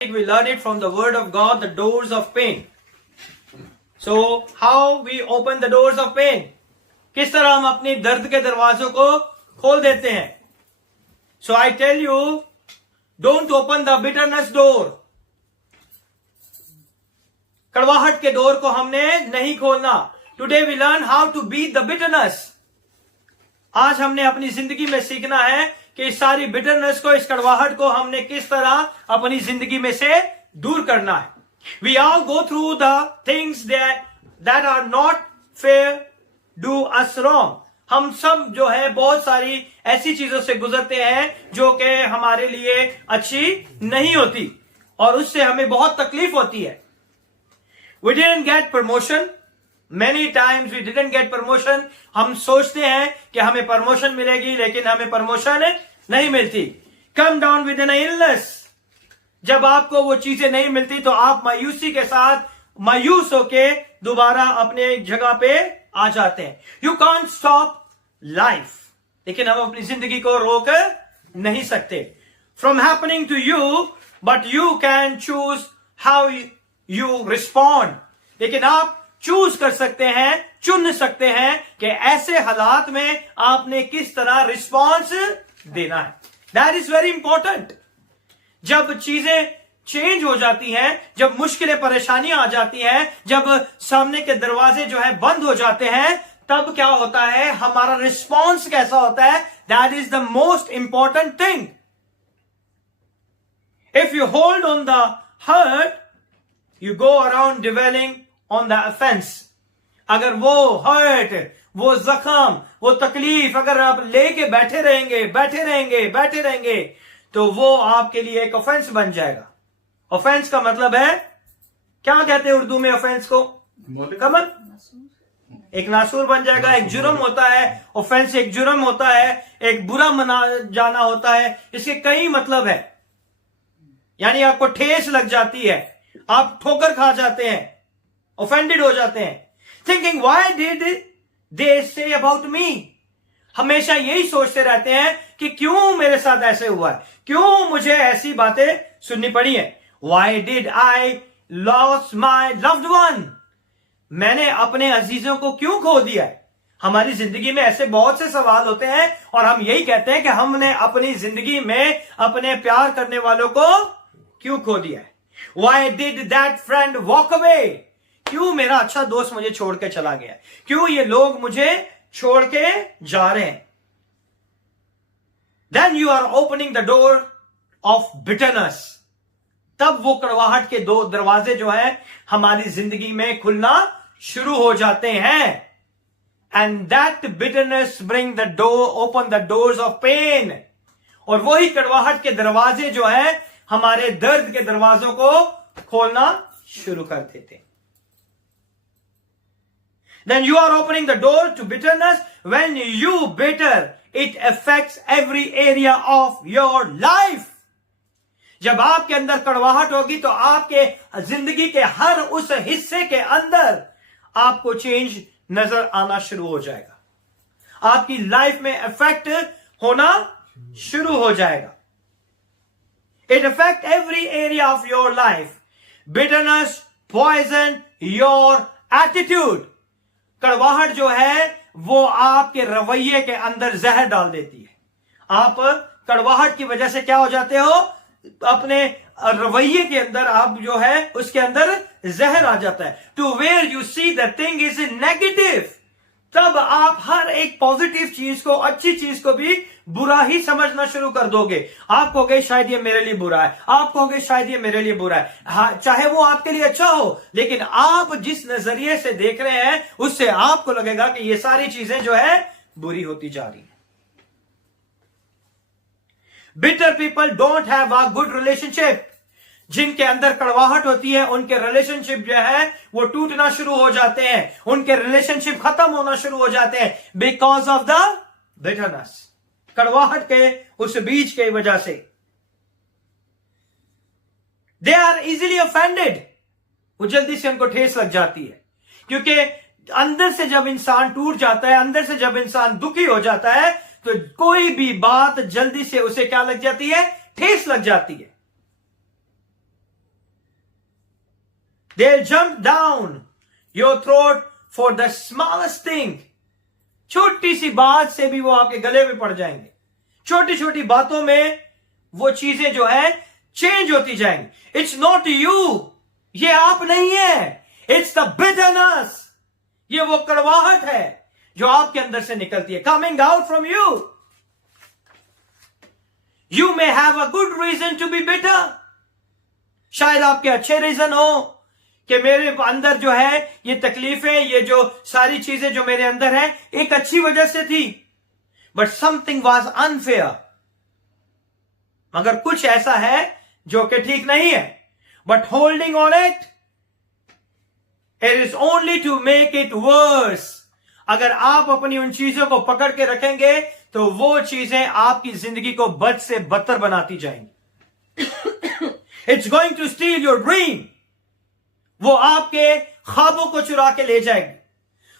We learn it from the word of God, the doors of pain. So, how we open the doors of pain? किस तरह हम अपनी दर्द के दरवाजों को खोल देते हैं? So I tell you, don't open the bitterness door. कड़वाहट के डोर को हमने नहीं खोलना. Today we learn how to beat the bitterness. आज हमने अपनी जिंदगी में सीखना है कि इस सारी बिटरनेस को, इस कड़वाहट को हमने किस तरह अपनी जिंदगी में से दूर करना है. We all go through the things that are not fair, do us wrong. हम सब जो है बहुत सारी ऐसी चीजों से गुजरते हैं जो कि हमारे लिए अच्छी नहीं होती और उससे हमें बहुत तकलीफ होती है. We didn't get promotion. Many times we didn't get promotion. हम सोचते हैं कि हमें प्रमोशन मिलेगी लेकिन हमें प्रमोशन नहीं मिलती. Come down with an illness. जब आपको वो चीजें नहीं मिलती तो आप मायूसी के साथ मायूस होके दोबारा अपने जगह पे आ जाते हैं. You can't stop life. लेकिन हम अपनी जिंदगी को रोक नहीं सकते. From happening to you, but you can choose how you respond. लेकिन आप चूज कर सकते हैं, चुन सकते हैं कि ऐसे हालात में आपने किस तरह रिस्पॉन्स देना है. That is very important. जब चीजें चेंज हो जाती हैं, जब मुश्किलें परेशानियां आ जाती हैं, जब सामने के दरवाजे जो है बंद हो जाते हैं, तब क्या होता है, हमारा रिस्पॉन्स कैसा होता है. That is the most important thing. If you hold on the hurt, you go around dwelling on the offence. अगर वो हर्ट, वो जख्म, वो तकलीफ अगर आप लेके बैठे रहेंगे तो वो आपके लिए एक ऑफेंस बन जाएगा. ऑफेंस का मतलब है, क्या कहते हैं उर्दू में ऑफेंस को? कमल. एक नासूर बन जाएगा. एक जुर्म होता है. ऑफेंस एक जुर्म होता है, एक बुरा मना जाना होता है. इसके कई मतलब है. यानी आपको ठेस लग जाती है, आप ठोकर खा जाते हैं, ऑफेंडेड हो जाते हैं. Thinking why did they say about me. हमेशा यही सोचते रहते हैं कि क्यों मेरे साथ ऐसे हुआ है, क्यों मुझे ऐसी बातें सुननी पड़ी है. Why did I loss my loved one. मैंने अपने अजीजों को क्यों खो दिया है. हमारी जिंदगी में ऐसे बहुत से सवाल होते हैं और हम यही कहते हैं कि हमने अपनी जिंदगी में अपने प्यार करने वालों को क्यों खो दिया है. Why did that friend walk away. क्यों मेरा अच्छा दोस्त मुझे छोड़ के चला गया, क्यों ये लोग मुझे छोड़ के जा रहे हैं. Then you are opening the door of bitterness. तब वो कड़वाहट के दो दरवाजे जो है हमारी जिंदगी में खुलना शुरू हो जाते हैं. And that bitterness bring the door, open the doors of pain. और वही कड़वाहट के दरवाजे जो है हमारे दर्द के दरवाजों को खोलना शुरू कर देते हैं. Then you are opening the door to bitterness. When you bitter, it affects every area of your life. जब आपके अंदर कड़वाहट होगी तो आपके जिंदगी के हर उस हिस्से के अंदर आपको चेंज नजर आना शुरू हो जाएगा. आपकी लाइफ में इफेक्ट होना शुरू हो जाएगा. It affects every area of your life. Bitterness poison your attitude. कड़वाहट जो है वो आपके रवैये के अंदर जहर डाल देती है. आप कड़वाहट की वजह से क्या हो जाते हो, अपने रवैये के अंदर आप जो है उसके अंदर जहर आ जाता है. To where you see the thing is negative. तब आप हर एक पॉजिटिव चीज को, अच्छी चीज को भी बुरा ही समझना शुरू कर दोगे. आप कहोगे शायद ये मेरे लिए बुरा है, आप कहोगे शायद ये मेरे लिए बुरा है. हाँ, चाहे वो आपके लिए अच्छा हो, लेकिन आप जिस नजरिए से देख रहे हैं उससे आपको लगेगा कि ये सारी चीजें जो है बुरी होती जा रही है. Bitter people don't have a good relationship. जिनके अंदर कड़वाहट होती है उनके रिलेशनशिप जो है वो टूटना शुरू हो जाते हैं, उनके रिलेशनशिप खत्म होना शुरू हो जाते हैं. Because of the bitterness. कड़वाहट के उस बीज के वजह से. They are easily offended. वो जल्दी से उनको ठेस लग जाती है, क्योंकि अंदर से जब इंसान टूट जाता है, अंदर से जब इंसान दुखी हो जाता है तो कोई भी बात जल्दी से उसे क्या लग जाती है, ठेस लग जाती है. They'll jump down your throat for the smallest thing. छोटी सी बात से भी वो आपके गले में पड़ जाएंगे. छोटी छोटी बातों में वो चीजें जो है चेंज होती जाएंगी. इट्स नॉट यू, ये आप नहीं है. इट्स द बिटरनेस, ये वो कड़वाहट है जो आपके अंदर से निकलती है. Coming out from you. You may have a good reason to be bitter. शायद आपके अच्छे रीजन हो कि मेरे अंदर जो है ये तकलीफें, ये जो सारी चीजें जो मेरे अंदर है एक अच्छी वजह से थी. But something was unfair. मगर कुछ ऐसा है जो कि ठीक नहीं है. But holding on it is only to make it worse. अगर आप अपनी उन चीजों को पकड़ के रखेंगे तो वो चीजें आपकी जिंदगी को बद से बदतर बनाती जाएंगी. It's going to steal your dream. वो आपके ख्वाबों को चुरा के ले जाएगी.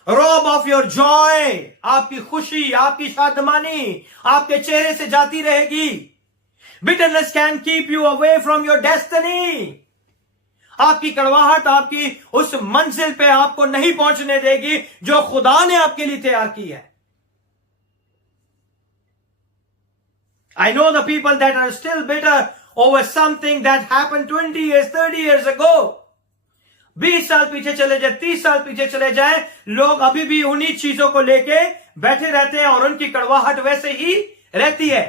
Rob of your joy. आपकी खुशी, आपकी शादमानी आपके चेहरे से जाती रहेगी. Bitterness can keep you away from your destiny. आपकी कड़वाहट आपकी उस मंजिल पे आपको नहीं पहुंचने देगी जो खुदा ने आपके लिए तैयार की है. I know the people that are still bitter over something that happened 20 years, 30 years ago. 20 साल पीछे चले जाए, 30 साल पीछे चले जाए, लोग अभी भी उन्हीं चीजों को लेके बैठे रहते हैं और उनकी कड़वाहट वैसे ही रहती है.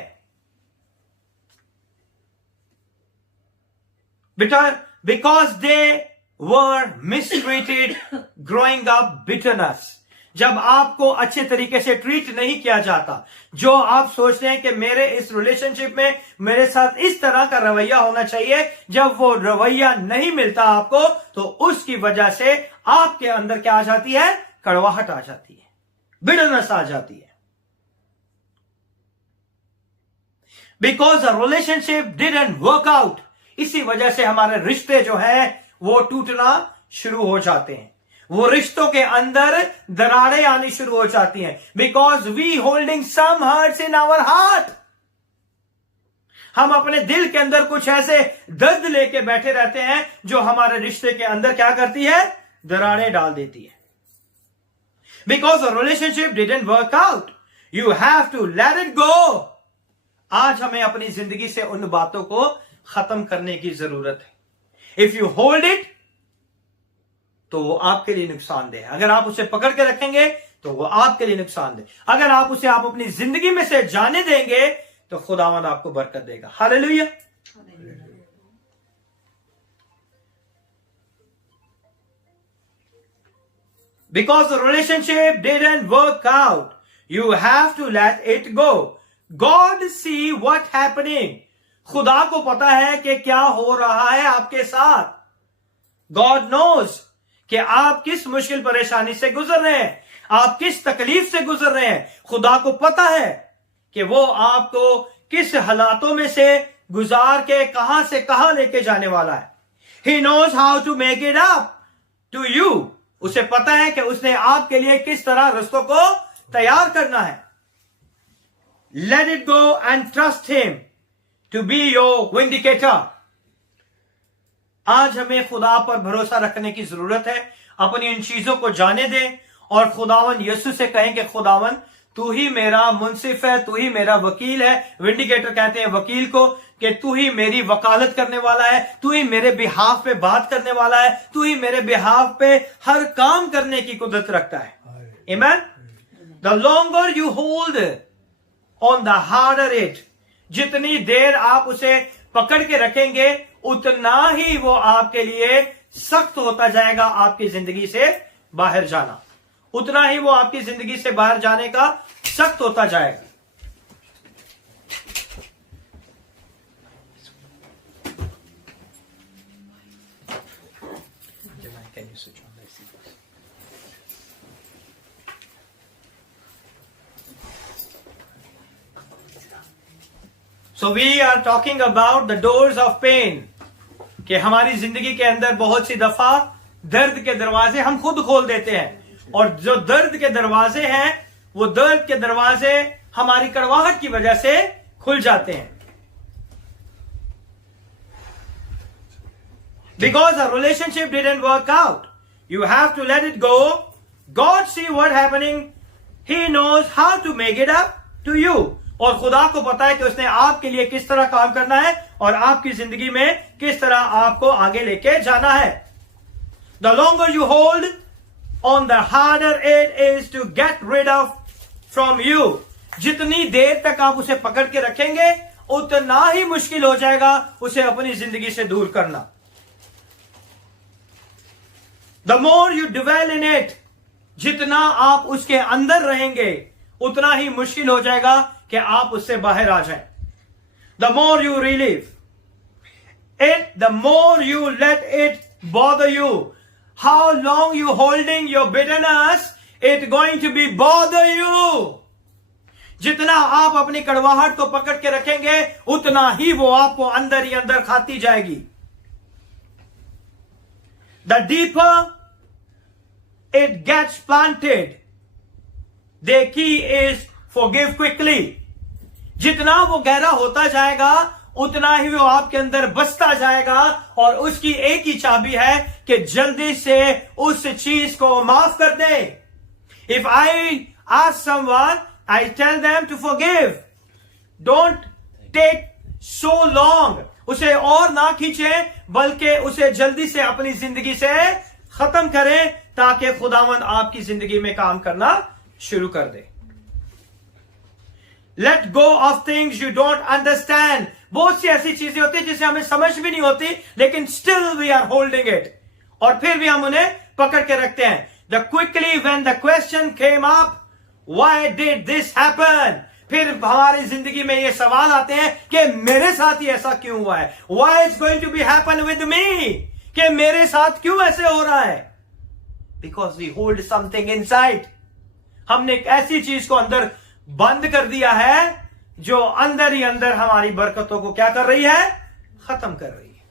Because they were mistreated growing up. bitterness. जब आपको अच्छे तरीके से ट्रीट नहीं किया जाता, जो आप सोचते हैं कि मेरे इस रिलेशनशिप में मेरे साथ इस तरह का रवैया होना चाहिए, जब वो रवैया नहीं मिलता आपको तो उसकी वजह से आपके अंदर क्या आ जाती है? कड़वाहट आ जाती है, बिटरनेस आ जाती है. Because a relationship didn't work out. इसी वजह से हमारे रिश्ते जो है वो टूटना शुरू हो जाते हैं. वो रिश्तों के अंदर दरारें आनी शुरू हो जाती हैं. Because we holding some hurts in our heart. हम अपने दिल के अंदर कुछ ऐसे दर्द लेके बैठे रहते हैं जो हमारे रिश्ते के अंदर क्या करती है? दरारें डाल देती है. Because a relationship didn't work out, you have to let it go. आज हमें अपनी जिंदगी से उन बातों को खत्म करने की जरूरत है. इफ यू होल्ड इट तो वो आपके लिए नुकसानदेह है. अगर आप उसे पकड़ के रखेंगे तो वो आपके लिए नुकसानदेह. अगर आप उसे अपनी जिंदगी में से जाने देंगे तो खुदावंद आपको बरकत देगा. Hallelujah. Because the relationship didn't work out, you have to let it go. God see what happening. खुदा को पता है कि क्या हो रहा है आपके साथ. God knows कि आप किस मुश्किल परेशानी से गुजर रहे हैं, आप किस तकलीफ से गुजर रहे हैं. खुदा को पता है कि वो आपको किस हालातों में से गुजार के कहां से कहां लेके जाने वाला है. He knows how to make it up to you. उसे पता है कि उसने आपके लिए किस तरह रस्तों को तैयार करना है. Let it go and trust him to be your vindicator. आज हमें खुदा पर भरोसा रखने की जरूरत है. अपनी इन चीजों को जाने दें और खुदावन यीशु से कहें कि खुदावन तू ही मेरा मुंसिफ है, तू ही मेरा वकील है. विंडिकेटर कहते हैं वकील को कि तू ही मेरी वकालत करने वाला है, तू ही मेरे बिहाफ पे बात करने वाला है, तू ही मेरे बिहाफ पे हर काम करने की कुदरत रखता है. आमीन. The longer you hold on the harder it. जितनी देर आप उसे पकड़ के रखेंगे उतना ही वो आपके लिए सख्त होता जाएगा. आपकी जिंदगी से बाहर जाना, उतना ही वो आपकी जिंदगी से बाहर जाने का सख्त होता जाएगा. So we are talking about the doors of pain. कि हमारी जिंदगी के अंदर बहुत सी दफा दर्द के दरवाजे हम खुद खोल देते हैं. और जो दर्द के दरवाजे हैं वो दर्द के दरवाजे हमारी कड़वाहट की वजह से खुल जाते हैं. because the relationship didn't work out. You have to let it go. God see what happening. He knows how to make it up to you. और खुदा को पता है कि उसने आपके लिए किस तरह काम करना है और आपकी जिंदगी में किस तरह आपको आगे लेके जाना है. The longer you hold on, the harder it is to get rid of from you. जितनी देर तक आप उसे पकड़ के रखेंगे उतना ही मुश्किल हो जाएगा उसे अपनी जिंदगी से दूर करना. The more you dwell in it, जितना आप उसके अंदर रहेंगे उतना ही मुश्किल हो जाएगा कि आप उससे बाहर आ जाएं. The more you relive it, the more you let it bother you. How long you holding your bitterness, it going to be bother you. जितना आप अपनी कड़वाहट को पकड़ के रखेंगे उतना ही वो आपको अंदर ही अंदर खाती जाएगी. The deeper it gets planted, the key is forgive quickly. जितना वो गहरा होता जाएगा उतना ही वो आपके अंदर बसता जाएगा और उसकी एक ही चाबी है कि जल्दी से उस चीज को माफ कर दे. If I ask someone, I tell them to forgive. Don't take so long. उसे और ना खींचे बल्कि उसे जल्दी से अपनी जिंदगी से खत्म करें ताकि खुदावंद आपकी जिंदगी में काम करना शुरू कर दे. Let go of things you don't understand. बहुत सी ऐसी चीजें होती है जिसे हमें समझ भी नहीं होती लेकिन still we are holding it. और फिर भी हम उन्हें पकड़ के रखते हैं. The quickly when the question came up, why did this happen? फिर हमारी जिंदगी में ये सवाल आते हैं कि मेरे साथ ही ऐसा क्यों हुआ है. Why is going to be happen with me? कि मेरे साथ क्यों ऐसे हो रहा है. Because we hold something inside. हमने एक ऐसी चीज को अंदर बंद कर दिया है जो अंदर ही अंदर हमारी बरकतों को क्या कर रही है, खत्म कर रही है.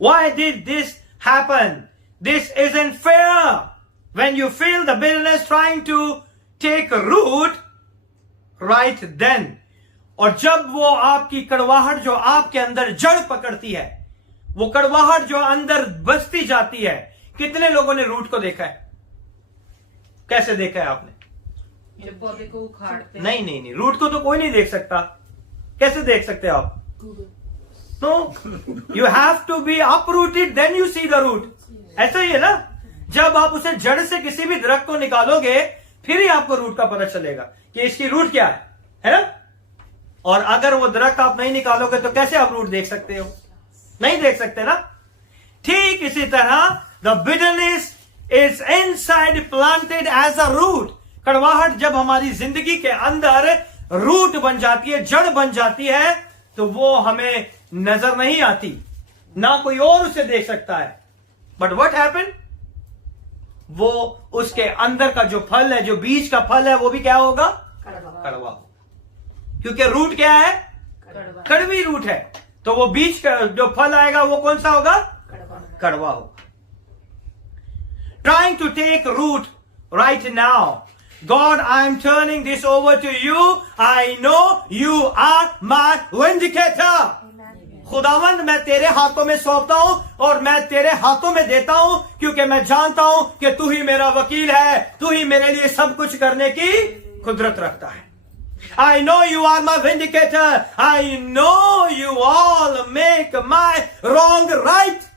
Why did this happen? This isn't fair. When you feel the bitterness trying to take root, right then. और जब वो आपकी कड़वाहट जो आपके अंदर जड़ पकड़ती है, वो कड़वाहट जो अंदर बसती जाती है. कितने लोगों ने रूट को देखा है? कैसे देखा है आपने? जब पौधे को उखाड़ते हैं. नहीं, रूट को तो कोई नहीं देख सकता. कैसे देख सकते आप? No, you have to be uprooted, then you see the root. ऐसा ही है ना. जब आप उसे जड़ से किसी भी दरख्त को निकालोगे फिर ही आपको रूट का पता चलेगा कि इसकी रूट क्या है ना. और अगर वो दरख्त आप नहीं निकालोगे तो कैसे आप रूट देख सकते हो? नहीं देख सकते ना. ठीक इसी तरह the bitterness is inside planted as a root. कड़वाहट जब हमारी जिंदगी के अंदर रूट बन जाती है, जड़ बन जाती है, तो वो हमें नजर नहीं आती, ना कोई और उसे देख सकता है. But what happen? वो उसके अंदर का जो फल है, जो बीज का फल है, वो भी क्या होगा? कड़वा होगा. क्योंकि रूट क्या है? कड़वी रूट है. तो वो बीज का जो फल आएगा वो कौन सा होगा? कड़वा होगा. Trying to take root right now. God, I am turning this over to you. I know you are my vindicator. खुदावंद मैं तेरे हाथों में सौंपता हूं और मैं तेरे हाथों में देता हूं क्योंकि मैं जानता हूं कि तू ही मेरा वकील है. तू ही मेरे लिए सब कुछ करने की कुदरत रखता है. I know you are my vindicator. I know you all make my wrong right.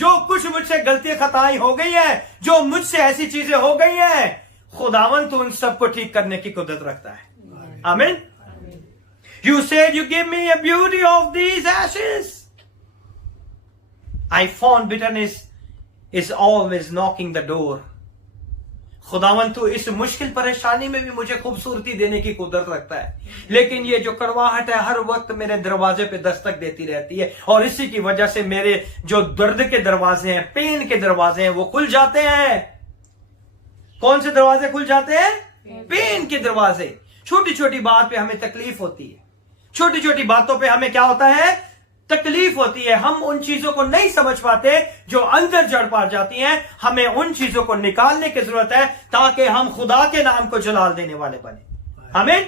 जो कुछ मुझसे गलती खताएं हो गई है, जो मुझसे ऐसी चीजें हो गई हैं, खुदावंद तो उन सबको ठीक करने की कुदरत रखता है. आमीन. You said you give me a beauty of these ashes. I found bitterness is always knocking the door. खुदावंद तो इस मुश्किल परेशानी में भी मुझे खूबसूरती देने की कुदरत रखता है, लेकिन ये जो कड़वाहट है हर वक्त मेरे दरवाजे पे दस्तक देती रहती है और इसी की वजह से मेरे जो दर्द के दरवाजे हैं, पेन के दरवाजे हैं, वो खुल जाते हैं. कौन से दरवाजे खुल जाते हैं? पेन के दरवाजे. छोटी छोटी बात पे हमें तकलीफ होती है, छोटी छोटी बातों पे हमें क्या होता है? तकलीफ होती है. हम उन चीजों को नहीं समझ पाते जो अंदर जड़ पा जाती हैं. हमें उन चीजों को निकालने की जरूरत है ताकि हम खुदा के नाम को जलाल देने वाले बने. आमीन.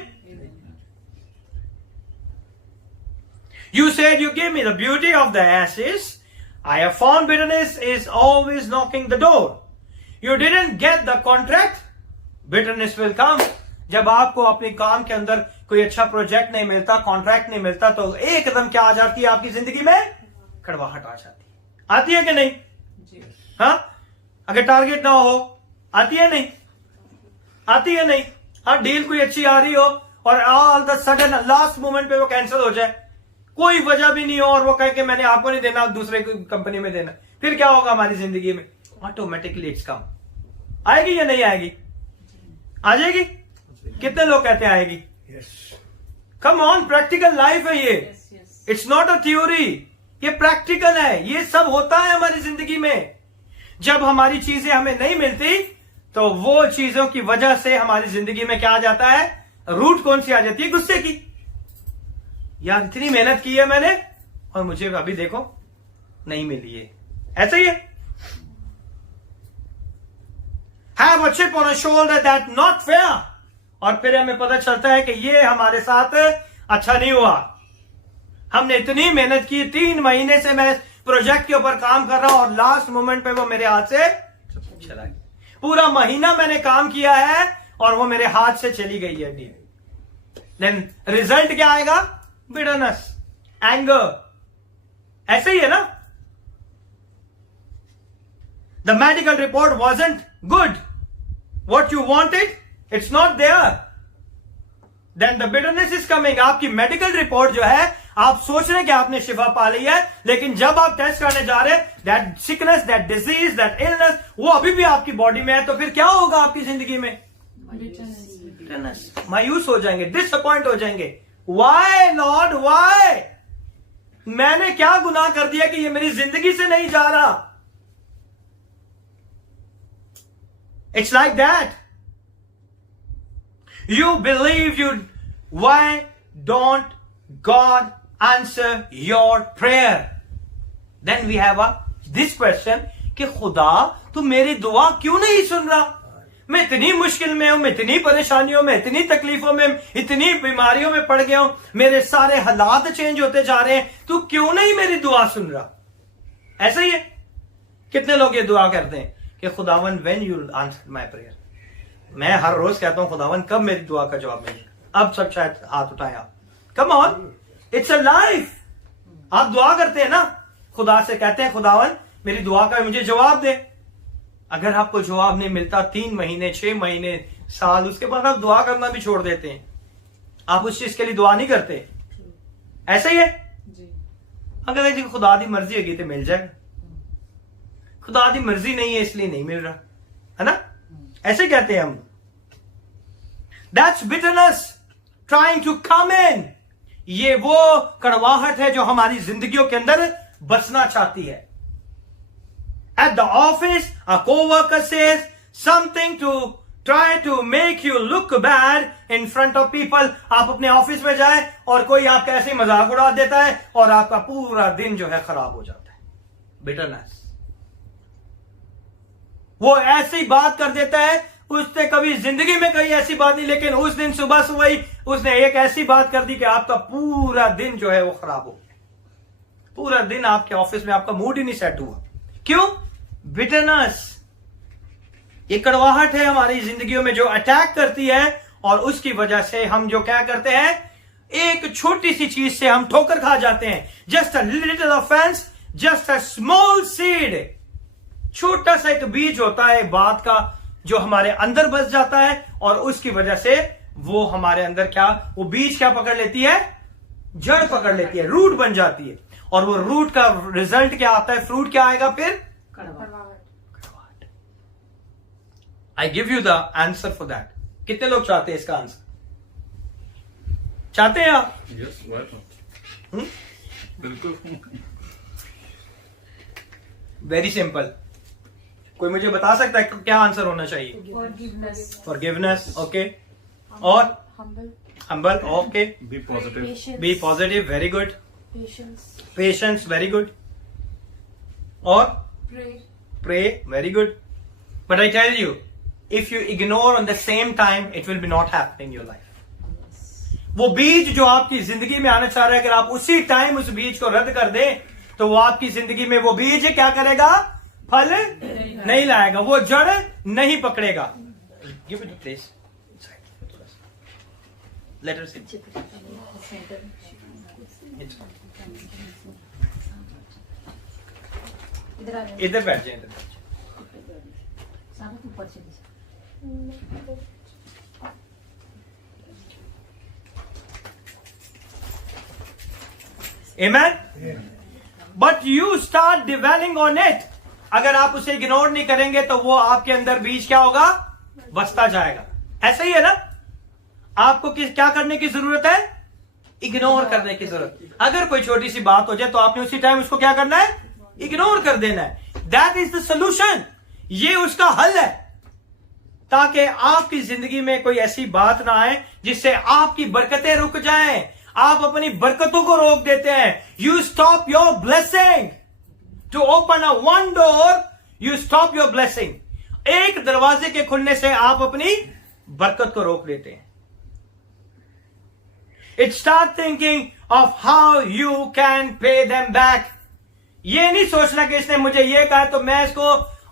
You said you give me the beauty of the ashes. I have found bitterness is always knocking the door. You didn't get the contract. Bitterness will come. जब आपको अपने काम के अंदर कोई अच्छा प्रोजेक्ट नहीं मिलता, कॉन्ट्रैक्ट नहीं मिलता, तो एकदम क्या आ जाती है आपकी जिंदगी में? कड़वाहट आ जाती है। आती है कि नहीं? हाँ, अगर टारगेट ना हो, आती है नहीं? आती है नहीं? हाँ, डील कोई अच्छी आ रही हो और all the sudden last moment पे वो कैंसिल हो जाए, कोई वजह भी नहीं हो, और वो कहे कि मैंने आपको नहीं देना, दूसरे कंपनी में देना, फिर क्या होगा हमारी जिंदगी में? ऑटोमेटिकली इट्स कम। आएगी या नहीं आएगी? आ जाएगी? कितने लोग कहते हैं आएगी? कम ऑन, प्रैक्टिकल लाइफ है ये। इट्स नॉट अ थ्योरी, ये प्रैक्टिकल है। ये सब होता है हमारी जिंदगी में। जब हमारी चीजें हमें नहीं मिलती तो वो चीजों की वजह से हमारी जिंदगी में क्या आ जाता है? रूट कौन सी आ जाती है? गुस्से की। यार इतनी मेहनत की है मैंने और मुझे अभी देखो नहीं मिली है। ऐसा ही है। Have a chip on a shoulder that not fair। और फिर हमें पता चलता है कि ये हमारे साथ अच्छा नहीं हुआ। हमने इतनी मेहनत की, 3 महीने से मैं प्रोजेक्ट के ऊपर काम कर रहा हूं और लास्ट मोमेंट पे वो मेरे हाथ से चला गया। पूरा महीना मैंने काम किया है और वो मेरे हाथ से चली गई है डील। देन रिजल्ट क्या आएगा? Bitterness, anger. ऐसे ही है ना? The medical report wasn't good, what you wanted it's not there, then the bitterness is coming. आपकी मेडिकल रिपोर्ट जो है, आप सोच रहे हैं कि आपने शिफा पा ली है, लेकिन जब आप टेस्ट करने जा रहे हैं, that sickness, that disease, that illness, वो अभी भी आपकी बॉडी में है, तो फिर क्या होगा आपकी जिंदगी में? बिटरनेस। मायूस हो जाएंगे, डिसअपॉइंट हो जाएंगे। Why lord, why? मैंने क्या गुनाह कर दिया कि ये मेरी जिंदगी से नहीं जा रहा? It's like that. You believe you, why don't God answer your prayer? Then we have this question कि खुदा तू मेरी दुआ क्यों नहीं सुन रहा? मैं इतनी मुश्किल में हूं, मैं इतनी परेशानियों में, इतनी तकलीफों में, इतनी बीमारियों में पड़ गया हूं, मेरे सारे हालात चेंज होते जा रहे हैं, तू क्यों नहीं मेरी दुआ सुन रहा? ऐसा ही है। कितने लोग ये दुआ करते हैं कि खुदावन when you answer my prayer. मैं हर रोज कहता हूं खुदावन कब मेरी दुआ का जवाब मिलेगा? अब सब शायद हाथ उठाएं आप। Come on, it's a life. आप दुआ करते हैं ना, खुदा से कहते हैं खुदावन मेरी दुआ का मुझे जवाब दे। अगर आपको जवाब नहीं मिलता 3 महीने, 6 महीने, साल, उसके बाद आप दुआ करना भी छोड़ देते हैं। आप उस चीज के लिए दुआ नहीं करते। ऐसा ही है। अगर ऐसी खुदा दी मर्जी होगी तो मिल जाएगा, खुदा दी मर्जी नहीं है इसलिए नहीं मिल रहा, है ना? ऐसे कहते हैं हम। That's bitterness trying to come in. ये वो कड़वाहट है जो हमारी जिंदगियों के अंदर बसना चाहती है। At the office a coworker says something to try to make you look bad in front of people. आप अपने ऑफिस में जाए और कोई आपका ऐसे मजाक उड़ा देता है और आपका पूरा दिन जो है खराब हो जाता है। बिटरनेस। वो ऐसी बात कर देता है, उसने कभी जिंदगी में कही ऐसी बात नहीं, लेकिन उस दिन सुबह सुबह ही उसने एक ऐसी बात कर दी कि आपका पूरा दिन जो है वो खराब हो गया। पूरा दिन आपके ऑफिस में आपका मूड ही नहीं सेट हुआ। क्यों? बिटरनेस। ये कड़वाहट है हमारी जिंदगियों में जो अटैक करती है, और उसकी वजह से हम जो क्या करते हैं, एक छोटी सी चीज से हम ठोकर खा जाते हैं। Just a little offence, just a small seed. छोटा सा एक बीज होता है बात का जो हमारे अंदर बस जाता है, और उसकी वजह से वो हमारे अंदर क्या, वो बीज क्या पकड़ लेती है? जड़ पकड़ लेती है, रूट बन जाती है। और वो रूट का रिजल्ट क्या आता है? फ्रूट क्या आएगा फिर? कड़वाहट। I give you the answer for that. कितने लोग चाहते हैं इसका आंसर? चाहते हैं आप? यस, बिल्कुल। Very simple. कोई मुझे बता सकता है क्या आंसर होना चाहिए? फॉरगिवनेस। ओके। और humble. Okay. Be positive. Be positive. Very good. Patience. Very good. और pray. Very good. But I tell you, if you ignore on the same time, it will be not happening in your life. वो बीज जो आपकी जिंदगी में आना चाह रहा है, अगर आप उसी टाइम उस बीज को रद्द कर दें तो वो आपकी जिंदगी में वो बीज क्या करेगा? फल नहीं लाएगा, वो जड़ नहीं पकड़ेगा। Give it please, let us sit. इधर बैठ जाए, सारा ऊपर से Amen? But you start dwelling on it. अगर आप उसे इग्नोर नहीं करेंगे तो वो आपके अंदर बीज क्या होगा? बसता जाएगा। ऐसा ही है ना? आपको क्या करने की जरूरत है? इग्नोर करने की जरूरत। अगर कोई छोटी सी बात हो जाए तो आपने उसी टाइम उसको क्या करना है? इग्नोर कर देना है। That is the solution. ये उसका हल है, ताकि आपकी जिंदगी में कोई ऐसी बात ना आए जिससे आपकी बरकतें रुक जाएं। आप अपनी बरकतों को रोक देते हैं। You stop your blessing to open a one door, you stop your blessing. एक दरवाजे के खुलने से आप अपनी बरकत को रोक देते हैं। It start thinking of how you can pay them back. ये नहीं सोचना कि इसने मुझे ये कहा तो मैं इसको,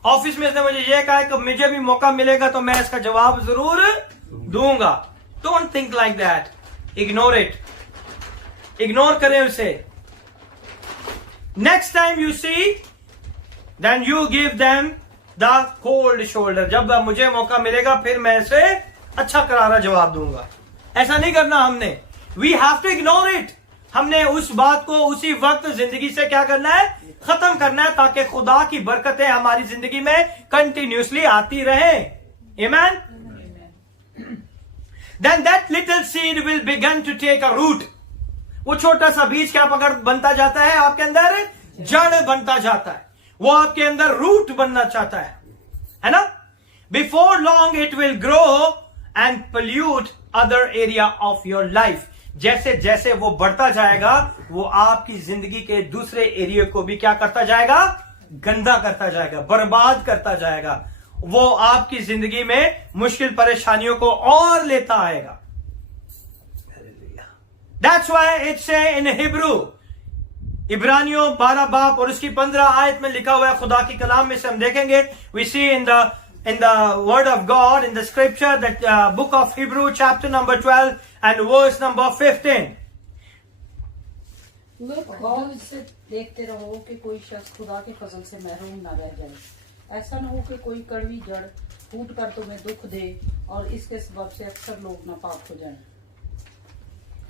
ऑफिस में इसने मुझे ये कहा है कि मुझे भी मौका मिलेगा तो मैं इसका जवाब जरूर दूंगा। Don't think like that. Ignore it. Ignore करें उसे। Next time you see, then you give them the cold shoulder. जब मुझे मौका मिलेगा फिर मैं इसे अच्छा करारा जवाब दूंगा। ऐसा नहीं करना हमने। We have to ignore it. हमने उस बात को उसी वक्त जिंदगी से क्या करना है? खत्म करना है, ताकि खुदा की बरकतें हमारी जिंदगी में कंटिन्यूसली आती रहे। Amen. Then that little seed will begin to take a root. वो छोटा सा बीज क्या बनता जाता है? आपके अंदर जड़ बनता जाता है। वो आपके अंदर रूट बनना चाहता है ना? Before long it will grow and pollute other area of your life. जैसे जैसे वो बढ़ता जाएगा वो आपकी जिंदगी के दूसरे एरिया को भी क्या करता जाएगा? गंदा करता जाएगा, बर्बाद करता जाएगा। वो आपकी जिंदगी में मुश्किल परेशानियों को और लेता आएगा। That's why it say in Hebrew, इब्रानियों 12 बाब और उसकी 15 आयत में लिखा हुआ है, खुदा की कलाम में से हम देखेंगे, we see in the word of God, in the scripture, that book of Hebrew, chapter number 12 and verse number 15. गौर से देखते रहो कि कोई शख्स खुदा के फजल से महरूम न रह जाए। ऐसा न हो कि कोई कड़वी जड़ फूट कर तुम्हें दुख दे और इसके सबब से अक्सर लोग नापाक हो जाएं।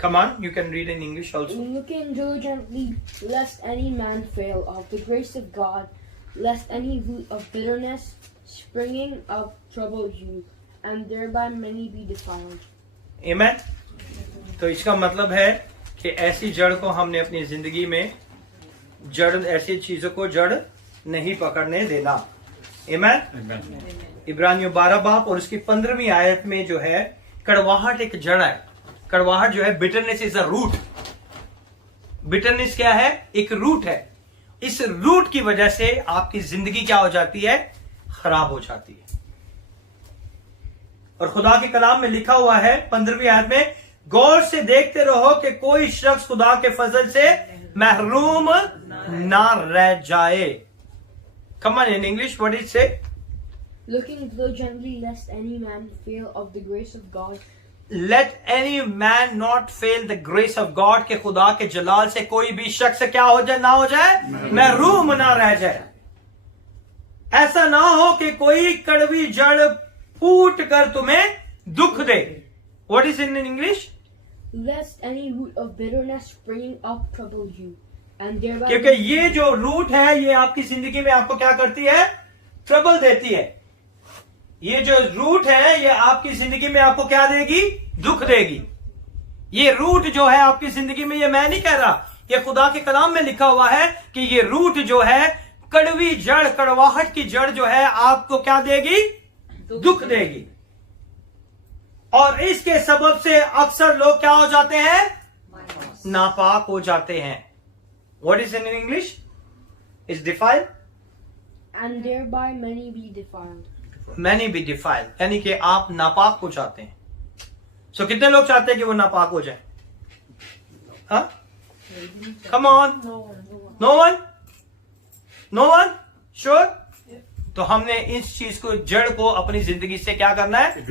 Come on, you can read in English also. Looking diligently, lest any man fail of the grace of God, lest any root of bitterness springing up trouble you, and thereby many be defiled. Amen. तो इसका मतलब है कि ऐसी जड़ को हमने अपनी जिंदगी में ऐसी चीजों को जड़ नहीं पकड़ने देना। Amen. इब्रानियों 12 बाब और उसकी 15वीं आयत में जो है, कड़वाहट एक जड़ है। कड़वाहट जो है, bitterness is a root. Bitterness क्या है? एक रूट है। इस रूट की वजह से आपकी जिंदगी क्या हो जाती है? खराब हो जाती है। और खुदा के कलाम में लिखा हुआ है 15वीं आयत में, गौर से देखते रहो कि कोई शख्स खुदा के फजल से महरूम ना रह जाए। Come on, in English, what did it say? Looking diligently, lest any man fail of the grace of God. Let any man not fail the grace of God, के खुदा के जलाल से कोई भी शख्स क्या हो जाए? ना हो जाए, महरूम ना रह जाए। ऐसा ना हो कि कोई कड़वी जड़ फूट कर तुम्हें दुख दे। What is in English? Lest any root of bitterness springing up trouble you, and thereby क्योंकि ये जो रूट है ये आपकी जिंदगी में आपको क्या करती है? ट्रबल देती है। ये जो रूट है ये आपकी जिंदगी में आपको क्या देगी? दुख देगी। ये रूट जो है आपकी जिंदगी में, ये मैं नहीं कह रहा, ये खुदा के कलाम में लिखा हुआ है कि ये रूट जो है, कड़वी जड़, कड़वाहट की जड़ जो है आपको क्या देगी? दुख देगी। और इसके सबब से अक्सर लोग क्या हो जाते हैं? नापाक हो जाते हैं। What is in English? Is defiled? and thereby many be defiled. Many be defiled, यानी कि आप नापाक हो जाते हैं। सो कितने लोग चाहते हैं कि वो नापाक हो जाए? हाँ, come on, no one, no one, sure. तो हमने इस चीज को, जड़ को अपनी जिंदगी से क्या करना है?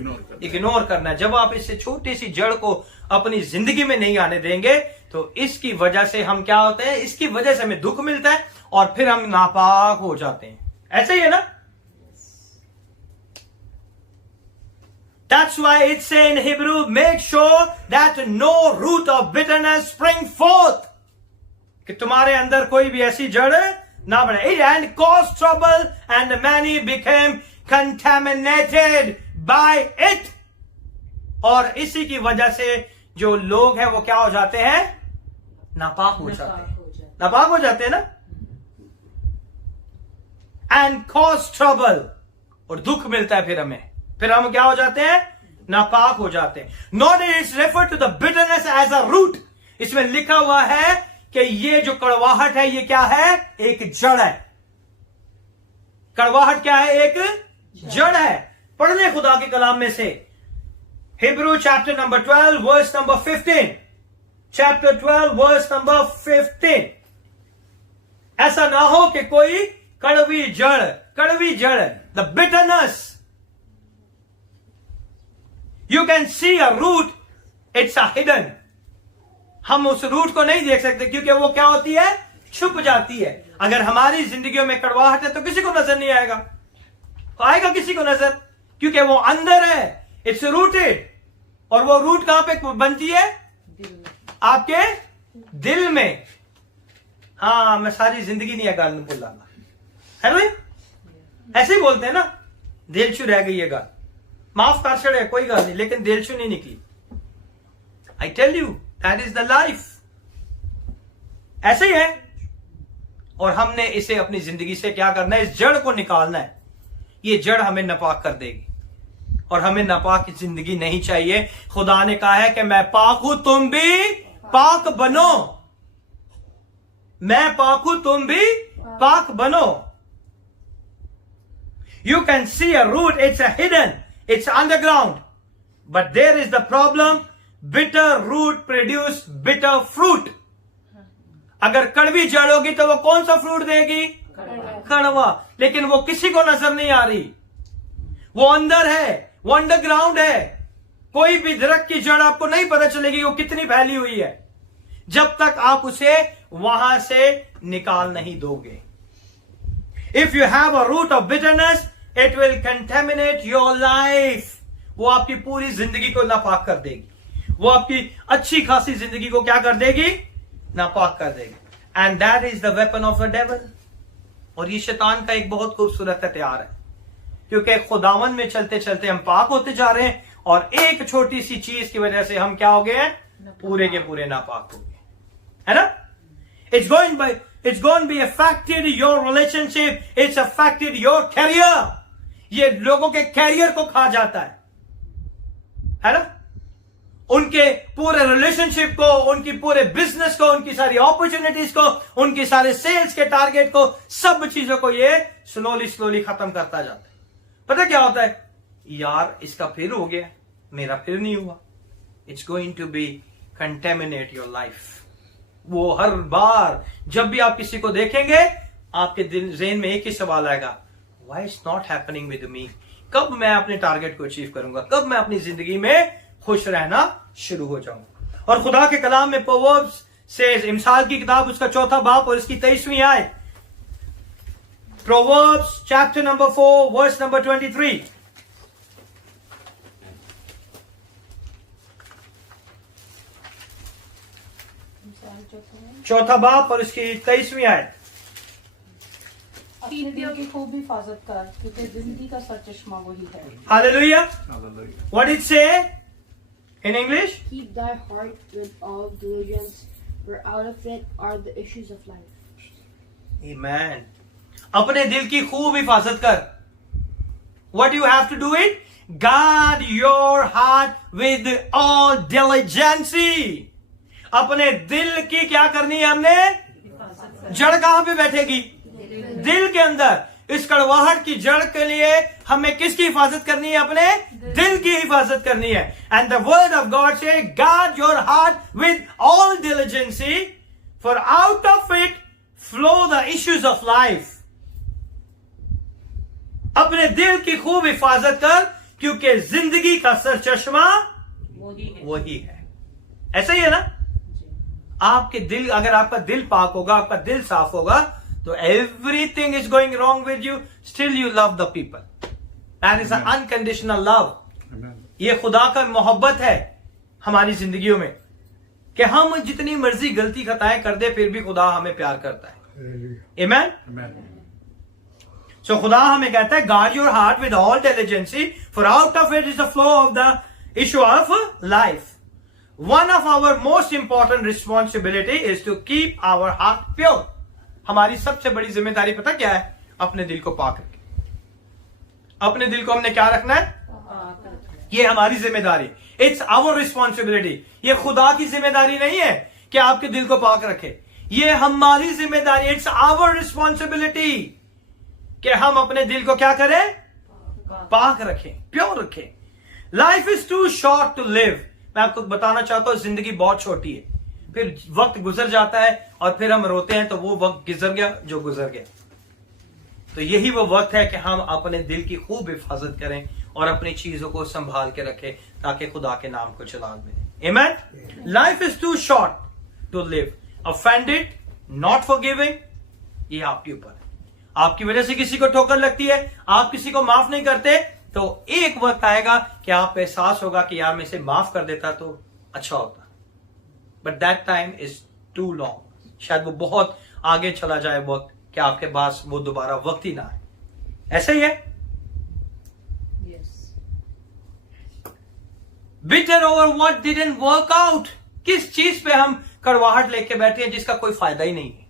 इग्नोर करना है। जब आप इससे छोटी सी जड़ को अपनी जिंदगी में नहीं आने देंगे तो इसकी वजह से हम क्या होते हैं? इसकी वजह से हमें दुख मिलता है और फिर हम नापाक हो जाते हैं। ऐसे ही है ना? That's why it say in Hebrew, make sure that no root of bitterness spring forth. कि तुम्हारे अंदर कोई भी ऐसी जड़ ना बढ़े। And cause trouble and many became contaminated by it. और इसी की वजह से जो लोग हैं वो क्या हो जाते हैं? नापाक हो जाते हैं। नापाक हो जाते हैं ना? And cause trouble, और दुख मिलता है फिर हमें। फिर हम क्या हो जाते हैं? नापाक हो जाते हैं। Not is referred to the bitterness as a root. इसमें लिखा हुआ है कि ये जो कड़वाहट है ये क्या है? एक जड़ है। कड़वाहट क्या है? एक जड़ है। पढ़ ले खुदा के कलाम में से, Hebrew chapter number 12 verse number 15। Chapter 12 verse number 15। ऐसा ना हो कि कोई कड़वी जड़, the bitterness. You can see a root, it's a hidden. हम उस रूट को नहीं देख सकते क्योंकि वो क्या होती है? छुप जाती है। अगर हमारी जिंदगियों में कड़वाहट है तो किसी को नजर नहीं आएगा, तो आएगा किसी को नजर, क्योंकि वो अंदर है, इट्स रूटेड। और वो रूट कहां पे बनती है? आपके दिल में। हाँ, मैं सारी जिंदगी नहीं गाल बोल रहा है भाई, ऐसे ही बोलते हैं ना, दिल छू रह गई है गाल, माफ कर छड़े, कोई गाल नहीं, लेकिन दिल छू नहीं निकली। I tell you that is the life. ऐसे ही है। और हमने इसे अपनी जिंदगी से क्या करना है? इस जड़ को निकालना है। ये जड़ हमें नापाक कर देगी और हमें नापाक की जिंदगी नहीं चाहिए। खुदा ने कहा है कि मैं पाक हूं, तुम भी पाक बनो। मैं पाक हूं, तुम भी पाक बनो। You can see a root, it's a hidden, it's underground. But there is the problem, bitter root produce bitter fruit. अगर कड़वी जड़ होगी तो वो कौन सा फ्रूट देगी? कड़वा। लेकिन वो किसी को नजर नहीं आ रही, वो अंदर है, वो अंडरग्राउंड है। कोई भी दरख्त की जड़ आपको नहीं पता चलेगी वो कितनी फैली हुई है, जब तक आप उसे वहां से निकाल नहीं दोगे। If you have a root of bitterness, it will contaminate your life. वो आपकी पूरी जिंदगी को नापाक कर देगी। वो आपकी अच्छी खासी जिंदगी को क्या कर देगी? नापाक कर देगी। And that is the weapon of the devil. और ये शैतान का एक बहुत खूबसूरत हथियार है, क्योंकि खुदावन में चलते चलते हम पाक होते जा रहे हैं और एक छोटी सी चीज की वजह से हम क्या हो गए हैं? पूरे के पूरे नापाक हो गए, है ना? It's going to be affected your relationship. It's affected your career. ये लोगों के कैरियर को खा जाता है ना? उनके पूरे रिलेशनशिप को, उनकी पूरे बिजनेस को, उनकी सारी अपॉर्चुनिटीज को, उनकी सारे सेल्स के टारगेट को, सब चीजों को ये स्लोली खत्म करता जाता है। पता क्या होता है? यार इसका फिर हो गया, मेरा फिर नहीं हुआ। It's going to be contaminate your life. वो हर बार जब भी आप किसी को देखेंगे आपके दिल ज़हन में एक ही सवाल आएगा, Why it's not happening with me? कब मैं अपने टारगेट को अचीव करूंगा? कब मैं अपनी जिंदगी में खुश रहना शुरू हो जाऊंगा? और खुदा के कलाम में प्रोवर्ब्स से, इमसाल की किताब उसका 4 बाब और इसकी 23वीं आयत, Proverbs chapter number 4 verse number 23। चौथा बाब और इसकी 23वीं आयत। अपने दिल की खूब हिफाजत कर, क्योंकि जिंदगी का सरचश्मा वही है। Hallelujah. What did it say in English? Keep thy heart with all diligence, for out of it are the issues of life. Amen. अपने दिल की खूब हिफाजत कर। What do you have to do it? Guard your heart with all diligence. अपने दिल की क्या करनी है हमने? जड़ कहां पे बैठेगी? दिल के अंदर। इस कड़वाहट की जड़ के लिए हमें किसकी हिफाजत करनी है? अपने दिल की हिफाजत करनी है. And the word of God से guard your heart with all diligence for out of it flow the issues of life. अपने दिल की खूब हिफाजत कर, क्योंकि जिंदगी का सरचश्मा वही है. ऐसा ही है ना? आपके दिल, अगर आपका दिल पाक होगा, आपका दिल साफ होगा, तो everything is going wrong with you, still you love the people. That is unconditional love. ये खुदा का मोहब्बत है हमारी जिंदगियों में, कि हम जितनी मर्जी गलती खताएं कर दे, फिर भी खुदा हमें प्यार करता है. आमीन. सो खुदा हमें कहता है guard your heart with all diligence for out of it is the flow of the issue of life. One of our most important responsibility is to keep our heart pure. हमारी सबसे बड़ी जिम्मेदारी पता क्या है? अपने दिल को पाक रखें. अपने दिल को हमने क्या रखना है? ये हमारी जिम्मेदारी. It's our responsibility. ये खुदा की जिम्मेदारी नहीं है कि आपके दिल को पाक रखे. ये हमारी जिम्मेदारी. इट्स आवर रिस्पॉन्सिबिलिटी कि हम अपने दिल को क्या करें? पाक रखें, प्योर रखें. Life is too short to live. मैं आपको बताना चाहता हूं, जिंदगी बहुत छोटी है. फिर वक्त गुजर जाता है और फिर हम रोते हैं, तो वो वक्त गुजर गया जो गुजर गया. तो यही वो वक्त है कि हम अपने दिल की खूब हिफाजत करें और अपनी चीजों को संभाल के रखें, ताकि खुदा के नाम को चला दें. आमीन. Life is too short to live. Offended, not forgiving, ये आपके ऊपर है. आपकी वजह से किसी को ठोकर लगती है, आप किसी को माफ नहीं करते, तो एक वक्त आएगा कि आपको एहसास होगा कि यार मैं इसे माफ कर देता तो अच्छा होता. But that time is too long. शायद वो बहुत आगे चला जाए वक्त, कि आपके पास वो दोबारा वक्त ही ना आए. ऐसा ही है. Bitter over what didn't work out. किस चीज पे हम कड़वाहट लेके बैठे हैं जिसका कोई फायदा ही नहीं है?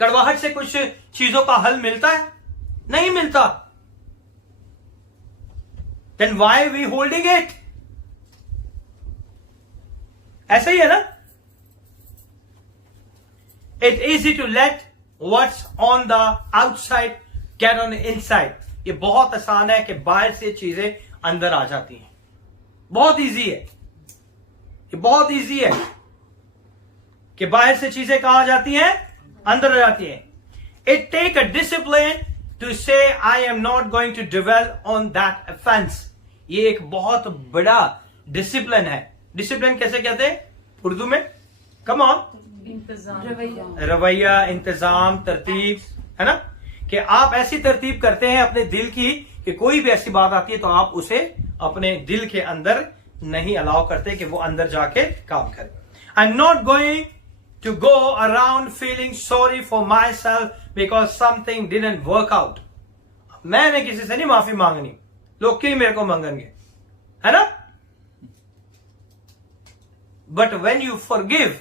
कड़वाहट से कुछ चीजों का हल मिलता है? नहीं मिलता. Then why we holding it? ऐसा ही है ना? It easy to let what's on the outside get on inside. ये बहुत आसान है कि बाहर से चीजें अंदर आ जाती हैं. बहुत इजी है. ये बहुत इजी है कि बाहर से चीजें कहां जाती हैं? अंदर आ जाती हैं. It take a discipline to say I am not going to dwell on that offence. ये एक बहुत बड़ा डिसिप्लिन है. डिसिप्लिन कैसे कहते हैं उर्दू में? Come on. रवैया, इंतजाम, तरतीब, है ना? कि आप ऐसी तरतीब करते हैं अपने दिल की कि कोई भी ऐसी बात आती है तो आप उसे अपने दिल के अंदर नहीं अलाउ करते कि वो अंदर जाके काम करे. आई am not going to go around feeling sorry for myself because something didn't work out. मैंने किसी से नहीं माफी मांगनी, लोग क्यों मेरे को मांगेंगे, है ना? But when you forgive,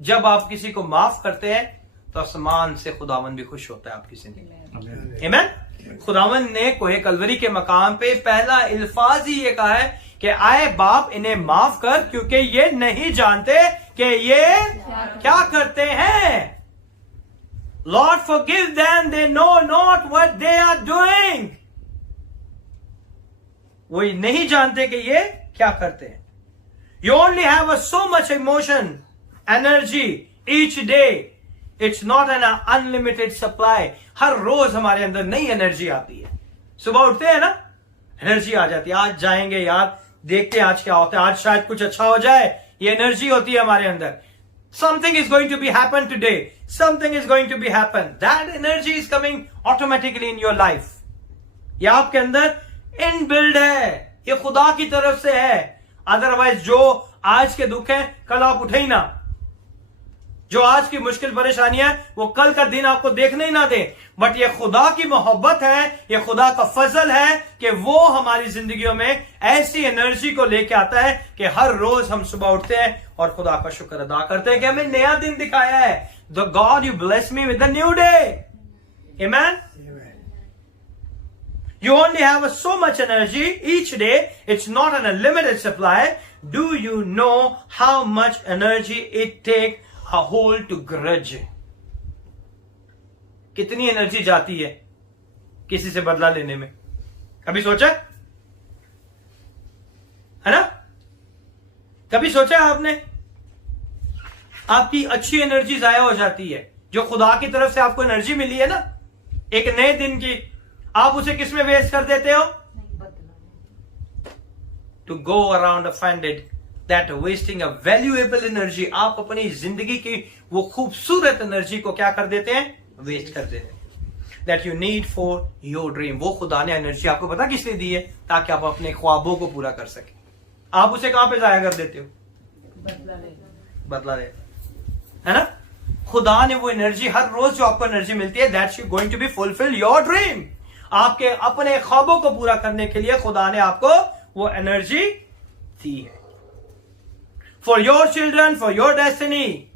जब आप किसी को माफ करते हैं तो आसमान से खुदावन भी खुश होता है आपकी जिंदगी. आमीन. खुदावन ने कोहे कलवरी के मकाम पे पहला अल्फाज ही ये कहा है कि आए बाप इन्हें माफ कर, क्योंकि ये नहीं जानते कि ये क्या करते हैं. Lord forgive them, they know not what they are doing. वो नहीं जानते कि ये क्या करते हैं. You only have so much emotion, energy each day. It's not an unlimited supply. हर रोज हमारे अंदर नई एनर्जी आती है. सुबह उठते हैं ना, एनर्जी आ जाती है, आज जाएंगे यार, देखते हैं आज क्या होता है, आज शायद कुछ अच्छा हो जाए. ये एनर्जी होती है हमारे अंदर. Something is going to be happen today, something is going to be happen. That energy is coming automatically in your life. ये आपके अंदर इनबिल्ड है, ये खुदा की तरफ से है. अदरवाइज जो आज के दुख है कल आप उठे ही ना. जो आज की मुश्किल परेशानियां वो कल का दिन आपको देखने ही ना दे. बट ये खुदा की मोहब्बत है, ये खुदा का फजल है कि वो हमारी जिंदगियों में ऐसी एनर्जी को लेके आता है कि हर रोज हम सुबह उठते हैं और खुदा का शुक्र अदा करते हैं कि हमें नया दिन दिखाया है. The God you bless me with the new day. आमीन. You only have so much energy each day. It's not an unlimited supply. Do you know how much energy it takes a whole to grudge? कितनी energy जाती है किसी से बदला लेने में? कभी सोचा है ना? कभी सोचा आपने? आपकी अच्छी एनर्जी जाया हो जाती है, जो खुदा की तरफ से आपको एनर्जी मिली है ना, एक नए दिन की, आप उसे किस में वेस्ट कर देते हो? To go around offended, that wasting a valuable energy. आप अपनी जिंदगी की वो खूबसूरत एनर्जी को क्या कर देते हैं? वेस्ट कर देते हैं। That you need for your dream. वो खुदा ने एनर्जी आपको पता किस लिए दी है? ताकि आप अपने ख्वाबों को पूरा कर सके। आप उसे कहां पे जाया कर देते हो? बदला ले, है ना? खुदा ने वो एनर्जी, हर रोज जो आपको एनर्जी मिलती है, that's you going to be fulfil your dream. आपके अपने ख्वाबों को पूरा करने के लिए खुदा ने आपको वो एनर्जी दी है। For your children, for your destiny,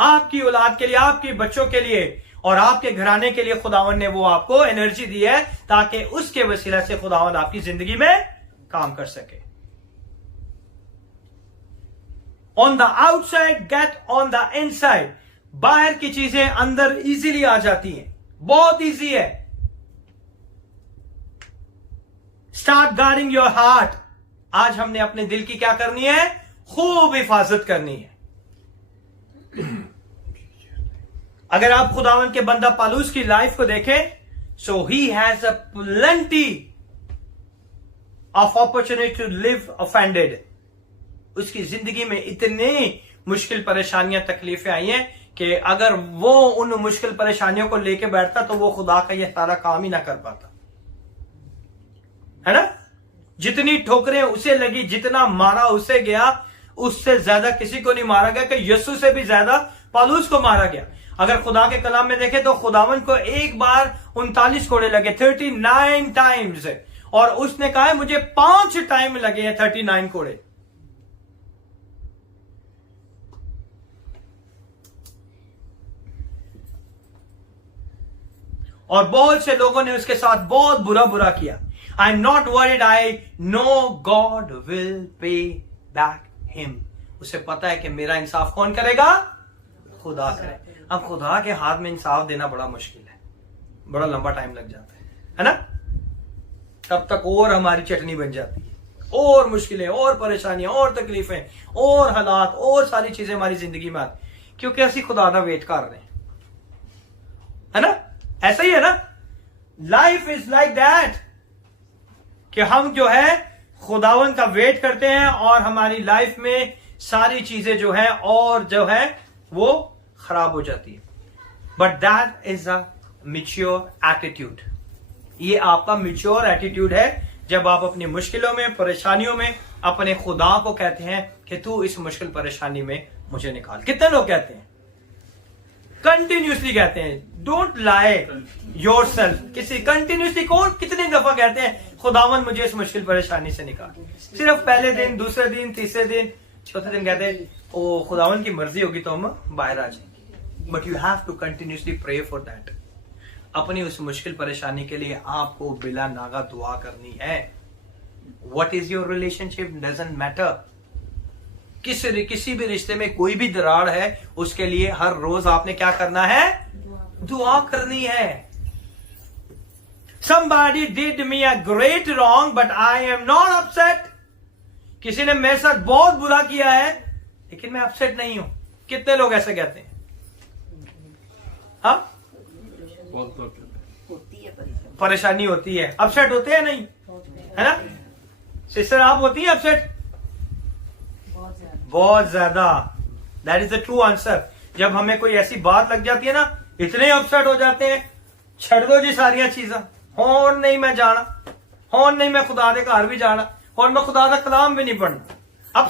आपकी औलाद के लिए, आपके बच्चों के लिए और आपके घराने के लिए खुदावन ने वो आपको एनर्जी दी है, ताकि उसके वसीला से खुदावन आपकी जिंदगी में काम कर सके। On the outside get on the inside. बाहर की चीजें अंदर इजीली आ जाती हैं, बहुत इजी है। Start guarding your heart. आज हमने अपने दिल की क्या करनी है? खूब हिफाजत करनी है। अगर आप खुदावन के बंदा पालूस की लाइफ को देखें, so he has a plenty of opportunity to live offended. उसकी जिंदगी में इतने मुश्किल परेशानियां, तकलीफें आई हैं कि अगर वो उन मुश्किल परेशानियों को लेके बैठता तो वो खुदा का ये सारा काम ही ना कर पाता, है ना? जितनी ठोकरें उसे लगी, जितना मारा उसे गया, उससे ज्यादा किसी को नहीं मारा गया, कि यीशु से भी ज्यादा पालूस को मारा गया। अगर खुदा के कलाम में देखें तो खुदावन को एक बार 39 कोड़े लगे, 39 टाइम्स, और उसने कहा है मुझे 5 टाइम लगे हैं 39 कोड़े। और बहुत से लोगों ने उसके साथ बहुत बुरा किया। आई am not worried, I know God will pay back him. उसे पता है कि मेरा इंसाफ कौन करेगा? खुदा करे। अब खुदा के हाथ में इंसाफ देना बड़ा मुश्किल है, बड़ा लंबा टाइम लग जाता है ना? तब तक और हमारी चटनी बन जाती है, और मुश्किलें, और परेशानियां, और तकलीफें, और हालात, और सारी चीजें हमारी जिंदगी में आती, क्योंकि असि खुदा का वेट कर रहे हैं, है ना? ऐसा ही है ना? लाइफ इज लाइक दैट, कि हम जो है खुदावन का वेट करते हैं और हमारी लाइफ में सारी चीजें जो है और जो है वो खराब हो जाती है। But that is a mature attitude. ये आपका मैच्योर एटीट्यूड है, जब आप अपनी मुश्किलों में, परेशानियों में अपने खुदा को कहते हैं कि तू इस मुश्किल परेशानी में मुझे निकाल। कितने लोग कहते हैं? कंटिन्यूसली कहते हैं। Don't lie yourself. किसी कंटिन्यूसली कौन कितने दफा कहते हैं खुदावन मुझे इस मुश्किल परेशानी से निकाल? सिर्फ पहले दिन, दूसरे दिन, तीसरे दिन, चौथे दिन कहते हैं ओ खुदावन की मर्जी होगी तो हम बाहर आ जाएंगे। But you have to continuously pray for that. अपनी उस मुश्किल परेशानी के लिए आपको बिला नागा दुआ करनी है। What is your relationship doesn't matter. किसी भी रिश्ते में कोई भी दरार है, उसके लिए हर रोज आपने क्या करना है? दुआ करनी है। Somebody did me a great wrong, but I am not upset. किसी ने मेरे साथ बहुत बुरा किया है, लेकिन मैं अपसेट नहीं हूं। कितने लोग ऐसे कहते हैं? हाँ, परेशानी होती है, अपसेट होते हैं नहीं, है ना? सिस्टर आप होती है अपसेट? बहुत ज्यादा। That is the true answer. जब हमें कोई ऐसी बात लग जाती है ना, इतने अपसेट हो जाते हैं, छड़ दो जी सारिया चीजा, और नहीं मैं जाना, और नहीं मैं खुदा दे घर भी जाना, और मैं खुदा का कलाम भी नहीं पढ़ना।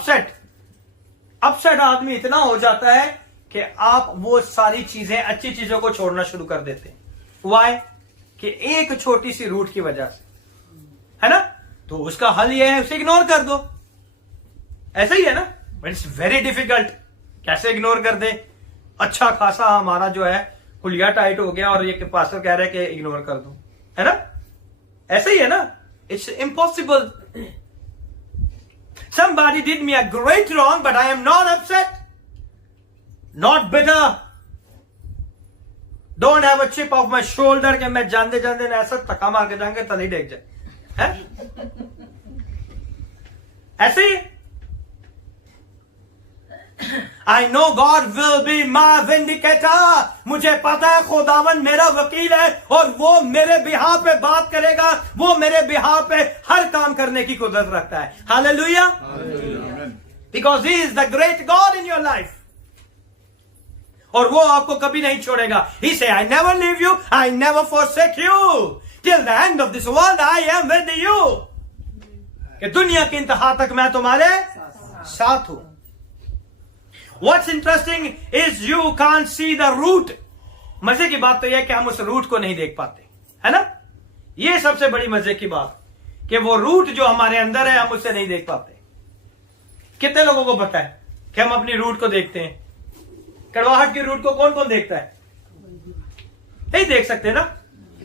अपसेट आदमी इतना हो जाता है कि आप वो सारी चीजें, अच्छी चीजों को छोड़ना शुरू कर देते हैं। वाई? कि एक छोटी सी रूट की वजह से, है ना? तो उसका हल यह है, उसे इग्नोर कर दो। ऐसा ही है ना? But it's very difficult. कैसे इग्नोर कर दे? अच्छा खासा हमारा जो है हुलिया टाइट हो गया और ये पास्टर कह रहे हैं कि इग्नोर कर दो, है ना? ऐसा ही है ना? It's impossible. Somebody did me a great wrong, but I am not upset, not bitter. Don't have a chip of my shoulder कि मैं जानते जानते ना ऐसा धक्का मार के जाएंगे तली डेग जाए, है? ऐसे ही I know God will be my vindicator, मुझे पता है खुदावन मेरा वकील है और वो मेरे बिहाफ पे बात करेगा, वो मेरे बिहाफ पे हर काम करने की कुदरत रखता है। Hallelujah, because he is the great God in your life, और वो आपको कभी नहीं छोड़ेगा। ही से I never leave you, I never forsake you till the end of this world I am with you, कि दुनिया की इंतहा तक मैं तुम्हारे साथ हूं। What's interesting is you can't see the root. मजे की बात तो यह कि हम उस रूट को नहीं देख पाते, है ना? ये सबसे बड़ी मजे की बात कि वो रूट जो हमारे अंदर है हम उसे नहीं देख पाते। कितने लोगों को पता है कि हम अपनी रूट को देखते हैं? कड़वाहट की रूट को कौन कौन देखता है? नहीं देख सकते ना,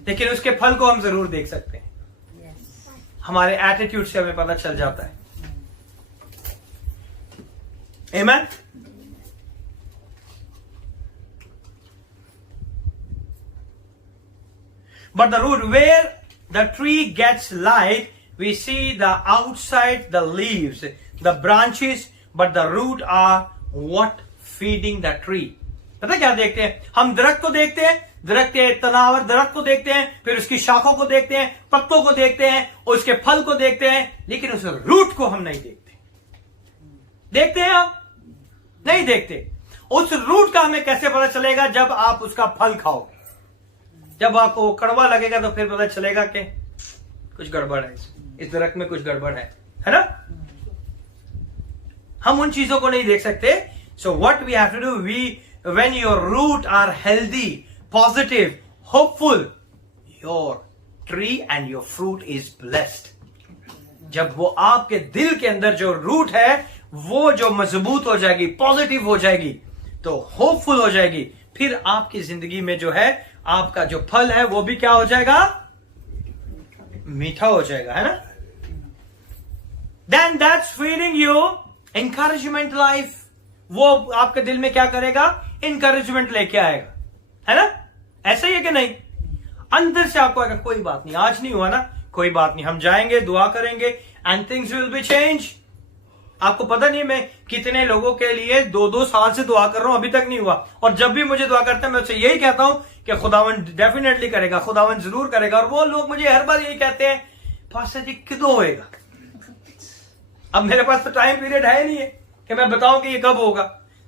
लेकिन उसके फल को हम जरूर देख सकते हैं। हमारे एटीट्यूड से हमें पता चल जाता है। आमीन। But the root, where the tree gets light, we see the outside, the leaves, the branches, but the root are what feeding the tree. पता क्या देखते हैं? हम दरख्त को देखते हैं, दरख्त के तनावर दरख्त को देखते हैं, फिर उसकी शाखों को देखते हैं, पत्तों को देखते हैं, उसके फल को देखते हैं, लेकिन उस रूट को हम नहीं देखते। देखते हैं हम? नहीं देखते। उस रूट का हमें कैसे पता चलेगा? जब आप उसका फल खाओगे, जब आपको कड़वा लगेगा तो फिर पता चलेगा कि कुछ गड़बड़ है, इस दरख्त में कुछ गड़बड़ है ना? हम उन चीजों को नहीं देख सकते। So what we have to do, we when your root are healthy, positive, hopeful, your tree and your fruit is blessed. जब वो आपके दिल के अंदर जो रूट है वो जो मजबूत हो जाएगी, पॉजिटिव हो जाएगी, तो होपफुल हो जाएगी, फिर आपकी जिंदगी में जो है आपका जो फल है वो भी क्या हो जाएगा? मीठा हो जाएगा, है ना? Then that's feeding you encouragement life. वो आपके दिल में क्या करेगा? एनकरेजमेंट लेके आएगा, है ना? ऐसा ही है कि नहीं? अंदर से आपको आएगा कोई बात नहीं, आज नहीं हुआ ना, कोई बात नहीं, हम जाएंगे, दुआ करेंगे and things will be change. आपको पता नहीं मैं कितने लोगों के लिए 2-2 साल से दुआ कर रहा हूं, अभी तक नहीं हुआ, और जब भी मुझे दुआ करते हैं मैं उससे यही कहता हूं कि खुदावन डेफिनेटली करेगा, खुदावन जरूर करेगा। और वो लोग मुझे हर बार यही कहते हैं, पास्टर जी कਦੋਂ होएगा? अब मेरे पास तो टाइम पीरियड है नहीं है कि मैं बताऊं कि ये कब होगा,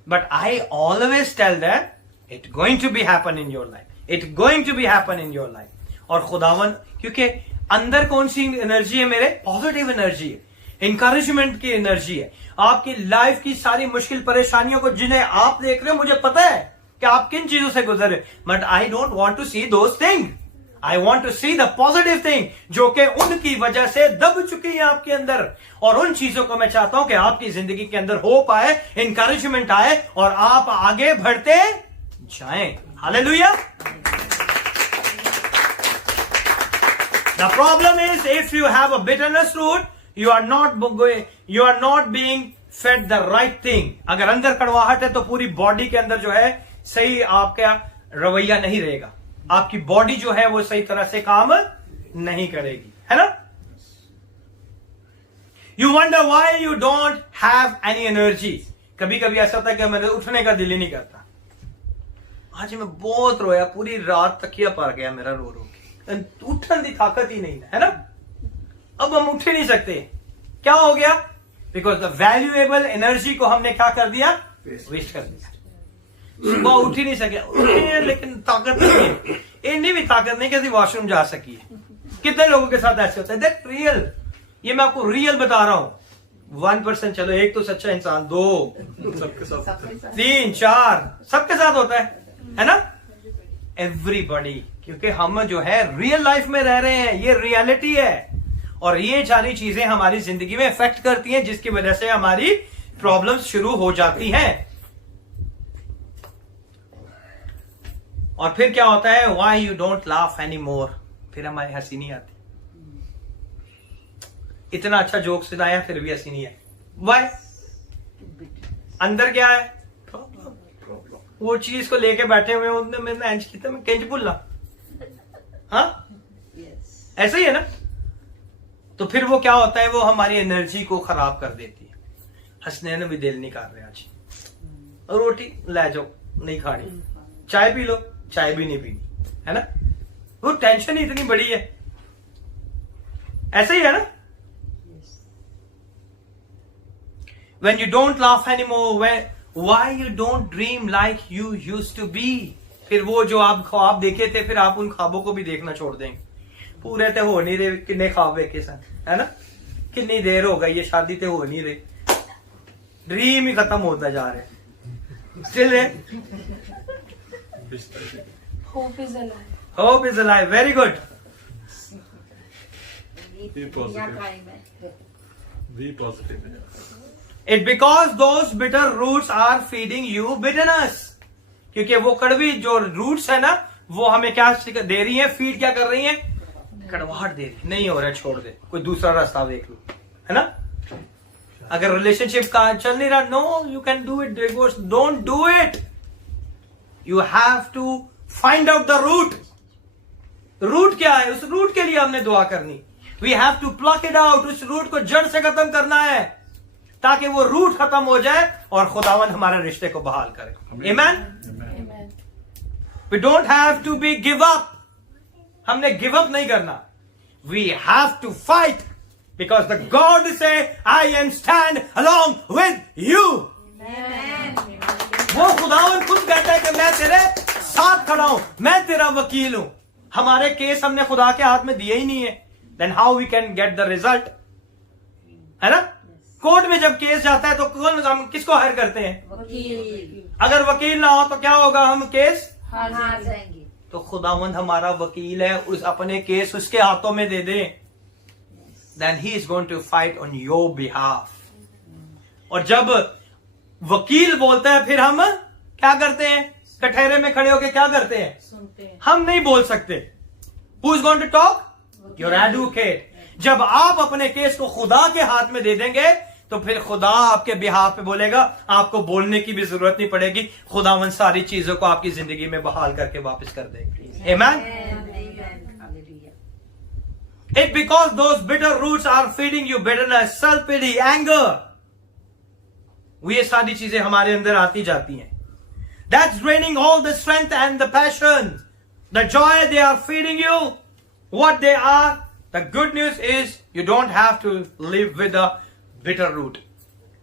but I always tell that it going to be happen in your life, it going to be happen in your life. और खुदावन, क्योंकि अंदर कौन सी एनर्जी है मेरे? पॉजिटिव एनर्जी है, इंकरेजमेंट की एनर्जी है। आपकी लाइफ की सारी मुश्किल परेशानियों को जिन्हें आप देख रहे हो, मुझे पता है कि आप किन चीजों से गुजरे, but I don't want to see those thing, I want to see the positive thing जो कि उनकी वजह से दब चुकी है आपके अंदर। और उन चीजों को मैं चाहता हूं कि आपकी जिंदगी के अंदर होप आए, इंकरेजमेंट आए और आप आगे बढ़ते जाएं। Hallelujah. The problem is if you have a bitterness root, you are not being fed the right thing. अगर अंदर कड़वाहट है तो पूरी बॉडी के अंदर जो है सही आपका रवैया नहीं रहेगा, आपकी बॉडी जो है वो सही तरह से काम नहीं करेगी, है ना? You wonder why you don't have any energy. कभी कभी ऐसा होता है कि मेरे उठने का दिल ही नहीं करता। आज मैं बहुत रोया, पूरी रात तकिया पार गया मेरा रो रो के, उठने की ताकत ही नहीं है ना? अब हम उठ ही नहीं सकते। क्या हो गया? बिकॉज द वैल्यूएबल एनर्जी को हमने क्या कर दिया? वेस्ट कर दिया। सुबह उठ ही नहीं सके, लेकिन ताकत नहीं है, इतनी भी ताकत नहीं कि वॉशरूम जा सकी है। कितने लोगों के साथ ऐसे होता है? दैट रियल, ये मैं आपको रियल बता रहा हूं। 1%, चलो एक तो सच्चा इंसान, 2 सबके साथ, 3 4 सबके साथ होता है ना? एवरीबॉडी, क्योंकि हम जो है रियल लाइफ में रह रहे हैं, ये रियलिटी है, और ये सारी चीजें हमारी जिंदगी में इफेक्ट करती हैं, जिसकी वजह से हमारी प्रॉब्लम्स शुरू हो जाती हैं। और फिर क्या होता है? Why you don't laugh any more, फिर हमारी हंसी नहीं आती। इतना अच्छा जोक सुनाया फिर भी हंसी नहीं है। वाई? अंदर क्या है? वो चीज को लेके बैठे हुए हैं, उन्होंने मैंने इंच किया मैं किंज भुलना, हाँ यस ऐसा ही है ना। तो फिर वो क्या होता है, वो हमारी एनर्जी को खराब कर देती है। हंसने ने भी दिल नहीं कर रहे आज, और रोटी ले जाओ नहीं खानी, चाय पी लो चाय भी नहीं पीनी, है ना। वो टेंशन ही इतनी बड़ी है, ऐसा ही है ना। When you don't laugh anymore, why you don't dream like you used to be? फिर वो जो आप ख्वाब देखे थे, फिर आप उन ख्वाबों को भी देखना छोड़ देंगे। पूरे तो हो नहीं रहे, कितने ख्वाब देखे सन, है ना। कितनी देर हो गई ये शादी तो हो नहीं रही, ड्रीम ही खत्म होता जा रहे स्टिल है। Hope is alive. Hope is alive. Very good. Be positive. Be positive. It's because those bitter roots are feeding you bitterness. क्योंकि वो कड़वी जो रूट्स है ना, वो हमें क्या दे रही है, फीड क्या कर रही है, कड़वाहट दे रही है। नहीं हो रहा है, छोड़ दे, कोई दूसरा रास्ता देख लो, है ना। अगर रिलेशनशिप का चल नहीं रहा, no you can do it, divorce, don't do it. You have to find out the root. Root क्या है, उस रूट के लिए हमने दुआ करनी। We have to pluck it out, उस रूट को जड़ से खत्म करना है, ताकि वो रूट खत्म हो जाए और खुदावन हमारे रिश्ते को बहाल करे। आमीन। Amen. We don't have to be give up, हमने गिव अप नहीं करना। We have to fight, because the God say I am stand along with you. वो खुदावन खुद कहता है कि मैं तेरे साथ खड़ा हूं, मैं तेरा वकील हूं। हमारे केस हमने खुदा के हाथ में दिए ही नहीं है, then how we can get the result, है ना। कोर्ट में जब केस जाता है तो कौन, हम किसको हायर करते हैं, वकील। अगर वकील ना हो तो क्या होगा, हम केस हार जाएंगे। तो खुदावंद हमारा वकील है, उस अपने केस उसके हाथों में दे दे, then he is going to fight on your behalf. और जब वकील बोलता है, फिर हम क्या करते हैं, कटहरे में खड़े होके क्या करते हैं, सुनते हैं। हम नहीं बोल सकते। Who is going to talk, your advocate. जब आप अपने केस को खुदा के हाथ में दे देंगे, तो फिर खुदा आपके बिहाफ पे बोलेगा, आपको बोलने की भी जरूरत नहीं पड़ेगी। खुदावन सारी चीजों को आपकी जिंदगी में बहाल करके वापस कर देंगे। आमीन। It because those bitter roots are feeding you bitterness, self-pity, anger. ये सारी चीजें हमारे अंदर आती जाती हैं। That's draining all the strength and the passion, the joy they are feeding you. What they are, the good news is you don't have to live with a bitter root.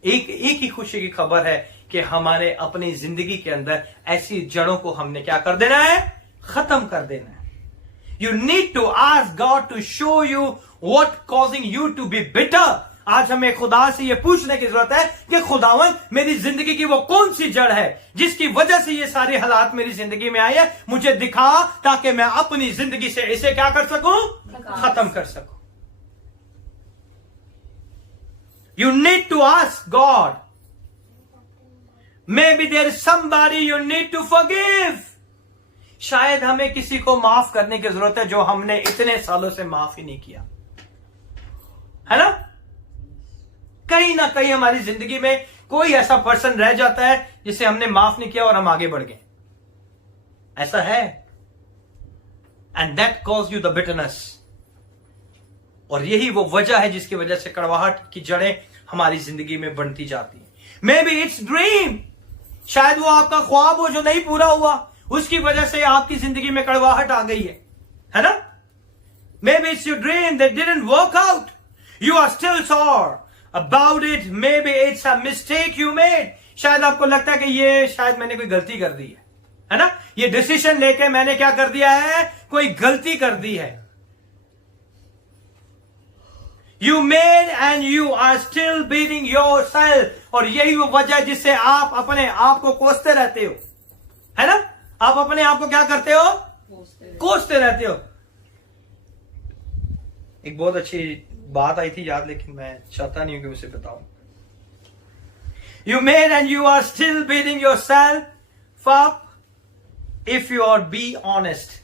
एक ही खुशी की खबर है कि हमारे अपनी जिंदगी के अंदर ऐसी जड़ों को हमने क्या कर देना है, खत्म कर देना है। You need to ask God to show you what causing you to be bitter. आज हमें खुदा से ये पूछने की जरूरत है कि खुदावन मेरी जिंदगी की वो कौन सी जड़ है जिसकी वजह से ये सारे हालात मेरी जिंदगी में आए हैं, मुझे दिखा, ताकि मैं अपनी जिंदगी से इसे क्या कर सकूं, खत्म कर सकूं। You need to ask God. Maybe there is somebody you need to forgive. शायद हमें किसी को माफ करने की जरूरत है जो हमने इतने सालों से माफ ही नहीं किया, है ना। कहीं ना कहीं हमारी जिंदगी में कोई ऐसा पर्सन रह जाता है जिसे हमने माफ नहीं किया और हम आगे बढ़ गए, ऐसा है। And that cause you the bitterness. और यही वो वजह है जिसकी वजह से कड़वाहट की जड़ें हमारी जिंदगी में बनती जाती हैं। मे बी इट्स ड्रीम, शायद वो आपका ख्वाब हो जो नहीं पूरा हुआ, उसकी वजह से आपकी जिंदगी में कड़वाहट आ गई है ना। Maybe it's your dream that didn't work out, you are still sore about it, maybe it's a mistake you made. शायद आपको लगता है कि ये शायद मैंने कोई गलती कर दी है ना, ये डिसीजन लेके मैंने क्या कर दिया है, कोई गलती कर दी है। You made and you are still beating yourself। और यही वो वजह है जिससे आप अपने आप को कोसते रहते हो, है ना। आप अपने आप को क्या करते हो, कोसते रहते हो। एक बहुत अच्छी बात आई थी याद, लेकिन मैं चाहता नहीं हूं कि उसे बताऊं। You made and you are still beating yourself up if you are be honest।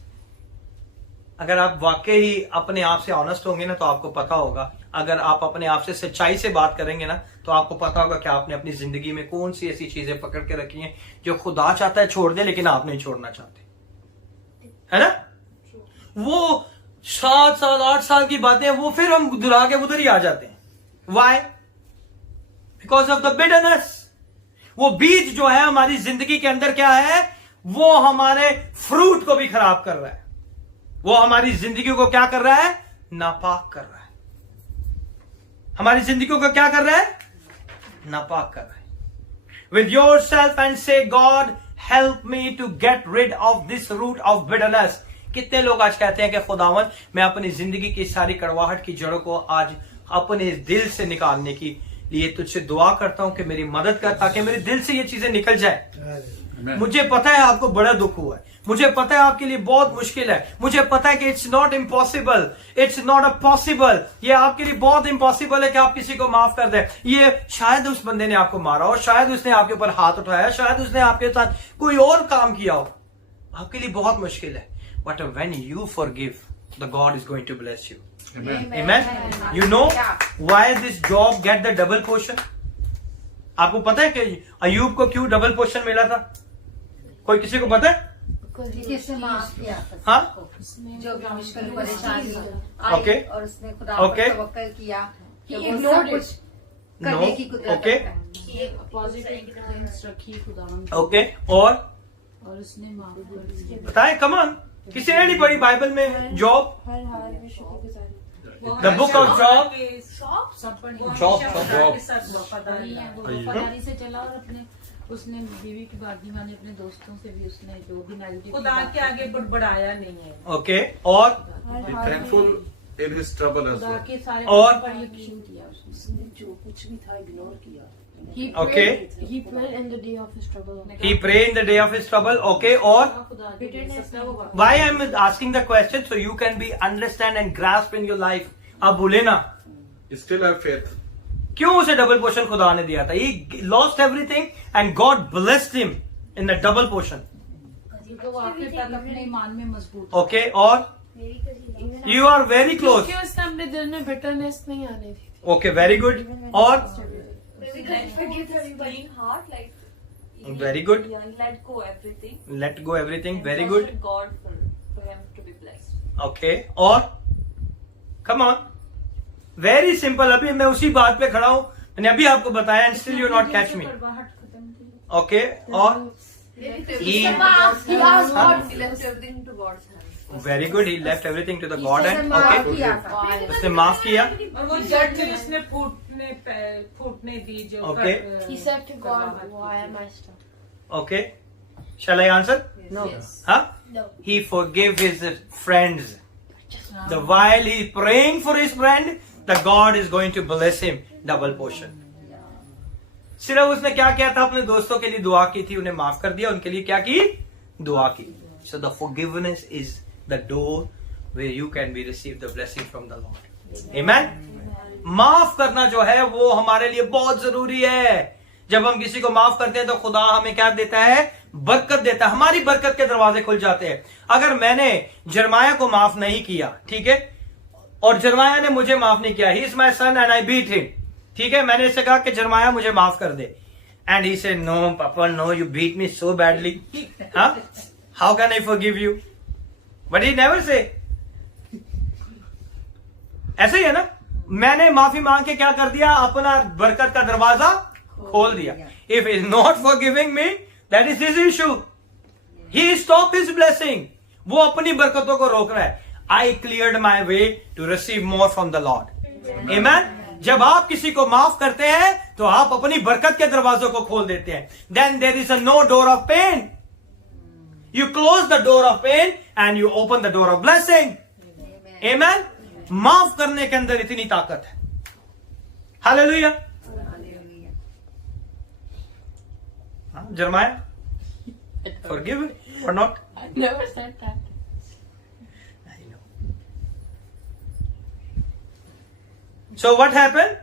अगर आप वाकई अपने आप से ऑनेस्ट होंगे ना, तो आपको पता होगा अगर आप अपने आप से सच्चाई से बात करेंगे ना, तो आपको पता होगा कि आपने अपनी जिंदगी में कौन सी ऐसी चीजें पकड़ के रखी हैं जो खुदा चाहता है छोड़ दे, लेकिन आप नहीं छोड़ना चाहते, है ना। वो 7 साल 8 साल की बातें, वो फिर हम दुरा के उधर ही आ जाते हैं। Why? Because of the bitterness. वो बीज जो है हमारी जिंदगी के अंदर क्या है, वो हमारे फ्रूट को भी खराब कर रहा है, वो हमारी जिंदगी को क्या कर रहा है, नापाक कर रहा है। हमारी जिंदगी को क्या कर रहा है, नापाक कर रहा है। With yourself and say God help me to get rid of this root of bitterness. कितने लोग आज कहते हैं कि खुदावन, मैं अपनी जिंदगी की सारी कड़वाहट की जड़ों को आज अपने दिल से निकालने की लिए तुझसे दुआ करता हूं कि मेरी मदद कर, ताकि मेरे दिल से ये चीजें निकल जाए। मुझे पता है आपको बड़ा दुख हुआ है, मुझे पता है आपके लिए बहुत मुश्किल है, मुझे पता है कि it's not impossible, it's not a possible, ये आपके लिए बहुत इम्पॉसिबल है कि आप किसी को माफ कर दें। ये शायद उस बंदे ने आपको मारा हो, शायद उसने आपके ऊपर हाथ उठाया, शायद उसने आपके साथ कोई और काम किया हो, आपके लिए बहुत मुश्किल है। But when you forgive, the God is going to bless you. Amen. You know why this job get the double portion? आपको पता है कि अयूब को क्यों डबल पोर्शन मिला था? कोई किसी को पता है? किसने माफ किया था हाँ? सबको, जो भी मुश्किल परेशानी Okay. आई और उसने खुदा Okay. पर तवक्कल किया कि He वो ignored सब कुछ No. करने की कुदरत Okay. रखता है। पॉजिटिव थिंग्स रखी खुदा ओके, और उसने माफ कर दिया। बताएं, कमान। किसी ने नहीं पढ़ी बाइबल में जॉब, हर हाल में शुक्रगुजारी। The book of Job? सब पढ़ी। जॉब, वफादारी है, वो वफादारी से चला और अपने उसने बीवी की बात नहीं मानी, अपने दोस्तों से भी उसने जो भी नेगेटिव खुदा के आगे बढ़ाया नहीं है। ओके, और हर Be hall thankful in his trouble as खुदा well. के सारे और? पर यकीन किया उसने। जो कुछ भी था इग्नोर किया। He Okay. prayed. He prayed in the day of his trouble. he pray in the day of his trouble. Okay, और खुदा जो दे सकता है वो वापस। why I am asking the question so you can be understand and grasp in your life. आप भूले ना, You still have faith. क्यों उसे डबल पोर्शन खुदा ने दिया था? He lost everything and God blessed him in the double portion. तो वो आखिर तक अपने ईमान में मजबूत। ओके, और you are very close. क्योंकि उसने अपने दिल में बिटरनेस नहीं आने दी थी। ओके, वेरी गुड, और clean heart, like Very good. Yeah, let go everything. let go everything, very And good. trust God for him to be blessed. Okay, और come on, very simple. अभी मैं उसी बात पे खड़ा हूं, मैंने अभी आपको बताया and still you not catch me. कड़वाहट खत्म की। ओके, और He he asked God. He left everything to God's hands. very good, he left everything to the God and माफ okay, किया था। उसने माफ किया। और वो जड़ भी उसने फूटने दी जो Okay. He said to God, "Why am I stuck?" Okay, shall I answer? No. Huh? No. He forgave his friends. The while he praying for his friend, the God is going to bless him double portion. सिर्फ उसने क्या किया था, अपने दोस्तों के लिए दुआ की थी, उन्हें माफ कर दिया, उनके लिए क्या की, दुआ की। So the forgiveness is the door where you can be receive the blessing from the Lord. Amen. माफ करना जो है वो हमारे लिए बहुत जरूरी है। जब हम किसी को माफ करते हैं तो खुदा हमें क्या देता है, बरकत देता है, हमारी बरकत के दरवाजे खुल जाते हैं। अगर मैंने जरमाया को माफ नहीं किया, ठीक है, और जरमाया ने मुझे माफ नहीं किया, he is my son and I beat him, ठीक है, मैंने इससे कहा कि जरमाया मुझे माफ कर दे, and he said no papa no, you beat me so badly, हाँ, how can I forgive you, but he never say. ऐसे ही है ना, मैंने माफी मांग के क्या कर दिया, अपना बरकत का दरवाजा खोल दिया। If is not forgiving me, that is his issue, he stop his blessing, वो अपनी बरकतों को रोक रहा है। I cleared my way to receive more from the Lord. Amen. जब आप किसी को माफ करते हैं तो आप अपनी बरकत के दरवाजों को खोल देते हैं। Then there is a no door of pain, you close the door of pain and you open the door of blessing. Amen. माफ करने के अंदर इतनी ताकत है। Hallelujah. Jeremiah, forgive or not? I never said that. I know. So what happened?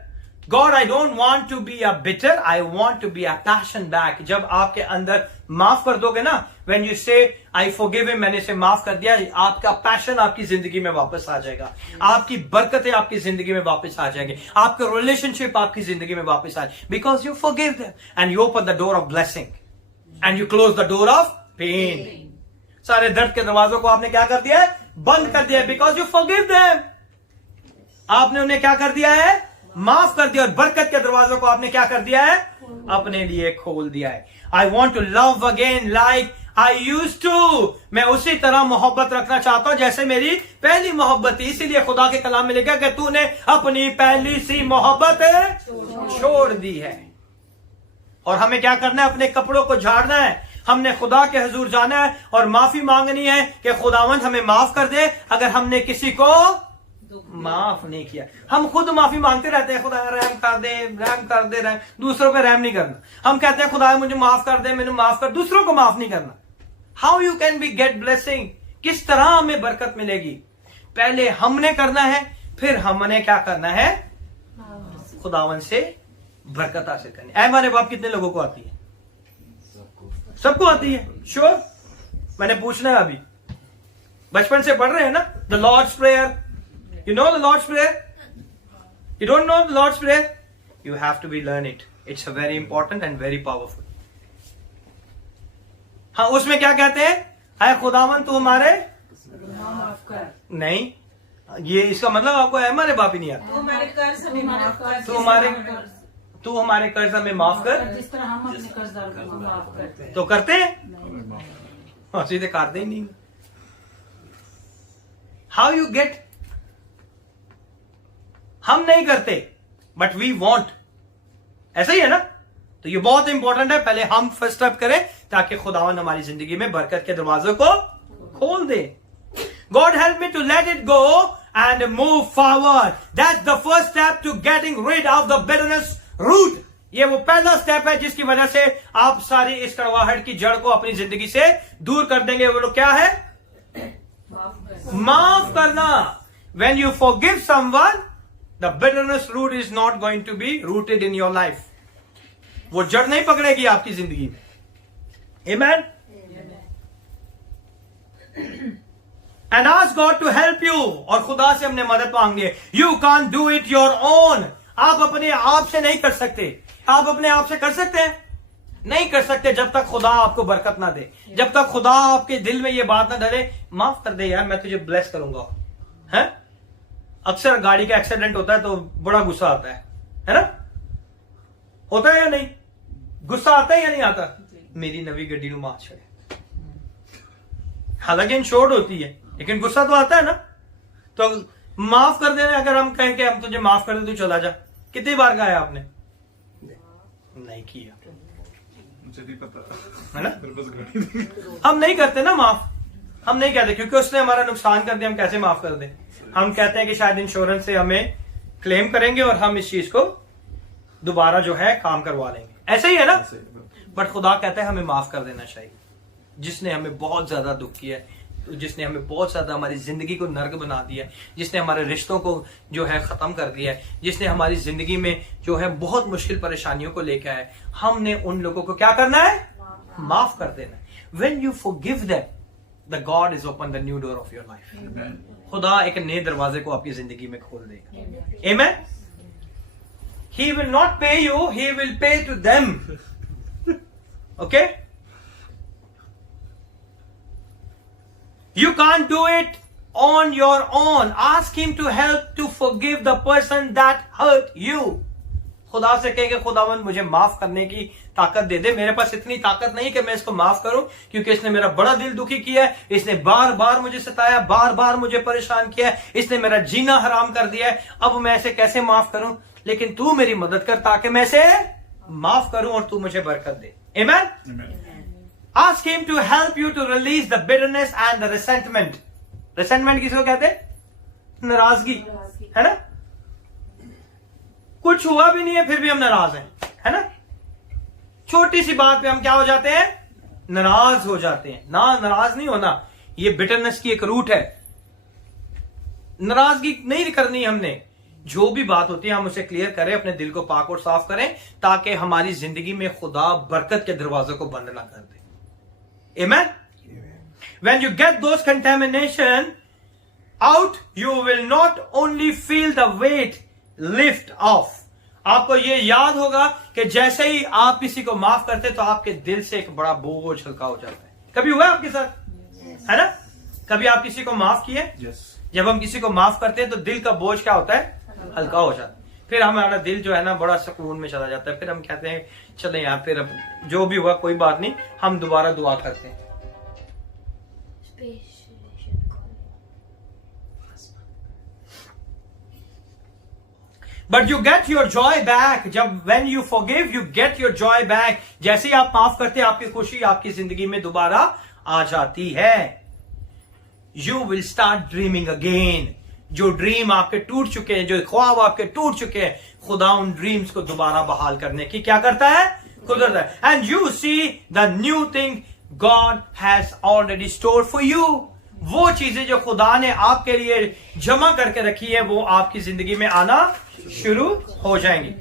God, I don't want to be a bitter, I want to be a passion back. जब आपके अंदर माफ कर दोगे ना, when you say I forgive him, मैंने इसे माफ कर दिया, आपका पैशन आपकी जिंदगी में वापस आ जाएगा, आपकी बरकतें आपकी जिंदगी में वापस आ जाएंगे, आपका रिलेशनशिप आपकी जिंदगी में वापस आ जाए, because you forgive them and you open the door of blessing and you close the door of pain. सारे दर्द के दरवाजों को आपने क्या कर दिया है? बंद कर दिया है, because you forgive them. आपने उन्हें क्या कर दिया है? माफ कर दिया, और बरकत के दरवाजों को आपने क्या कर दिया है? अपने लिए खोल दिया है. I want to love again like I used to. मैं उसी तरह मोहब्बत रखना चाहता हूं जैसे मेरी पहली मोहब्बत थी. इसीलिए खुदा के कलाम में लिखा कि तूने अपनी पहली सी मोहब्बत छोड़ दी है. और हमें क्या करना है? अपने कपड़ों को झाड़ना है, हमने खुदा के हुजूर जाना है और माफी मांगनी है कि खुदावंद हमें माफ कर दे अगर हमने किसी को माफ नहीं किया. हम खुद माफी मांगते रहते हैं, खुदा रहम कर दे, रहम कर दे, रहम. दूसरों पे रहम नहीं करना. हम कहते हैं खुदा मुझे माफ कर दे, मैंने माफ कर, दूसरों को माफ नहीं करना. How you can be get blessing? किस तरह हमें बरकत मिलेगी? पहले हमने करना है, फिर हमने क्या करना है? खुदावन से बरकत हासिल करनी. ऐ हमारे बाप कितने लोगों को आती है? सबको आती है. श्योर? मैंने पूछना है अभी. बचपन से पढ़ रहे हैं ना the Lord's prayer. You know the Lord's Prayer? You don't know the Lord's Prayer? You have to be learn it. It's a very important and very powerful. हाँ, उसमें क्या कहते हैं? आए खुदावन तू हमारे माफ कर. नहीं, ये इसका मतलब आपको हमारे बाप ही नहीं आता. तू हमारे कर्ज हमें माफ कर. तू हमारे कर्ज हमें माफ कर. जिस तरह हम अपने कर्जदार को माफ करते हैं. तो करते हैं? हाँ, सीधे करते ही नहीं. How you get? हम नहीं करते बट वी वॉन्ट. ऐसा ही है ना? तो ये बहुत इंपॉर्टेंट है. पहले हम फर्स्ट स्टेप करें ताकि खुदावन हमारी जिंदगी में बरकत के दरवाजों को खोल दे. God help me to let it go and move forward. That's the first step to getting rid of the bitterness root. ये वो पहला स्टेप है जिसकी वजह से आप सारी इस कड़वाहट की जड़ को अपनी जिंदगी से दूर कर देंगे. वो लोग क्या है? माफ करना. When you forgive someone, the bitterness root is not going to be rooted in your life. वो जड़ नहीं पकड़ेगी आपकी जिंदगी में. Amen? And ask God to help you. और खुदा से हमने मदद मांगनी है. You can't do it your own. आप अपने आप से नहीं कर सकते. आप अपने आप से कर सकते हैं? नहीं कर सकते जब तक खुदा आपको बरकत ना दे. जब तक खुदा आपके दिल में ये बात ना डले, माफ कर दे यार, मैं तुझे ब्लेस करूंगा. है? अक्सर गाड़ी का एक्सीडेंट होता है तो बड़ा गुस्सा आता है ना? होता है या नहीं? गुस्सा आता है या नहीं आता? मेरी नवी गड्डी नु मार छड़े. हालांकि इंश्योर्ड होती है लेकिन गुस्सा तो आता है ना. तो माफ कर देना. अगर हम कहें कि हम तुझे माफ कर दे, तू चला जा, कितनी बार कहा है आपने? नहीं किया. मुझे नहीं पता है ना? मेरे पास गाड़ी हम नहीं करते ना माफ. हम नहीं कहते क्योंकि उसने हमारा नुकसान कर दिया. हम कैसे माफ कर दें? हम कहते हैं कि शायद इंश्योरेंस से हमें क्लेम करेंगे और हम इस चीज को दोबारा जो है काम करवा लेंगे. ऐसे ही है ना? बट खुदा कहता है हमें माफ कर देना चाहिए. जिसने हमें बहुत ज्यादा दुख किया है, जिसने हमें बहुत ज्यादा हमारी जिंदगी को नर्क बना दिया है, जिसने हमारे रिश्तों को जो है खत्म कर दिया है, जिसने हमारी जिंदगी में जो है बहुत मुश्किल परेशानियों को लेकर आया है, हमने उन लोगों को क्या करना है? माफ कर देना है. When you forgive them, the God is open the new door of your life. खुदा एक नए दरवाजे को आपकी जिंदगी में खोल देगा. Amen? He will not pay you, he will pay to them. Okay? You can't do it on your own. Ask him to help to forgive the person that hurt you. खुदा से कहेंगे खुदावंद मुझे माफ करने की ताकत दे दे. मेरे पास इतनी ताकत नहीं कि मैं इसको माफ करूं क्योंकि इसने मेरा बड़ा दिल दुखी किया है, इसने बार बार मुझे सताया, बार बार मुझे परेशान किया है, इसने मेरा जीना हराम कर दिया है. अब मैं इसे कैसे माफ करूं? लेकिन तू मेरी मदद कर ताकि मैं इसे माफ करूं और तू मुझे बरकत दे. Amen? Ask him to help you to release the bitterness and the resentment. Resentment किसको कहते हैं? नाराजगी. है ना? कुछ हुआ भी नहीं है फिर भी हम नाराज हैं. है ना? छोटी सी बात पे हम क्या हो जाते हैं? नाराज हो जाते हैं. ना, नाराज नहीं होना. ये बिटरनेस की एक रूट है. नाराजगी नहीं करनी हमने. जो भी बात होती है हम उसे क्लियर करें, अपने दिल को पाक और साफ करें, ताकि हमारी जिंदगी में खुदा बरकत के दरवाजों को बंद ना कर दे। Amen? When you get those contamination out, you will not only feel the weight lift off. आपको ये याद होगा कि जैसे ही आप किसी को माफ करते तो आपके दिल से एक बड़ा बोझ हल्का हो जाता है। कभी हुआ आपके साथ? है ना? कभी आप किसी को माफ किए? Yes. जब हम किसी को माफ करते हैं तो दिल का बोझ क्या होता है? हल्का हो जाता है। फिर हमारा दिल जो है ना बड़ा सुकून में चला जाता है। फिर हम कहते हैं चले यार, फिर अब जो भी हुआ कोई बात नहीं, हम दोबारा दुआ करते हैं। But you get your joy back. जब when you forgive you get your joy back. जैसे ही आप माफ करते हैं आपकी खुशी आपकी जिंदगी में दोबारा आ जाती है। You will start dreaming again. जो ड्रीम आपके टूट चुके हैं, जो ख्वाब आपके टूट चुके हैं, खुदा उन ड्रीम्स को दोबारा बहाल करने की क्या करता है? कुदरत है। And you see the new thing God has already store for you. वो चीजें जो खुदा ने आपके लिए जमा करके रखी है वो आपकी जिंदगी में आना शुरू हो जाएंगी।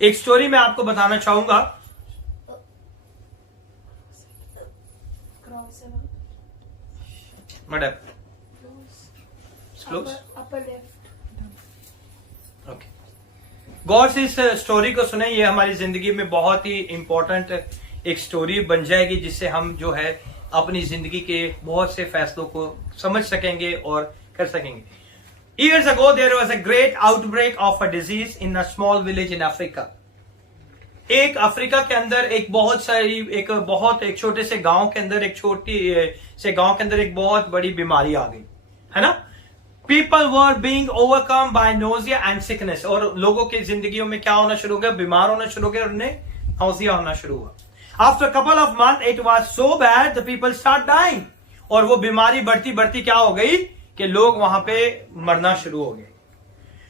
एक स्टोरी मैं आपको बताना चाहूंगा। मैडम ओके, गौर से इस स्टोरी को सुने। ये हमारी जिंदगी में बहुत ही इंपॉर्टेंट एक स्टोरी बन जाएगी, जिससे हम जो है अपनी जिंदगी के बहुत से फैसलों को समझ सकेंगे और कर सकेंगे। Years ago, there was a great outbreak of a disease in a small village in Africa. एक अफ्रीका के अंदर एक छोटे से गांव के अंदर एक बहुत बड़ी बीमारी आ गई, है ना? People were being overcome by nausea and sickness. और लोगों की जिंदगियों में क्या होना शुरू हो गया? बीमार होना शुरू हो गया और उन्हें नाउजिया होना शुरू हुआ। After a couple of months, it was so bad the people start dying. और वो बीमारी बढ़ती बढ़ती क्या हो गई कि लोग वहां पे मरना शुरू हो गए।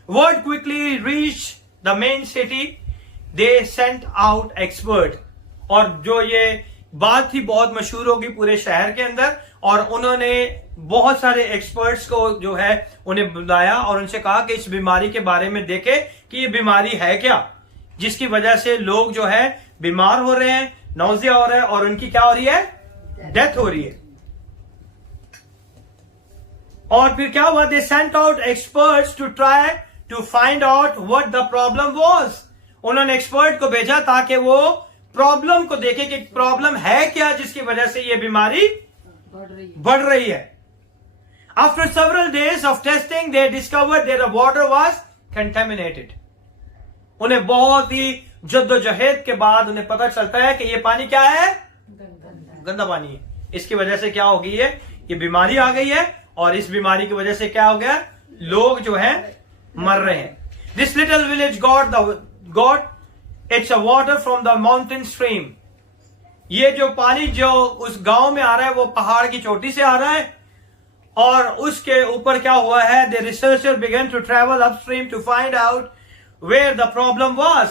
Word quickly reached the main city. They sent out expert. और जो ये बात थी बहुत मशहूर होगी पूरे शहर के अंदर, और उन्होंने बहुत सारे एक्सपर्ट्स को जो है उन्हें बुलाया और उनसे कहा कि इस बीमारी के बारे में देखें कि ये बीमारी है क्या, जिसकी वजह से लोग जो है बीमार हो रहे हैं, नाउजिया हो रहा है और उनकी क्या हो रही है? डेथ हो रही है। और फिर क्या हुआ? They sent out experts to try to find out what the problem was. उन्होंने एक्सपर्ट को भेजा ताकि वो प्रॉब्लम को देखे कि प्रॉब्लम है क्या जिसकी वजह से ये बीमारी बढ़ रही है। After several days of testing they discovered that the water was contaminated. उन्हें बहुत ही जद्दोजहद के बाद उन्हें पता चलता है कि ये पानी क्या है? गंदा पानी है। इसकी वजह से क्या हो गई है? ये बीमारी आ गई है और इस बीमारी की वजह से क्या हो गया? लोग जो है मर रहे हैं। This little village got it's a water from the mountain stream. ये जो पानी जो उस गांव में आ रहा है वो पहाड़ की चोटी से आ रहा है, और उसके ऊपर क्या हुआ है? The researcher began to travel upstream to find out where the problem was.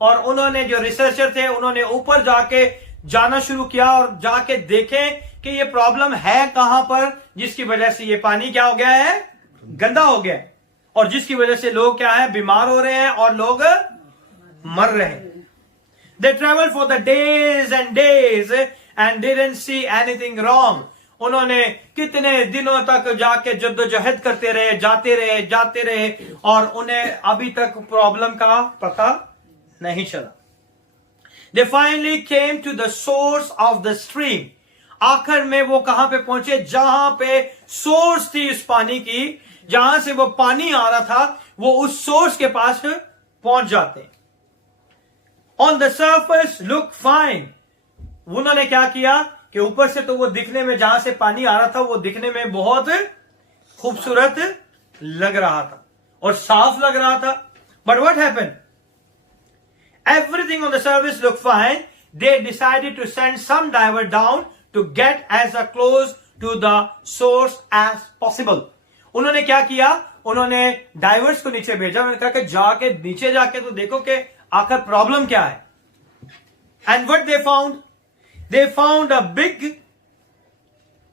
और उन्होंने जो रिसर्चर थे उन्होंने ऊपर जाके जाना शुरू किया और जाके देखें कि ये प्रॉब्लम है कहां पर, जिसकी वजह से ये पानी क्या हो गया है? गंदा हो गया, और जिसकी वजह से लोग क्या है? बीमार हो रहे हैं और लोग मर रहे हैं। They traveled for the days and days and didn't see anything wrong. उन्होंने कितने दिनों तक जाके जद्दोजहद करते रहे, जाते रहे और उन्हें अभी तक प्रॉब्लम का पता नहीं चला। They finally came to the source of the stream. आखिर में वो कहां पे पहुंचे? जहां पे सोर्स थी उस पानी की, जहां से वो पानी आ रहा था, वो उस सोर्स के पास पहुंच जाते हैं। On the surface look fine. उन्होंने क्या किया कि ऊपर से तो वो दिखने में, जहां से पानी आ रहा था वो दिखने में बहुत खूबसूरत लग रहा था और साफ लग रहा था। But what happened? Everything on the surface looked fine. They decided to send some diver down to get as close to the source as possible. उन्होंने क्या किया? उन्होंने डाइवर्स को नीचे भेजा। उन्होंने कहा कि नीचे जाके तो देखो कि आखिर प्रॉब्लम क्या है? And what they found? They found a big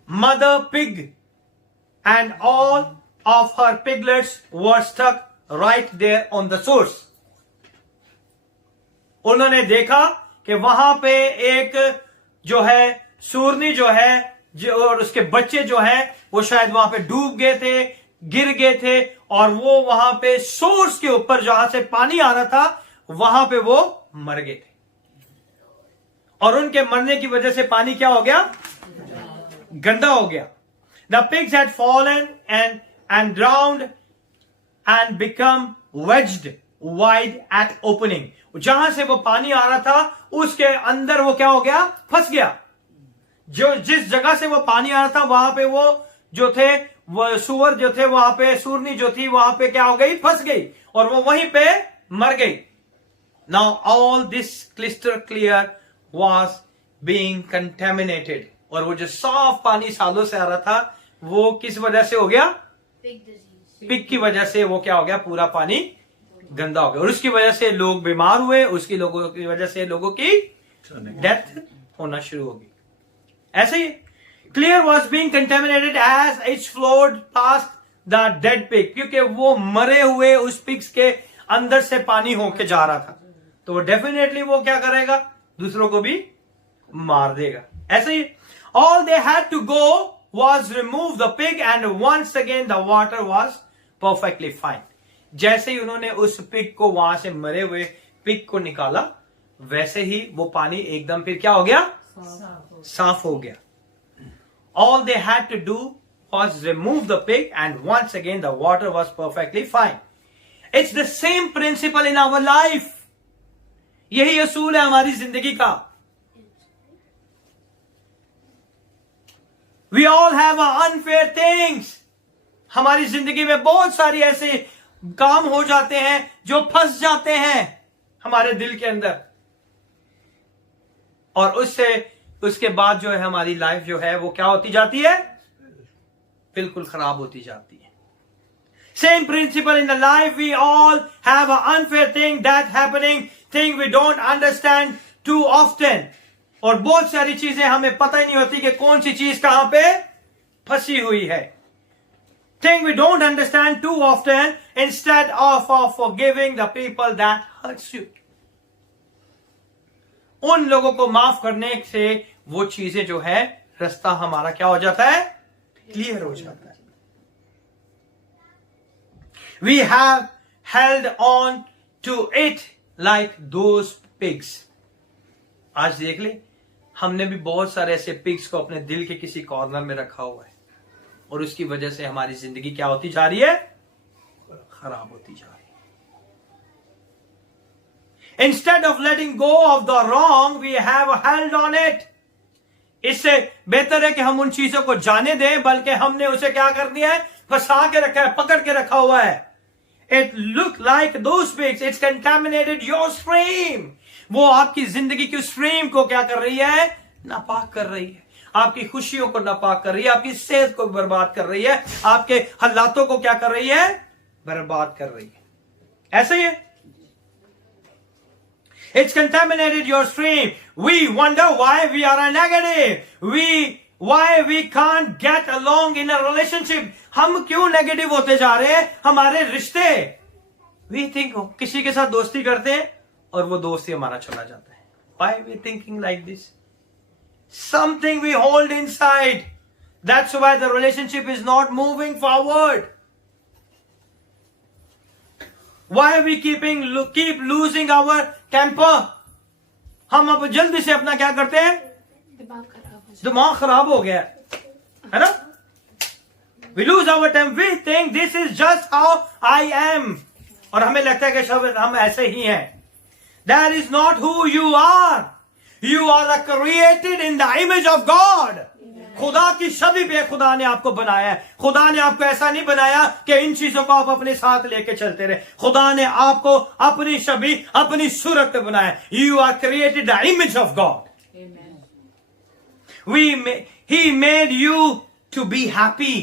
mother pig and all of her piglets were stuck right there on the source. उन्होंने देखा कि वहां पे एक जो है सूरनी जो है और उसके बच्चे जो है वो शायद वहां पे डूब गए थे, गिर गए थे, और वो वहां पे सोर्स के ऊपर जहां से पानी आ रहा था वहां पे वो मर गए थे. और उनके मरने की वजह से पानी क्या हो गया? गंदा हो गया. The pigs had fallen and drowned and become wedged wide at opening. जहां से वो पानी आ रहा था उसके अंदर वो क्या हो गया? फंस गया. जो जिस जगह से वो पानी आ रहा था वहां पे वो जो थे, वो सुअर जो थे वहां पे, सूरनी जो थी वहां पे क्या हो गई? फंस गई और वो वहीं पे मर गई. Now all this clyster clear was being contaminated. और वो जो साफ पानी सालों से आ रहा था वो किस वजह से हो गया? पिग की वजह से वो क्या हो गया? पूरा पानी गंदा हो गया. और उसकी वजह से लोग बीमार हुए, उसकी लोगों की वजह से लोगों की डेथ होना शुरू होगी. ऐसे ही clear was being contaminated as it's flowed past the dead pig. क्योंकि वो मरे हुए उस पिग्स के अंदर से पानी होके जा रहा था, तो वो डेफिनेटली वो क्या करेगा? दूसरों को भी मार देगा. ऐसे ही all they had to go was remove the pig and once again the water was perfectly fine. जैसे ही उन्होंने उस पिग को, वहां से मरे हुए पिग को निकाला, वैसे ही वो पानी एकदम फिर क्या हो गया? साफ हो गया. All they had to do was remove the pig and once again the water was perfectly fine. It's the same principle in our life. यही असूल है हमारी जिंदगी का. We all have unfair things. हमारी जिंदगी में बहुत सारी ऐसे काम हो जाते हैं जो फंस जाते हैं हमारे दिल के अंदर, और उसके बाद जो है हमारी लाइफ जो है वो क्या होती जाती है? बिल्कुल खराब होती जाती है. Same principle in the life. We all have a unfair thing that happening, thing we don't understand too often. और बहुत सारी चीजें हमें पता ही नहीं होती कि कौन सी चीज कहां पे फंसी हुई है. Thing we don't understand too often instead of forgiving the people that hurts you. उन लोगों को माफ करने से वो चीजें जो है, रास्ता हमारा क्या हो जाता है? क्लियर हो जाता है. We have held on to it like those pigs. आज देख ले, हमने भी बहुत सारे ऐसे पिग्स को अपने दिल के किसी कॉर्नर में रखा हुआ है, और उसकी वजह से हमारी जिंदगी क्या होती जा रही है? खराब होती जा रही है. Instead of letting go of the wrong, we have held on it. इससे बेहतर है कि हम उन चीजों को जाने दें, बल्कि हमने उसे क्या कर दिया है? फंसा के रखा है, पकड़ के रखा हुआ है. It look like those pigs. It's contaminated your stream. वो आपकी जिंदगी की स्ट्रीम को क्या कर रही है? नापाक कर रही है. आपकी खुशियों को नापाक कर रही है, आपकी सेहत को बर्बाद कर रही है, आपके हालातों को क्या कर रही है? बर्बाद कर रही है. ऐसे ही है. It's contaminated your stream. We wonder why we are negative. Why we can't get along in a relationship. हम क्यों नेगेटिव होते जा रहे हैं हमारे रिश्ते? We think किसी के साथ दोस्ती करते हैं और वो दोस्ती हमारा चला जाता है. Why we thinking like this? Something we hold inside. That's why the relationship is not moving forward. Why we keep losing our temper? हम अब जल्दी से अपना क्या करते हैं? दिमाग खराब हो गया है ना? We lose our temper. We think this is just how I am. और हमें लगता है कि शायद हम ऐसे ही हैं. That is not who you are. You are created in the image of God. खुदा की छवि पे खुदा ने आपको बनाया है. खुदा ने आपको ऐसा नहीं बनाया कि इन चीजों को आप अपने साथ लेके चलते रहे. खुदा ने आपको अपनी छवि, अपनी सूरत पे बनाया. You are created the image of God. He made you to be happy.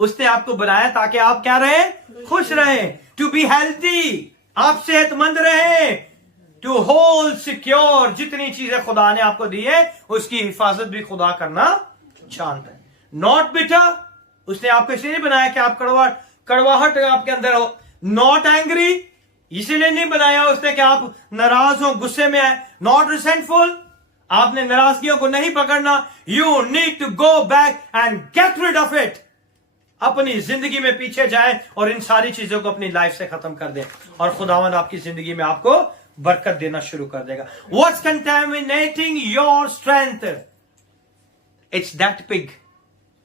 उसने आपको बनाया ताकि आप क्या रहे? खुश रहे. To be healthy. आप सेहतमंद रहे. To hold secure. जितनी चीजें खुदा ने आपको दी है उसकी हिफाजत भी खुदा करना जानता है। नॉट बिटर, उसने आपको इसलिए नहीं बनाया कि आप कड़वाहट आपके अंदर हो। नॉट एंग्री, इसीलिए नहीं बनाया उसने कि आप नाराज हो, गुस्से में आए। नॉट रिसेंटफुल, आपने नाराजगियों को नहीं पकड़ना। You need to go back and get rid of it. अपनी जिंदगी में पीछे जाएं और इन सारी चीजों को अपनी लाइफ से खत्म कर दें, और खुदावंद आपकी जिंदगी में आपको बरकत देना शुरू कर देगा। What's contaminating your strength? It's that pig.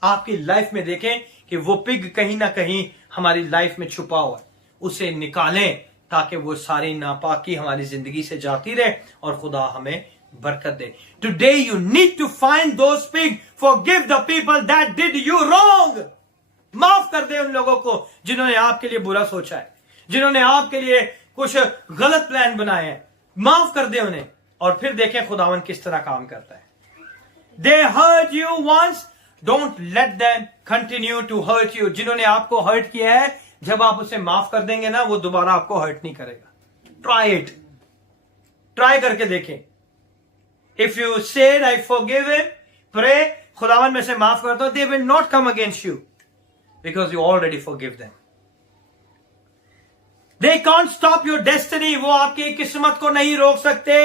आपकी लाइफ में देखें कि वो पिग कहीं ना कहीं हमारी लाइफ में छुपा हुआ है, उसे निकालें ताकि वो सारी नापाकी हमारी जिंदगी से जाती रहे और खुदा हमें बरकत दे। Today you need to find those pig, forgive the people that did you wrong. माफ कर दे उन लोगों को जिन्होंने आपके लिए बुरा सोचा है, जिन्होंने आपके लिए कुछ गलत प्लान बनाए हैं। माफ कर दे उन्हें, और फिर देखें खुदावन किस तरह काम करता है। They hurt you once, don't let them continue to hurt you. जिन्होंने आपको हर्ट किया है, जब आप उसे माफ कर देंगे ना, वो दोबारा आपको हर्ट नहीं करेगा। ट्राई इट, ट्राई करके देखें। If you said I forgive him, pray खुदावन में से माफ कर दो, they will not come against you because you already forgive them. They can't stop your destiny. वो आपकी किस्मत को नहीं रोक सकते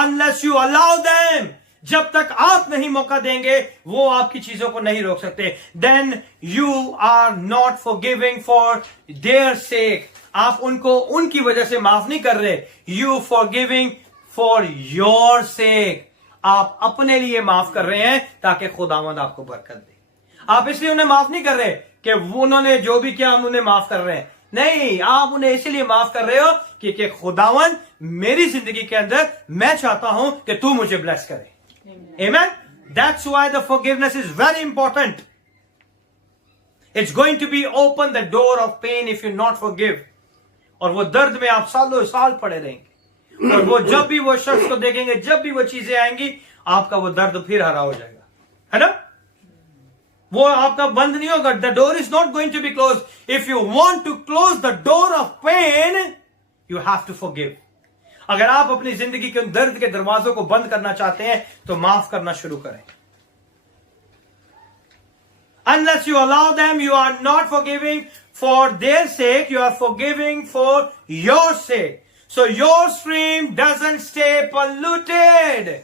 unless you allow them. जब तक आप नहीं मौका देंगे, वो आपकी चीजों को नहीं रोक सकते। Then you are not forgiving for their sake. आप उनको उनकी वजह से माफ नहीं कर रहे। You forgiving for your sake. आप अपने लिए माफ कर रहे हैं ताकि खुदावंद आपको बरकत दे। आप इसलिए उन्हें माफ नहीं कर रहे कि वो उन्होंने जो भी किया हम उन्हें माफ कर रहे हैं। नहीं, आप उन्हें इसलिए माफ कर रहे हो कि खुदावन मेरी जिंदगी के अंदर मैं चाहता हूं कि तू मुझे ब्लेस करे। Amen. That's why the forgiveness is very important. It's going to be open the door of pain if you not forgive. और वो दर्द में आप सालों साल पड़े रहेंगे, और वो जब भी वो शख्स को देखेंगे, जब भी वो चीजें आएंगी, आपका वो दर्द फिर हरा हो जाएगा, है ना। वो आपका बंद नहीं होगा। The door is not going to be close. If you want to close the door of pain, you have to forgive. अगर आप अपनी जिंदगी के दर्द के दरवाजों को बंद करना चाहते हैं तो माफ करना शुरू करें। Unless you allow them, you are not forgiving for their sake, you are forgiving for your sake. So your stream doesn't stay polluted.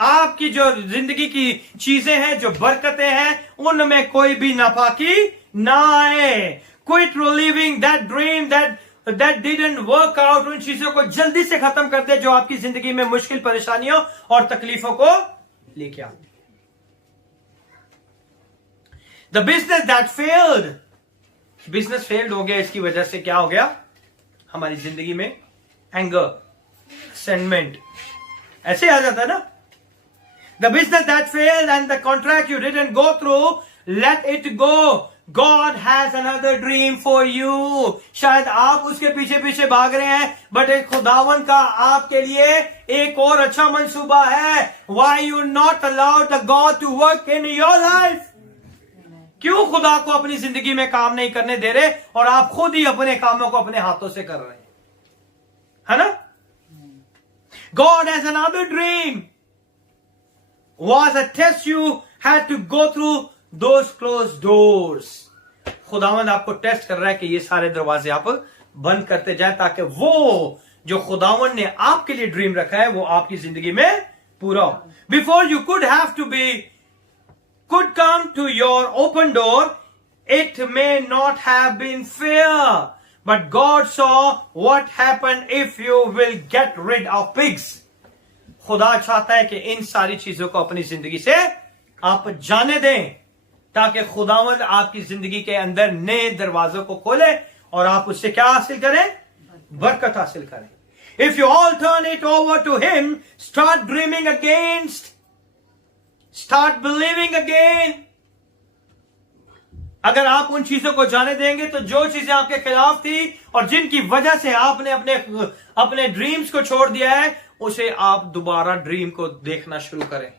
आपकी जो जिंदगी की चीजें हैं, जो बरकतें हैं, उनमें कोई भी नापाकी ना आए। Quit relieving that dream that didn't work out. उन चीजों को जल्दी से खत्म कर दे जो आपकी जिंदगी में मुश्किल, परेशानियों और तकलीफों को लेके आते। The business that failed, business failed हो गया, इसकी वजह से क्या हो गया हमारी जिंदगी में? एंगर, सेंटमेंट, ऐसे आ जाता है ना। The business that failed and the contract you didn't go through, let it go. God has another dream for you. शायद आप उसके पीछे पीछे भाग रहे हैं, बट एक खुदावन का आपके लिए एक और अच्छा मंसूबा है। Why you not allow the God to work in your life? क्यों खुदा को अपनी जिंदगी में काम नहीं करने दे रहे और आप खुद ही अपने कामों को अपने हाथों से कर रहे हैं, है ना। God has another dream. Was a test you had to go through those closed doors. खुदावंद आपको टेस्ट कर रहा है कि ये सारे दरवाजे आप बंद करते जाएं ताकि वो जो खुदावंद ने आपके लिए ड्रीम रखा है वो आपकी जिंदगी में पूरा हो। Before you could come to your open door, it may not have been fair, but God saw what happened if you will get rid of pigs. खुदा चाहता है कि इन सारी चीजों को अपनी जिंदगी से आप जाने दें ताकि खुदावंद आपकी जिंदगी के अंदर नए दरवाजों को खोले और आप उससे क्या हासिल करें? बरकत हासिल करें। If you all turn it over to him, start dreaming against, start believing again. अगर आप उन चीजों को जाने देंगे तो जो चीजें आपके खिलाफ थी और जिनकी वजह से आपने अपने ड्रीम्स को छोड़ दिया है, उसे आप दोबारा ड्रीम को देखना शुरू करें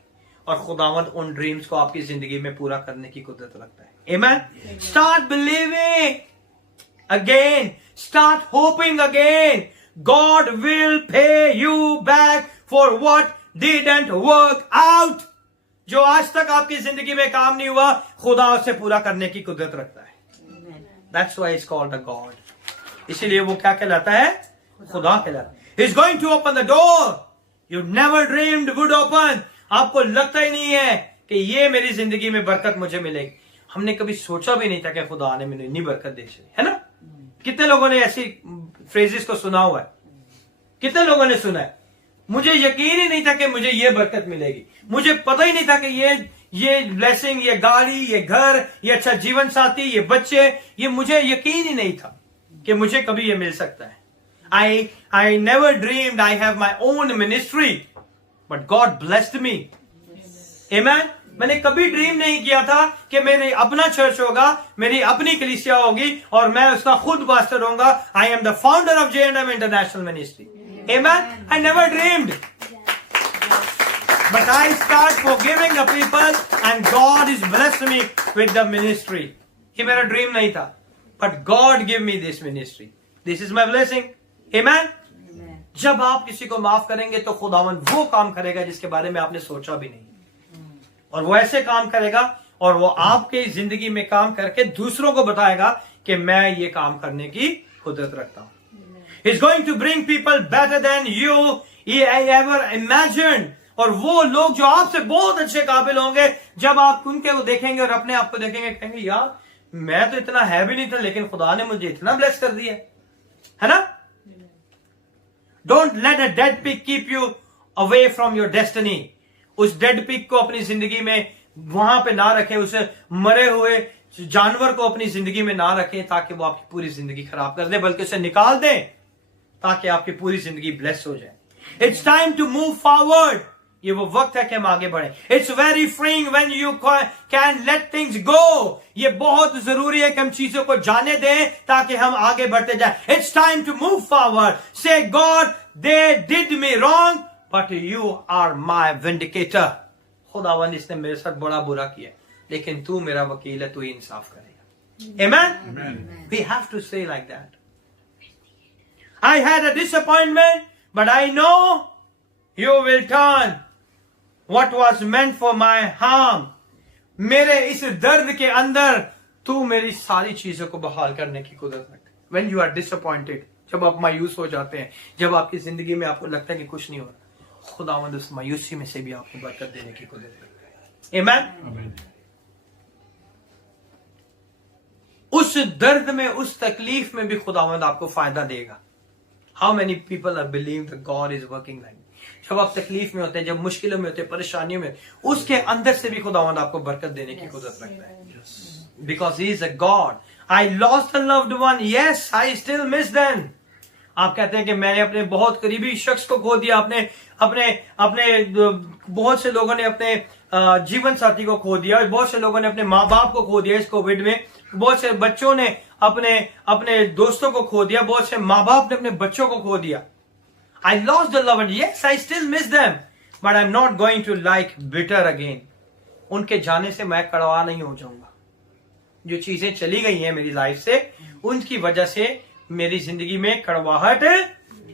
और खुदावंद उन ड्रीम्स को आपकी जिंदगी में पूरा करने की कुदरत रखता है। Amen. Start believing again. Start hoping again. God will pay you back for what didn't work out. जो आज तक आपकी जिंदगी में काम नहीं हुआ, खुदा उसे पूरा करने की कुदरत रखता है. That's why it's called a God. इसीलिए वो क्या कहलाता है? खुदा कहलाता है. He's going to open the door you never dreamed would open. आपको लगता ही नहीं है कि ये मेरी जिंदगी में बरकत मुझे मिलेगी. हमने कभी सोचा भी नहीं था कि खुदा ने मुझे इतनी बरकत दे दी, है ना? कितने लोगों ने ऐसी फ्रेजेस को सुना हुआ है? कितने लोगों ने सुना है? मुझे यकीन ही नहीं था कि मुझे ये बरकत मिलेगी. मुझे पता ही नहीं था कि ये ब्लेसिंग, ये गाड़ी, ये घर, ये अच्छा जीवन साथी, ये बच्चे, ये मुझे यकीन ही नहीं था कि मुझे कभी ये मिल सकता है. I never dreamed I have my own ministry, but God blessed me. Amen. मैंने कभी ड्रीम नहीं किया था कि मेरे अपना चर्च होगा, मेरी अपनी कलीसिया होगी और मैं उसका खुद पास्टर होऊंगा. I am the founder of J&M International Ministry. Amen. I never dreamed. But I start forgiving the people and God is blessed me with the ministry. ये मेरा ड्रीम नहीं था. But God give me this ministry. This is my blessing. Amen. जब आप किसी को माफ करेंगे तो खुदावन वो काम करेगा जिसके बारे में आपने सोचा भी नहीं, और वो ऐसे काम करेगा और वो आपके जिंदगी में काम करके दूसरों को बताएगा कि मैं ये काम करने की कुदरत रखता हूं. He's going to bring people better than you ever imagined. और वो लोग जो आपसे बहुत अच्छे काबिल होंगे, जब आप उनके को देखेंगे और अपने आप को देखेंगे, कहेंगे यार मैं तो इतना है भी नहीं था, लेकिन खुदा ने मुझे इतना ब्लेस कर दिया है ना. Don't let a dead pig keep you away from your destiny. उस डेड पिग को अपनी जिंदगी में वहां पे ना रखें, उसे मरे हुए जानवर को अपनी जिंदगी में ना रखें ताकि वो आपकी पूरी जिंदगी खराब कर दे, बल्कि उसे निकाल दें ताकि आपकी पूरी जिंदगी ब्लेस हो जाए. It's time to move forward. ये वो वक्त है कि हम आगे बढ़ें. It's very freeing when you can let things go. ये बहुत जरूरी है कि हम चीजों को जाने दें ताकि हम आगे बढ़ते जाएं. It's time to move forward. Say, God, they did me wrong, but you are my vindicator. खुदावंद इसने मेरे साथ बड़ा बुरा किया, लेकिन तू मेरा वकील है, तू इंसाफ करेगा. Amen? Amen. We have to say like that. I had a disappointment, but I know you will turn what was meant for my harm. मेरे इस दर्द के अंदर तू मेरी सारी चीजों को बहाल करने की कुदरत रखता है. When you are disappointed, जब आप मायूस हो जाते हैं, जब आपकी जिंदगी में आपको लगता है कि कुछ नहीं हो रहा, खुदावंद उस मायूसी में से भी आपको बरकत देने की कुदरत रखता है. Amen? Amen. उस दर्द में, उस तकलीफ में भी खुदावंद आपको फायदा देगा. How many people are believe that God is working like that? जब आप तकलीफ में होते हैं, जब मुश्किलों में होते हैं, परेशानियों में, उसके अंदर से भी खुदावंद आपको बरकत देने की कुदरत रखता है. Because he is a God. I lost a loved one. Yes, I still miss them. आप कहते हैं कि मैंने अपने बहुत करीबी शख्स को खो दिया, अपने बहुत से लोगों ने अपने जीवन साथी को खो दिया, बहुत से लोगों ने अपने माँ बाप को खो दिया इस कोविड में, बहुत से बच्चों ने अपने दोस्तों को खो दिया, बहुत से माँ बाप ने अपने बच्चों को खो दिया. I lost the loved one. Yes, I still miss them, but I'm not going to like bitter again. उनके जाने से मैं कड़वा नहीं हो जाऊंगा. जो चीजें चली गई हैं मेरी लाइफ से, उनकी वजह से मेरी जिंदगी में कड़वाहट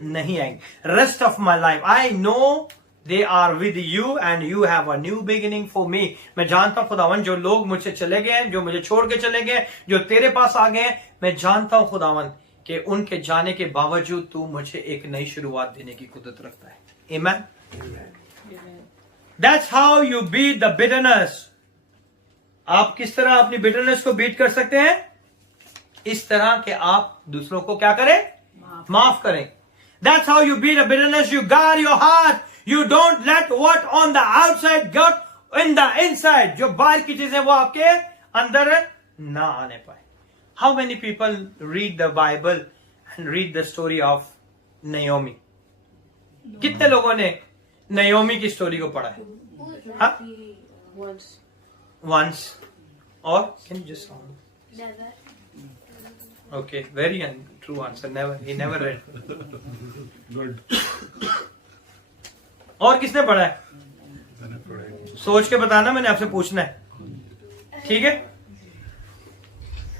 नहीं आएगी. Rest of my life, I know they are with you and you have a new beginning for me. मैं जानता हूं खुदावन, जो लोग मुझसे चले गए, जो मुझे छोड़ के चले गए, जो तेरे पास आ गए, मैं जानता हूं खुदावन कि उनके जाने के बावजूद तू मुझे एक नई शुरुआत देने की कुदरत रखता है. Amen? That's how you beat the bitterness. आप किस तरह अपनी bitterness को बीट कर सकते हैं? इस तरह कि आप दूसरों को क्या करें? माफ करें. That's how you beat the bitterness. You guard your heart. You don't let what on the outside get in the inside. जो बाहर की चीजें वो आपके अंदर ना आने पाए. How many people read the Bible and read the story of Naomi? कितने लोगों ने Naomi की स्टोरी को पढ़ा है? हाँ? Once. Or can you just sound? Never. Okay, very true answer. Never. He never read. Good. और किसने पढ़ा है? मैंने पढ़ा है. सोच के बताना, मैंने आपसे पूछना है. ठीक है?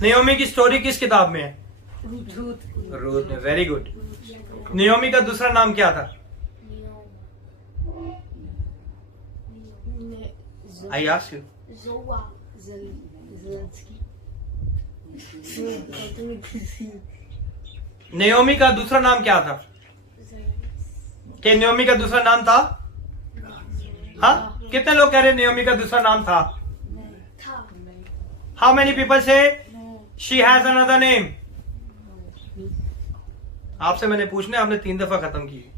नयोमी की स्टोरी किस किताब में है? रूथ ने, वेरी गुड। नियोमी का दूसरा नाम क्या था? I ask you. Zoa Zelensky. Naomi का दूसरा नाम क्या था? कि नियोमी का दूसरा नाम था? हाँ, कितने लोग कह रहे हैं नियोमी का दूसरा नाम था? हाउ मेनी पीपल से शी हैज अनदर नेम? आपसे मैंने पूछने, आपने 3 दफा खत्म की।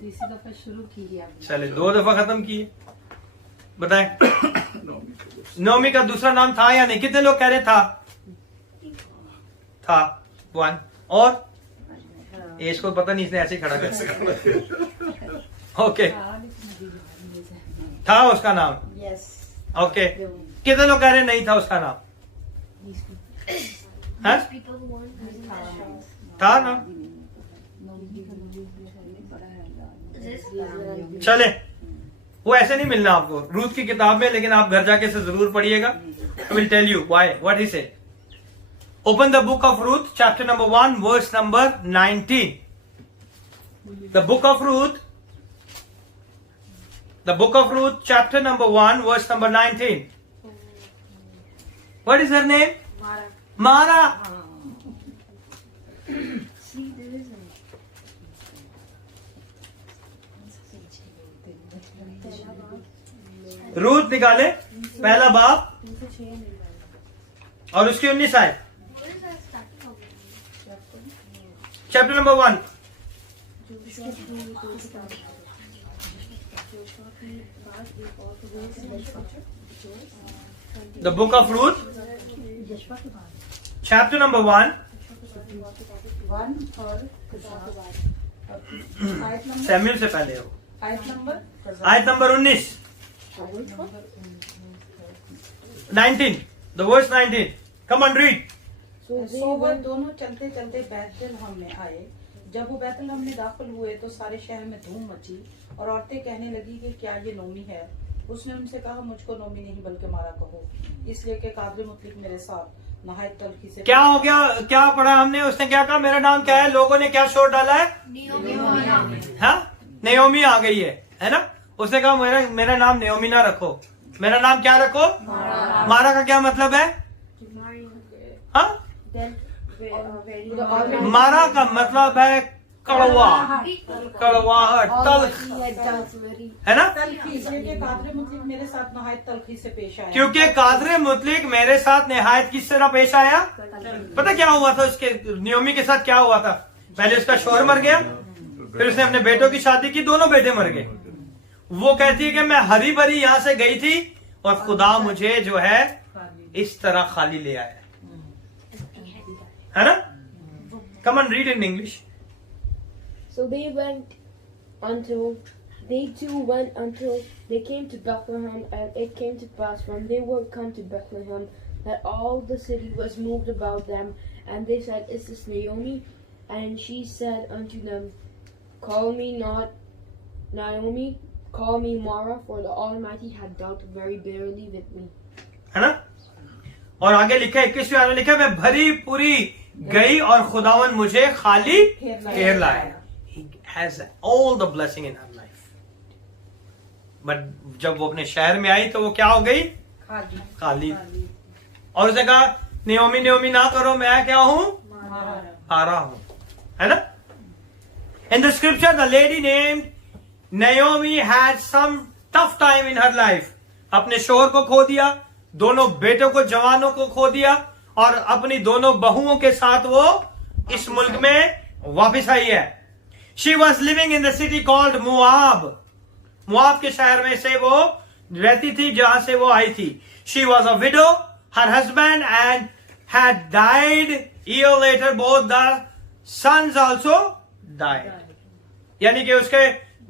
तीसरी दफा शुरू की है आपने। चले 2 दफा खत्म किए, बताएं। नोमी का दूसरा नाम था या नहीं? कितने लोग कह रहे था 1 और इसको पता नहीं, इसने ऐसे ही खड़ा कर। ओके, था उसका नाम। यस। ओके, कितने लोग कह रहे नहीं था उसका नाम? हाँ? People who weren't था ना? चले, वो ऐसे नहीं मिलना आपको रूथ की किताब में, लेकिन आप घर जाके से जरूर पढ़िएगा। I will tell you why, what he said. Open the book of Ruth, chapter number 1, verse number 19। The book of Ruth, chapter number 1, verse number 19. What is her name? Mara. See, there isn't. Ruth निकाले पहला बाप और उसकी 19 आयत। Chapter number 1। The book of Ruth, chapter number 1, 1 और आयत number, Samuel से पहले हो। आयत नंबर, आयत number 19, 19, the verse 19. Come on, read. सो वह दोनों चलते चलते बैतलहम में आए। जब वो बैतलहम में दाखिल हुए तो सारे शहर में धूम मची और औरतें कहने लगी कि क्या ये नोमी है? उसने उनसे कहा, मुझको नोमी नहीं बल्कि मारा कहो, इसलिए कि कादर मुतलिक मेरे साथ नहायत तलखी से। क्या हो गया? क्या पढ़ा हमने? उसने क्या कहा? मेरा नाम क्या है? लोगों ने क्या शोर डाला है? हाँ, नेओमी आ गई है ना? उसने कहा मेरा नाम नेओमी ना रखो, मेरा नाम क्या रखो? मारा का क्या मतलब है? हाँ, मारा का मतलब है कड़वा, कड़वाहट, तल्ख, है ना? तलखी, इसलिए कि कादर मुतलिक मेरे साथ नहायत तलखी से पेश आया। क्योंकि कादर मुतलिक मेरे साथ निहायत किस तरह पेश आया? पता क्या हुआ था उसके, नियोमी के साथ क्या हुआ था? पहले उसका शोहर मर गया, फिर उसने अपने बेटों की शादी की, दोनों बेटे मर गए। वो कहती है कि मैं हरी भरी यहां से गई थी और खुदा मुझे जो है इस तरह खाली ले आया, है ना? Come on, read in English. So they too went until they came to Bethlehem, and it came to pass when they were come to Bethlehem that all the city was moved about them, and they said, Is this Naomi? And she said unto them, Call me not Naomi, call me Mara, for the Almighty had dealt very bitterly with me. है ना? और आगे लिखा है 21वीं आयत में लिखा है, मैं भरी पूरी गई और खुदावन मुझे खाली फेर लाया। He has all the blessing in her life. But जब वो अपने शहर में आई तो वो क्या हो गई? खाली। और उसने कहा, नियोमी नियोमी ना करो, मैं क्या हूं? मारा हूं, है ना? In the scripture, the lady named Naomi had some tough time in her life. अपने शोहर को खो दिया, दोनों बेटों को, जवानों को खो दिया, और अपनी दोनों बहुओं के साथ वो इस मुल्क में वापस आई है। She was living in the city called Moab. Moab के शहर में से वो रहती थी, जहां से वो आई थी। She was a widow. Her husband and had died. Year later, both the sons also died. यानी कि उसके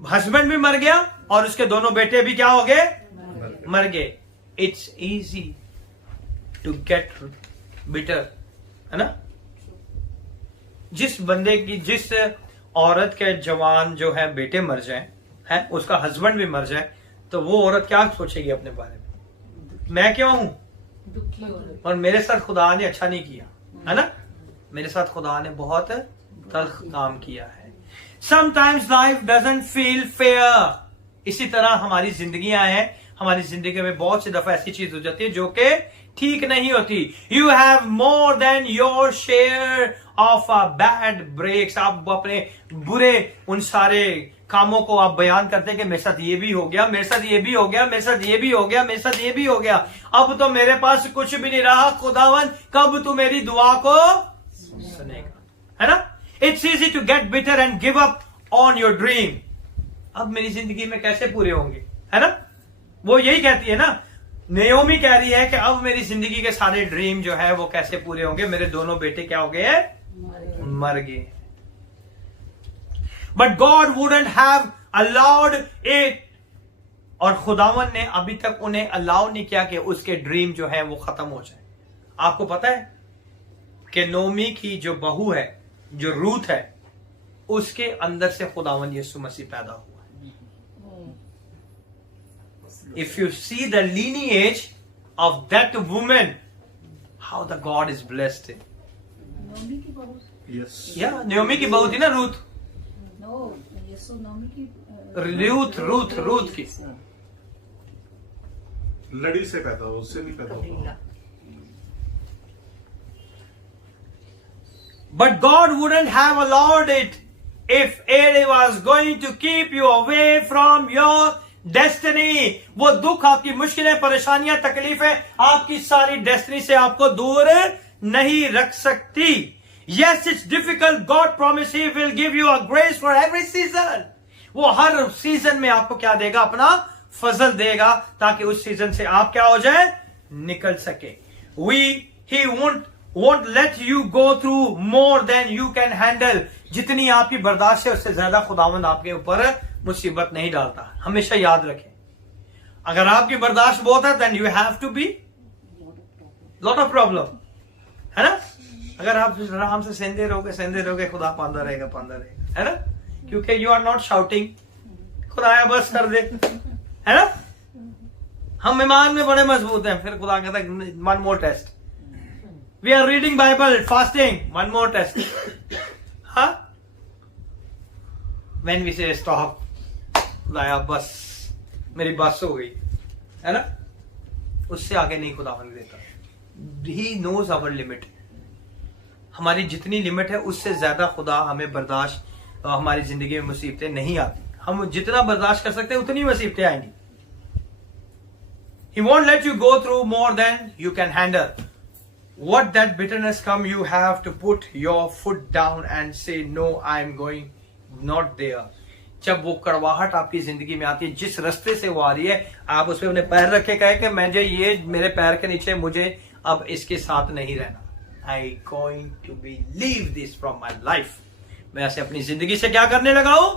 हस्बैंड भी मर गया और उसके दोनों बेटे भी क्या हो गए? मर गए। It's easy to get bitter, है ना? जिस बंदे की, जिस औरत के जवान जो है बेटे मर जाए, है उसका हस्बैंड भी मर जाए, तो वो औरत क्या सोचेगी अपने बारे में? मैं क्यों हूं दुखी औरत। और मेरे साथ खुदा ने अच्छा नहीं किया। है ना। मेरे साथ खुदा ने बहुत तल्ख काम किया है। Sometimes life doesn't feel fair. इसी तरह हमारी जिंदगियां हैं, हमारी जिंदगी में बहुत सी दफा ऐसी चीज हो जाती है जो कि ठीक नहीं होती। You have more than your share of bad breaks. आप अपने बुरे उन सारे कामों को आप बयान करते हैं कि मेरे साथ ये भी हो गया, मेरे साथ ये भी हो गया, मेरे साथ ये भी हो गया, मेरे साथ ये भी हो गया, अब तो मेरे पास कुछ भी नहीं रहा, खुदावन कब तू मेरी दुआ को सुनेगा, है ना। It's easy to get bitter and give up on your dream. अब मेरी जिंदगी में कैसे पूरे होंगे, है ना। वो यही कहती है ना, नयोमी कह रही है कि अब मेरी जिंदगी के सारे ड्रीम जो है वो कैसे पूरे होंगे, मेरे दोनों बेटे क्या हो गए, मर गए। But God wouldn't have allowed it. और खुदावन ने अभी तक उन्हें अलाउ नहीं किया कि उसके ड्रीम जो है वो खत्म हो जाए। आपको पता है कि नोमी की जो बहू है, जो रूथ है, उसके अंदर से खुदावन यीशु मसीह पैदा हुआ। If you see the lineage of that woman, how the God is blessed. Nomi की बहू, Yes. Yeah, नयोमी की बहू थी ना रूथ, नो यीशु नोमी की रूथ की। लड़ी से पैदा हो, उससे नहीं पैदा हुआ। But God wouldn't have allowed it if it was going to keep you away from your destiny. वो दुख, आपकी मुश्किलें, परेशानियां, तकलीफें आपकी सारी डेस्टिनी से आपको दूर नहीं रख सकती। Yes, it's difficult. God promised He will give you a grace for every season. वो हर सीजन में आपको क्या देगा, अपना फजल देगा, ताकि उस सीजन से आप क्या हो जाए, निकल सके। He won't let you go through more than you can handle. जितनी आपकी बर्दाश्त है उससे ज्यादा खुदावंद आपके ऊपर मुसीबत नहीं डालता। हमेशा याद रखें, अगर आपकी बर्दाश्त बहुत है then you have to be lot of problem, है ना। अगर आप आराम से सहते रहोगे, खुदा पांदा रहेगा, है ना, क्योंकि यू आर नॉट शाउटिंग, खुदाया बस कर दे, है ना। हम ईमान में बड़े मजबूत हैं, फिर खुदा कहता है one more test. We are reading Bible, fasting, one more test. हाँ, व्हेन वी से स्टॉप, खुदाया बस, मेरी बस हो गई, है ना, उससे आगे नहीं खुदावंद देता। He knows our limit. हमारी जितनी लिमिट है उससे ज्यादा खुदा हमें बर्दाश्त, हमारी जिंदगी में मुसीबतें नहीं आती। हम जितना बर्दाश्त कर सकते हैं उतनी मुसीबतें आएंगी। He won't let you go through more than you can handle. What that bitterness come, you have to put your foot down and say no, I am going not there. जब वो कड़वाहट आपकी जिंदगी में आती है, जिस रास्ते से वो आ रही है, आप उस पर अपने पैर रखे, कहे कि मुझे ये मेरे पैर के नीचे, मुझे अब इसके साथ नहीं रहना। I going to be leave this from my life. मैं ऐसे अपनी जिंदगी से क्या करने लगा हूं,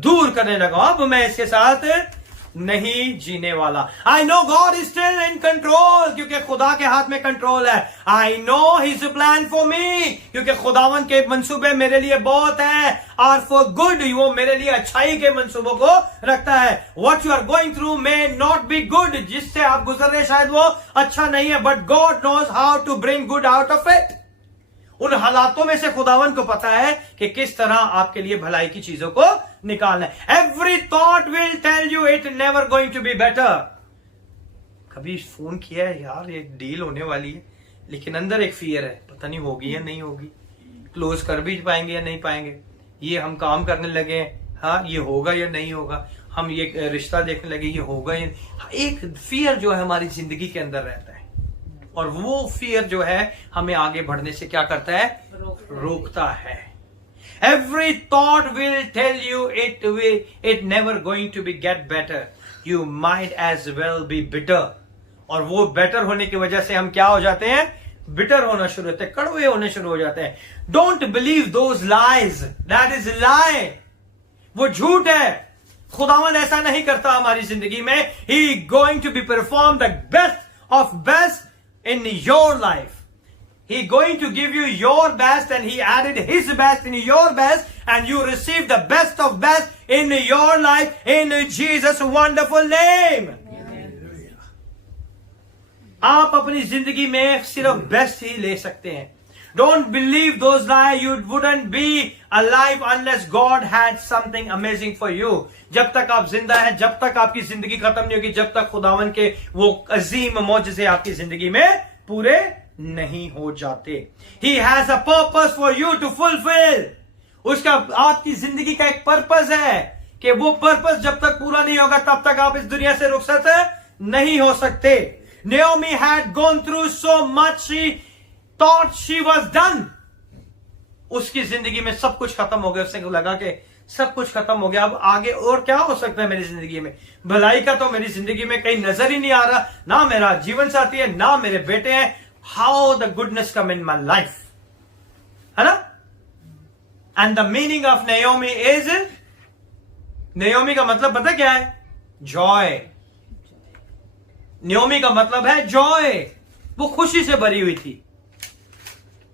दूर करने लगा हूं। अब मैं इसके साथ नहीं जीने वाला। I know God is still in control, क्योंकि खुदा के हाथ में कंट्रोल है। I know His plan for me, क्योंकि खुदावन के मंसूबे मेरे लिए बहुत है, और for good, वो मेरे लिए अच्छाई के मंसूबों को रखता है। What you are going through may not be good, जिससे आप गुजर रहे शायद वो अच्छा नहीं है, but God knows how to bring good out of it. उन हालातों में से खुदावन को पता है कि किस तरह आपके लिए भलाई की चीजों को निकालना है। Every thought will tell you it never going to be better. कभी फोन किया है, यार ये डील होने वाली है, लेकिन अंदर एक फियर है, पता नहीं होगी या नहीं होगी, क्लोज कर भी पाएंगे या नहीं पाएंगे, ये हम काम करने लगे, हाँ ये होगा या नहीं होगा, हम ये रिश्ता देखने लगे, ये होगा या, एक फियर जो है हमारी जिंदगी के अंदर रहता है। और वो फियर जो है हमें आगे बढ़ने से क्या करता है, रोकता है। Every thought will tell you it never going to be get better, you might as well be bitter. और वो बेटर होने की वजह से हम क्या हो जाते हैं, बिटर होना शुरू होते हैं, कड़वे होने शुरू हो जाते हैं। Don't believe those lies, that is लाई, वो झूठ है। खुदावन ऐसा नहीं करता हमारी जिंदगी में। He going to be perform the best of best in your life. He going to give you your best, and He added His best in your best, and you receive the best of best in your life in Jesus' wonderful name. आप अपनी जिंदगी में सिर्फ best ही ले सकते हैं। Don't believe those lies. You wouldn't be alive unless God had something amazing for you. जब तक आप जिंदा हैं, जब तक आपकी जिंदगी खत्म नहीं होगी, जब तक खुदावन के वो अजीम मौजज़े आपकी जिंदगी में पूरे नहीं हो जाते. He has a purpose for you to fulfill. उसका आपकी जिंदगी का एक पर्पस है कि वो पर्पस जब तक पूरा नहीं होगा तब तक आप इस दुनिया से रुखसत नहीं हो सकते. Naomi had gone through so much, she thought she was done. उसकी जिंदगी में सब कुछ खत्म हो गया. उसने लगा कि सब कुछ खत्म हो गया, अब आगे और क्या हो सकता है मेरी जिंदगी में. भलाई का तो मेरी जिंदगी में कहीं नजर ही नहीं आ रहा. ना मेरा जीवन साथी है, ना मेरे बेटे हैं. How the goodness come in my life, है ना. And the meaning of Naomi is, Naomi का मतलब पता क्या है? जॉय. नेओमी का मतलब है जॉय. वो खुशी से भरी हुई थी.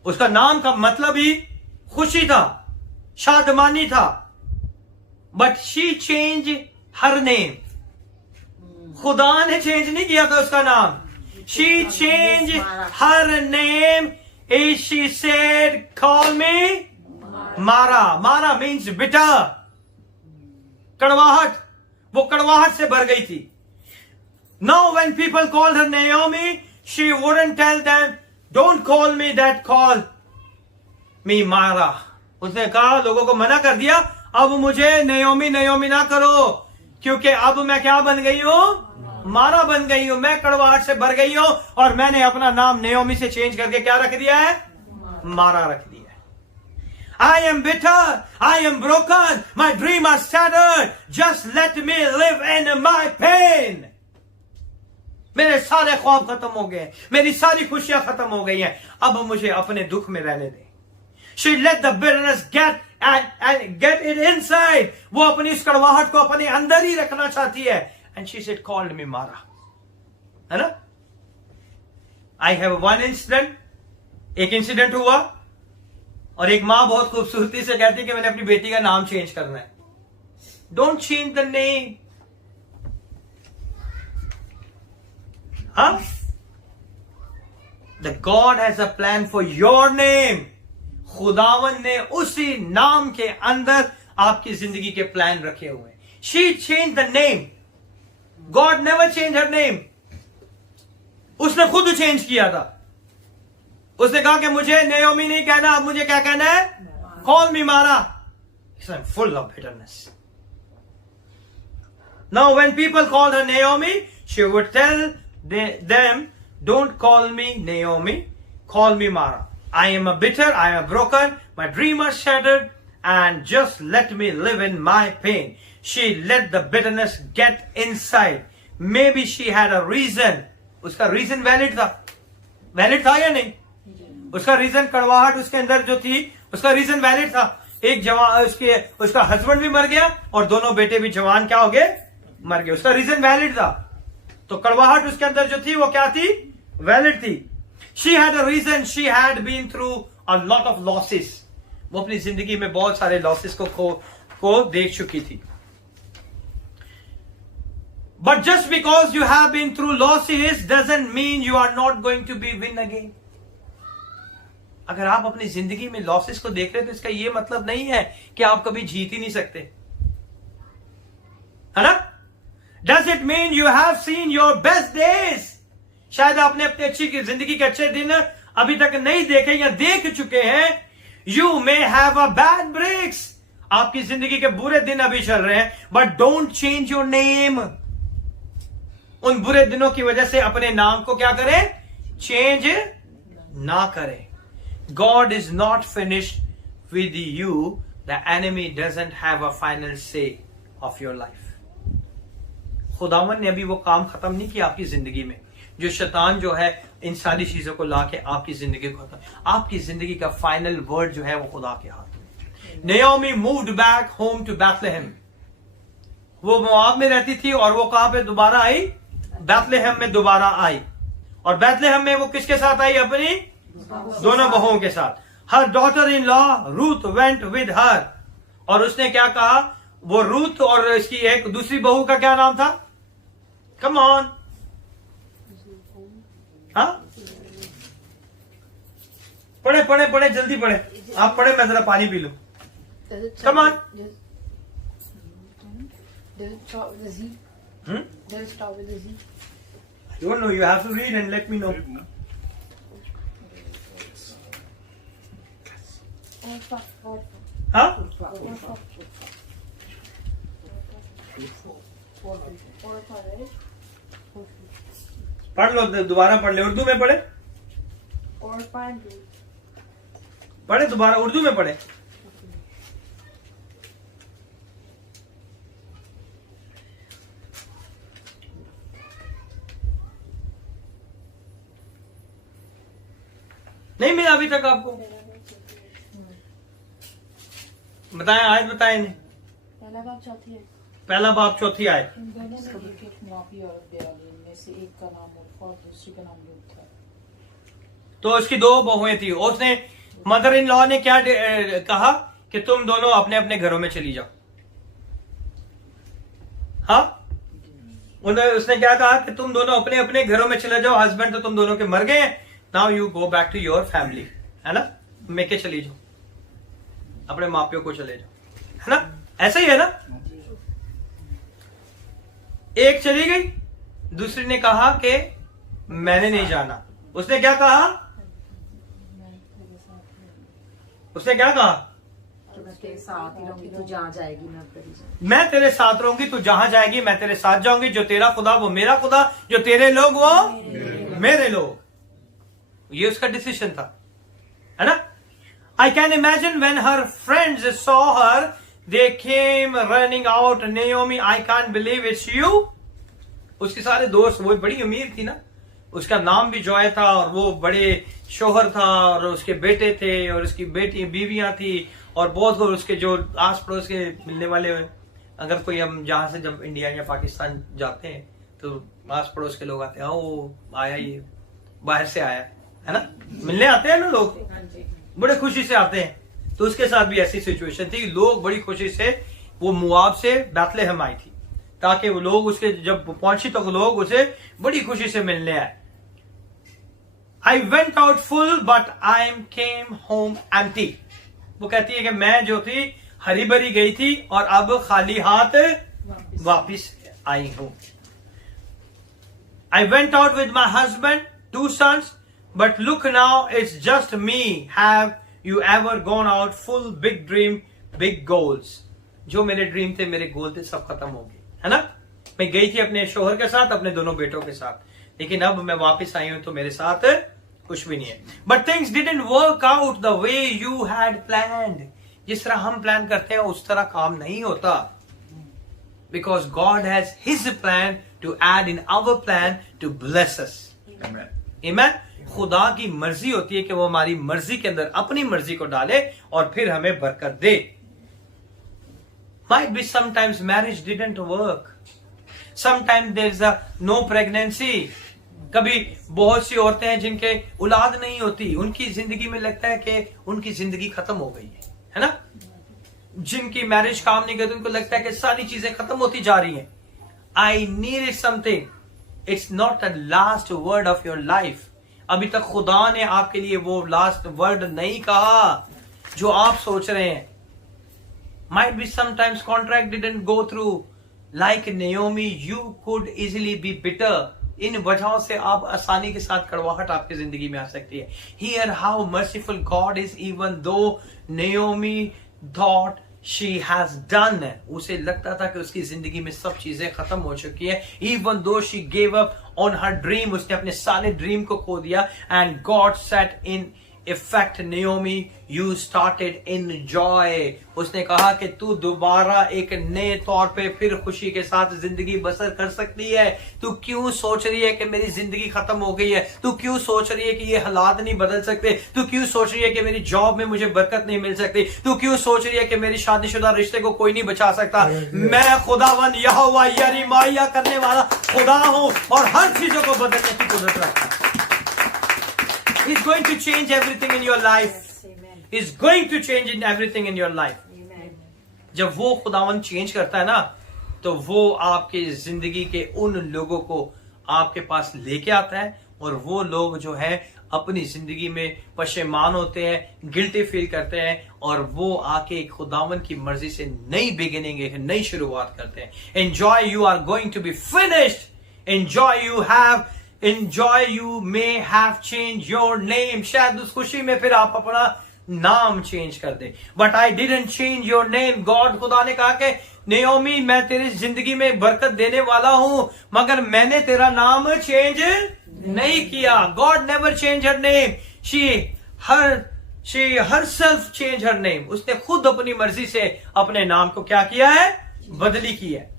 उसका नाम का मतलब ही खुशी था, शादमानी था. But she change her name. खुदा ने चेंज नहीं किया था उसका नाम. She change her name. She said call मी मारा. मारा मीन्स बिटर, कड़वाहट. वो कड़वाहट से भर गई थी. Now when people called her Naomi, she wouldn't tell them, don't call me that, call me Mara. उसने कहा, लोगों को मना कर दिया, अब मुझे नेओमी नेओमी ना करो, क्योंकि अब मैं क्या बन गई हूं? मारा बन गई हूं. मैं कड़वाहट से भर गई हूं और मैंने अपना नाम नेओमी से चेंज करके क्या रख दिया है? मारा रख दिया है. I am bitter, I am broken, my dream are shattered, just let me live in my pain. मेरे सारे ख्वाब खत्म हो गए, मेरी सारी खुशियां खत्म हो गई हैं, अब मुझे अपने दुख में रहने दें. She let the bitterness get it inside. वो अपनी इस कड़वाहट को अपने अंदर ही रखना चाहती है. And she said, called me Mara. है ना? I have one incident. एक इंसिडेंट हुआ और एक मां बहुत खूबसूरती से कहती है कि मैंने अपनी बेटी का नाम चेंज करना है. Don't change the name. Huh? The God has a plan for your name. खुदावन ने उसी नाम के अंदर आपकी जिंदगी के प्लान रखे हुए हैं. She changed the name. God never changed her name. उसने खुद चेंज किया था. उसने कहा कि मुझे नेओमी नहीं कहना, अब मुझे क्या कहना है? Call me Mara. I'm full of bitterness. Now when people called her Naomi, she would tell them, don't call me Naomi, call me Mara. I am a bitter, I am broken, my dream are shattered, and just let me live in my pain. She let the bitterness get inside. Maybe she had a reason. उसका reason valid था. Valid था या नहीं? उसका reason, कड़वाहट उसके अंदर जो थी, उसका रीजन वैलिड था. एक जवान, उसका हस्बैंड भी मर गया और दोनों बेटे भी जवान क्या हो गए? मर गए. उसका रीजन वैलिड था. तो कड़वाहट उसके अंदर जो थी वो क्या थी? वैलिड थी. She had a reason. She had been through a lot of losses. वो अपनी जिंदगी में बहुत सारे लॉसेस को देख चुकी थी. But just because you have been through losses doesn't mean you are not going to be win again. अगर आप अपनी जिंदगी में लॉसेस को देख रहे हैं तो इसका ये मतलब नहीं है कि आप कभी जीत ही नहीं सकते, है ना? Does it mean you have seen your best days? शायद आपने अपनी अच्छी जिंदगी के अच्छे दिन अभी तक नहीं देखे या देख चुके हैं. You may have a bad breaks. आपकी जिंदगी के बुरे दिन अभी चल रहे हैं. But don't change your name. उन बुरे दिनों की वजह से अपने नाम को क्या करें? चेंज ना करें. God is not finished with you. The enemy doesn't have a final say of your life. खुदावन ने अभी वो काम खत्म नहीं किया आपकी जिंदगी में. जो शैतान जो है इन सारी चीजों को लाके आपकी जिंदगी को खत्म, आपकी जिंदगी का फाइनल वर्ड जो है वो खुदा के हाथ में. Naomi moved back home to Bethlehem. वो मोआब में रहती थी और वो कहां पे दोबारा आई? बैथलेहम में दोबारा आई. और बैथलेहम में वो किसके साथ आई? अपनी दोनों बहुओं के साथ. Her daughter-in-law Ruth went with her. और उसने क्या कहा? वो रूथ और इसकी एक दूसरी बहू का क्या नाम था? Come on. हाँ? पढ़े पढ़े पढ़े, जल्दी पढ़े। आप पढ़े, मैं जरा पानी पी लूं। Does it Come on. Does it start with a Z? Does it start with a Z? I don't know, you have to read and let me know. हाँ, पढ़ लो, दोबारा पढ़ ले। उर्दू में पढ़े, पढ़े दोबारा, उर्दू में पढ़े। नहीं मिला अभी तक आपको? बताएं, आज बताएं। नहीं, पहला बाप चौथी है। पहला बाप चौथी आयत। इन दोनों में एक एक माफी और बेराली, इनमें से एक का नाम उर्फा और दूसरी का नाम लूत था। तो उसकी दो बहुएं थी। उसने, मदर इन लॉ ने क्या कहा कि तुम दोनों अपने अपने घरों में चली जाओ। हाँ, उसने क्या कहा कि तुम दोनों अपने अपने घरों में चले जाओ। हस्बैंड तो तुम दोनों के मर गए हैं, now you go back to your family, है ना। मेके चली जाओ, अपने माँ प्यो को चले जाओ, है ना। ऐसा ही है ना। एक चली गई, दूसरी ने कहा कि मैंने नहीं जाना। उसने क्या कहा? उसने क्या कहा? मैं तेरे साथ ही रहूंगी, तू जहाँ जाएगी मैं उधर ही जाऊंगी। मैं तेरे साथ रहूंगी, तू जहां जाएगी मैं तेरे साथ जाऊंगी। जो तेरा खुदा वो मेरा खुदा, जो तेरे लोग वो मेरे लोग। ये उसका डिसीजन था, है ना। I can imagine when her friends saw her, they came running out, Naomi I can't believe it's you. उसके सारे दोस्त, वो बड़ी अमीर थी ना, उसका नाम भी जॉय था और वो बड़े शोहर था और उसके बेटे थे और उसकी बेटी बीवियां थी और बहुत उसके जो आस पड़ोस के मिलने वाले, अगर कोई हम जहां से जब इंडिया या पाकिस्तान जाते हैं तो आस पड़ोस के लोग आते हैं, वो आया, ये बाहर से आया, है ना, मिलने आते हैं ना लोग, बड़े खुशी से आते हैं। तो उसके साथ भी ऐसी सिचुएशन थी, लोग बड़ी खुशी से, वो मुआब से बैतलहम आई थी ताकि वो लोग उसके जब पहुंची तो लोग उसे बड़ी खुशी से मिलने आए। I went out full but I came home empty. वो कहती है कि मैं जो थी हरी भरी गई थी और अब खाली हाथ वापिस आई हूं। I went out with my husband, 2 sons, but look now, it's just me. Have you ever gone out full big dream, big goals? जो मेरे ड्रीम थे, मेरे गोल थे, सब खत्म हो गए, है ना। मैं गई थी अपने शोहर के साथ, अपने दोनों बेटों के साथ, लेकिन अब मैं वापस आई हूं तो मेरे साथ कुछ भी नहीं है। But things didn't work out the way you had planned. जिस तरह हम प्लान करते हैं उस तरह काम नहीं होता, because God has his plan to add in our plan to bless us. आमीन। खुदा की मर्जी होती है कि वो हमारी मर्जी के अंदर अपनी मर्जी को डाले और फिर हमें बरकत दे। Might be sometimes marriage didn't work. Sometimes there's a no pregnancy. कभी बहुत सी औरतें हैं जिनके औलाद नहीं होती, उनकी जिंदगी में लगता है कि उनकी जिंदगी खत्म हो गई है ना। जिनकी मैरिज काम नहीं करती, उनको लगता है कि सारी चीजें खत्म होती जा रही हैं। I needed something. It's not a last word of your life. अभी तक खुदा ने आपके लिए वो लास्ट वर्ड नहीं कहा जो आप सोच रहे हैं। Might be sometimes contract didn't go through. Like Naomi, you could easily be bitter. इन वजहों से आप आसानी के साथ कड़वाहट आपकी जिंदगी में आ सकती है। Hear how merciful God is, even though Naomi thought she has done. उसे लगता था कि उसकी जिंदगी में सब चीजें खत्म हो चुकी है। Even though she gave up on her dream, उसने अपने सारे ड्रीम को खो दिया। And God set in effect, Naomi, you started in joy. उसने कहा कि तू दोबारा एक नए तौर पे फिर खुशी के साथ जिंदगी बसर कर सकती है। तू क्यों सोच रही है कि मेरी जिंदगी खत्म हो गई है? तू क्यों सोच रही है कि ये हालात नहीं बदल सकते? तू क्यों सोच रही है कि मेरी जॉब में मुझे बरकत नहीं मिल सकती? तू क्यों सोच रही है कि मेरी शादीशुदा रिश्ते को कोई नहीं बचा सकता? मैं खुदावन यहोवा यरीमाया करने वाला खुदा हूं और हर चीजों को बदलने की कुदरत रखता हूं। He's going to change everything in your life. He's going to change in everything in your life. जब वो खुदावन चेंज करता है ना, तो वो आपके जिंदगी के उन लोगों को आपके पास लेके आता है और वो लोग जो है अपनी जिंदगी में पशेमान होते हैं, गिल्टी फील करते हैं, और वो आके खुदावन की मर्जी से नई बिगिनिंग, एक नई शुरुआत करते हैं. Enjoy, you are going to be finished. Enjoy, you may have change your name. शायद उस खुशी में फिर आप अपना नाम चेंज कर दे. But I didn't change your name. God, खुदा ने कहा कि नेओमी, मैं तेरी जिंदगी में बरकत देने वाला हूं, मगर मैंने तेरा नाम चेंज नहीं किया. God never change her name. She herself change her name. उसने खुद अपनी मर्जी से अपने नाम को क्या किया है? बदली की है.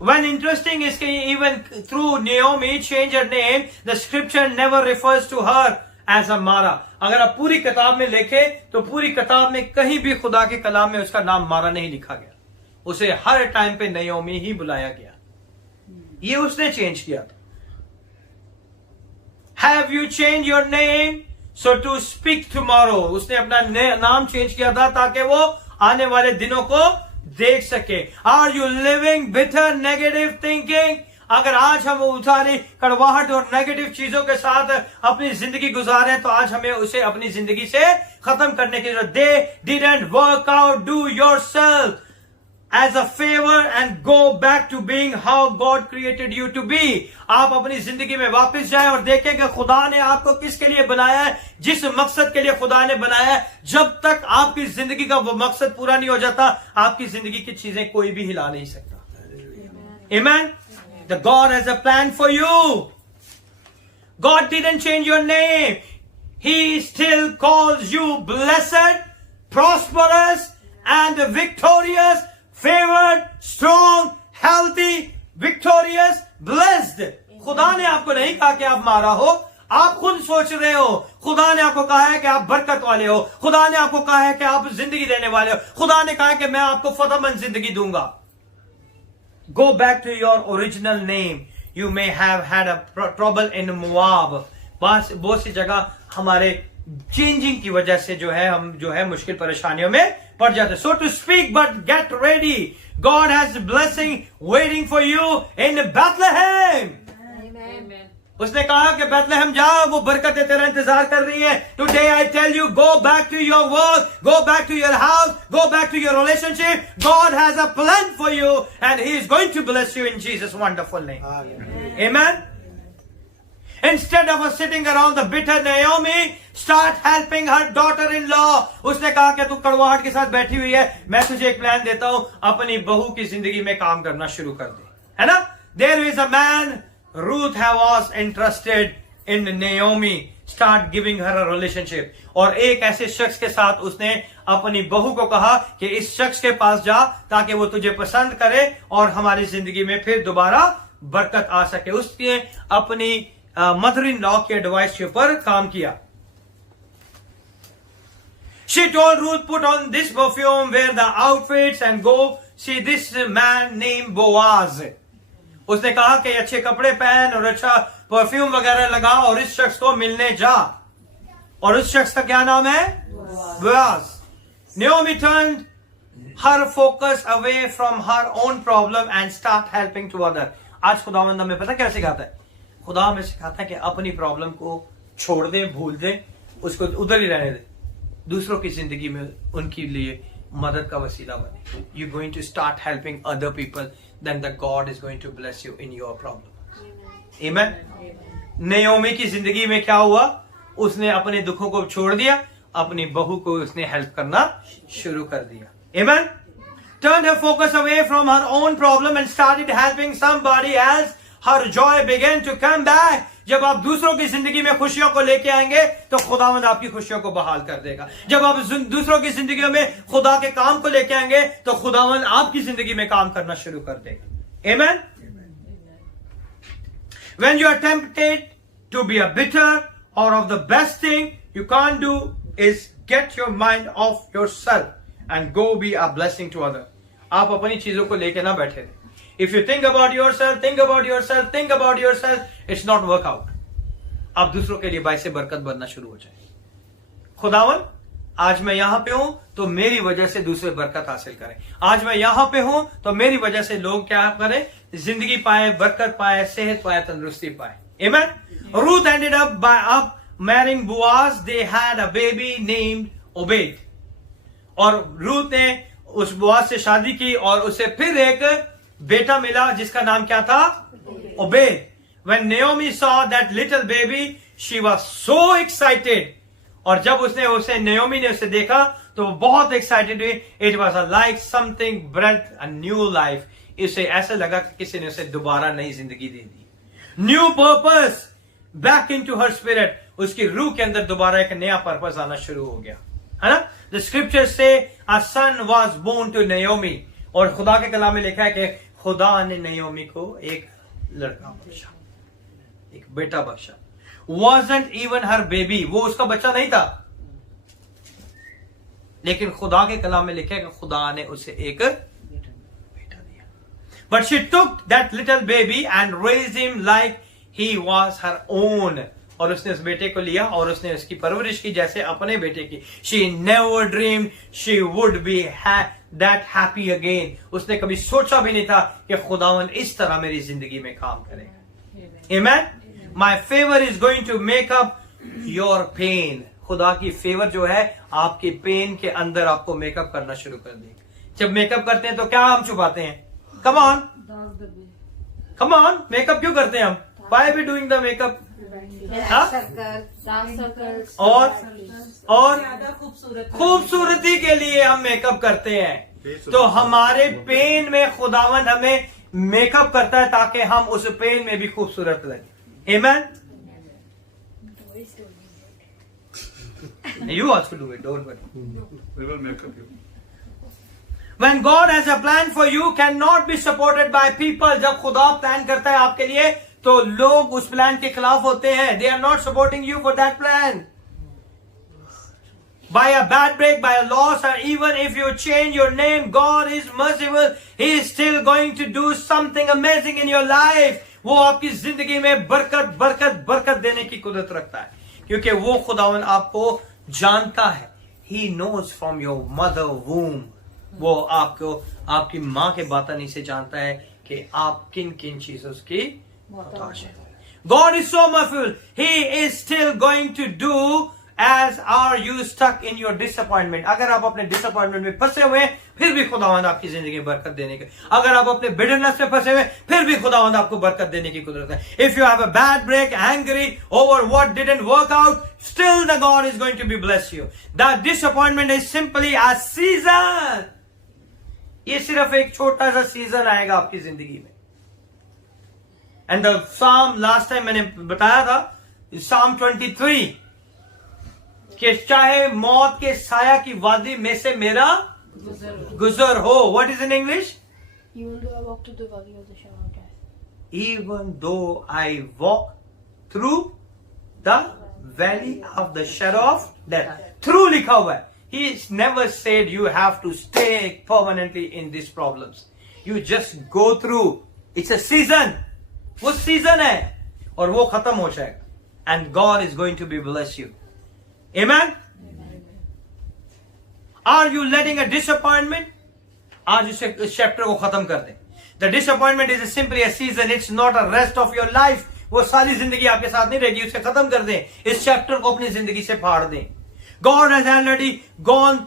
When interesting is even through Naomi change her name, the scripture never refers to her as a Mara. अगर आप पूरी किताब में देखें तो पूरी किताब में कहीं भी खुदा के कलाम में उसका नाम मारा नहीं लिखा गया. उसे हर टाइम पे नयोमी ही बुलाया गया. ये उसने चेंज किया था. Have you changed your name so to speak tomorrow? उसने अपना नाम चेंज किया था ताकि वो आने वाले दिनों को देख सके. Are you living bitter negative thinking? अगर आज हम उसारी कड़वाहट और नेगेटिव चीजों के साथ अपनी जिंदगी गुजारें तो आज हमें उसे अपनी जिंदगी से खत्म करने की जरूरत. They didn't work out. Do yourself as a favor and go back to being how God created you to be. आप अपनी जिंदगी में वापस जाएं और देखें कि खुदा ने आपको किसके लिए बनाया है, जिस मकसद के लिए खुदा ने बनाया है. जब तक आपकी जिंदगी का वो मकसद पूरा नहीं हो जाता, आपकी जिंदगी की चीजें कोई भी हिला नहीं सकता. Amen. The God has a plan for you. God didn't change your name. He still calls you blessed, prosperous, and victorious, favored, strong, healthy, victorious, blessed. खुदा ने आपको नहीं कहा कि आप मारा हो. आप खुद सोच रहे हो. खुदा ने आपको कहा है कि आप बरकत वाले हो. खुदा ने आपको कहा है कि आप जिंदगी देने वाले हो. खुदा ने कहा है कि मैं आपको फतहमंद जिंदगी दूंगा. Go back to your original name. You may have had a trouble in Moab. बहुत सी जगह हमारे चेंजिंग की वजह से हम मुश्किल परेशानियों में पड़ जाते. So to speak, but get ready. God has a blessing waiting for you in Bethlehem. Amen. उसने कहा कि बैतलहम जाओ, वो बरकतें तेरा इंतजार कर रही है. Today I tell you, go back to your work, go back to your house, go back to your relationship. God has a plan for you and He is going to bless you in Jesus' wonderful name. Amen. Instead of sitting around the bitter Naomi, start helping her daughter-in-law. उसने कहा कि तू कड़वाहट के साथ बैठी हुई है, मैं तुझे एक प्लान देता हूं, अपनी बहू की जिंदगी में काम करना शुरू कर दे. है ना? There is a man, Ruth was interested in Naomi. Start giving her a relationship. और एक ऐसे शख्स के साथ उसने अपनी बहू को कहा कि इस शख्स के पास जा ताकि वो तुझे पसंद करे और हमारी जिंदगी में फिर दोबारा बरकत आ सके. उसने अपनी मदर इन लॉ की एडवाइस के ऊपर काम किया. She told Ruth, put on this perfume, wear the outfits and go see this man named Boaz. उसने कहा कि अच्छे कपड़े पहन और अच्छा परफ्यूम वगैरह लगा और इस शख्स को मिलने जा. और उस शख्स का क्या नाम है? Boaz. Naomi turned her focus away from her own problem and start helping to others. आज खुदावंद हमें पता क्या सिखाता है? खुदा हमें सिखाता है कि अपनी प्रॉब्लम को छोड़ दें, भूल दें, उसको उधर ही रहने दें, दूसरों की जिंदगी में उनके लिए मदद का वसीला बने. You're going to start helping other people, then the God is going to bless you in your problem. Amen. नयोमी की जिंदगी में क्या हुआ? उसने अपने दुखों को छोड़ दिया, अपनी बहू को उसने हेल्प करना शुरू कर दिया. Amen. Turned her focus away from her own problem and started helping somebody else. Her joy began to come back. जब आप दूसरों की जिंदगी में खुशियों को लेके आएंगे तो खुदावंद आपकी खुशियों को बहाल कर देगा. जब आप दूसरों की जिंदगी में खुदा के काम को लेके आएंगे तो खुदावंद आपकी जिंदगी में काम करना शुरू कर देगा. Amen. When you are tempted to be a bitter or of the best thing you can't do is get your mind off yourself and go be a blessing to others. आप अपनी चीजों को लेके ना बैठे रहे. If you think about yourself, it's not work out. आप दूसरों के लिए बायसे बरकत बनना शुरू हो जाए. खुदावन, आज मैं यहां पे हूं तो मेरी वजह से दूसरे बरकत हासिल करें. आज मैं यहां पे हूं तो मेरी वजह से लोग क्या करें? जिंदगी पाए, बरकत पाए, सेहत पाए, तंदुरुस्ती पाए. Amen. Ruth ended up marrying Boaz, they had a baby named Obed. और रूथ ने उस बोआज से शादी की और उसे फिर एक बेटा मिला जिसका नाम क्या था? Obed. When Naomi saw that little baby, she was so excited. और जब उसे नेओमी ने उसे देखा तो वो बहुत एक्साइटेड हुई. It was like something breath a new life. इसे ऐसा लगा कि किसी ने उसे दोबारा नई जिंदगी दे दी. New purpose back into her spirit. उसकी रूह के अंदर दोबारा एक नया पर्पस आना शुरू हो गया, है ना? The scriptures say a son was born to Naomi. और खुदा के कलाम में लिखा है कि खुदा ने नयोमी को एक लड़का बख्शा, एक बेटा बख्शा. Wasn't even her baby. वो उसका बच्चा नहीं था, लेकिन खुदा के कलाम में लिखा है कि खुदा ने उसे एक बेटा दिया. But she took that little baby and raised him like he was her own. और उसने उस बेटे को लिया और उसने उसकी परवरिश की जैसे अपने बेटे की. She never dreamed she would be that happy again. उसने कभी सोचा भी नहीं था कि खुदावन इस तरह मेरी जिंदगी में काम करेगा. Amen. My favor is going to make up your pain. खुदा की फेवर जो है आपके पेन के अंदर आपको मेकअप करना शुरू कर देगी. जब मेकअप करते हैं तो क्या हम छुपाते हैं? Come on, come on. Makeup क्यों करते हैं हम? Why are we doing the makeup? हाँ? और ज्यादा खूबसूरत खूबसूरती के लिए हम मेकअप करते हैं. तो हमारे पेन में खुदावंद हमें मेकअप करता है ताकि हम उस पेन में भी खूबसूरत लगे. Amen. You also do it, don't worry. We will make up you. When God has a plan for you, cannot be supported by people. जब खुदा प्लान करता है आपके लिए तो लोग उस प्लान के खिलाफ होते हैं. They are not supporting you for that plan. By a bad break, by a loss, or even if you change your name, God is merciful. He is still going to do something amazing in your life. वो आपकी जिंदगी में बरकत बरकत बरकत देने की कुदरत रखता है, क्योंकि वो खुदावन आपको जानता है. He knows from your mother womb. वो आपको आपकी माँ के बातानी से जानता है कि आप किन किन चीजों की मोहताज हैं. God is so merciful. He is still going to do. As are you stuck in your disappointment. अगर आप अपने डिसअपॉइंटमेंट में फंसे हुए हैं फिर भी खुदावंद आपकी जिंदगी में बरकत देने के. अगर आप अपने बिटरनेस में फंसे हुए फिर भी खुदावंद आपको बरकत देने की कुदरत है. If you have a bad break, angry over what didn't work out, still the God is going to be bless you. That disappointment is simply a season. ये सिर्फ एक छोटा सा सीजन आएगा आपकी जिंदगी में. And the Psalm last time मैंने बताया था, Psalm 23, कि चाहे मौत के साया की वादी में से मेरा गुजर हो. What is in English? Even though I walk through the valley of the shadow of death. Even though I walk through the valley of the shadow of death. Through लिखा हुआ है. He never said you have to stay permanently in these problems. You just go through. It's a season. वो season है और वो खत्म हो जाएगा. And God is going to be bless you. Amen? Are you letting a disappointment? आज इस chapter को खत्म कर दें. The disappointment is simply a season. It's not a rest of your life. वो सारी जिंदगी आपके साथ नहीं रहेगी. उसे खत्म कर दें. इस चैप्टर को अपनी जिंदगी से फाड़ दें. God has already gone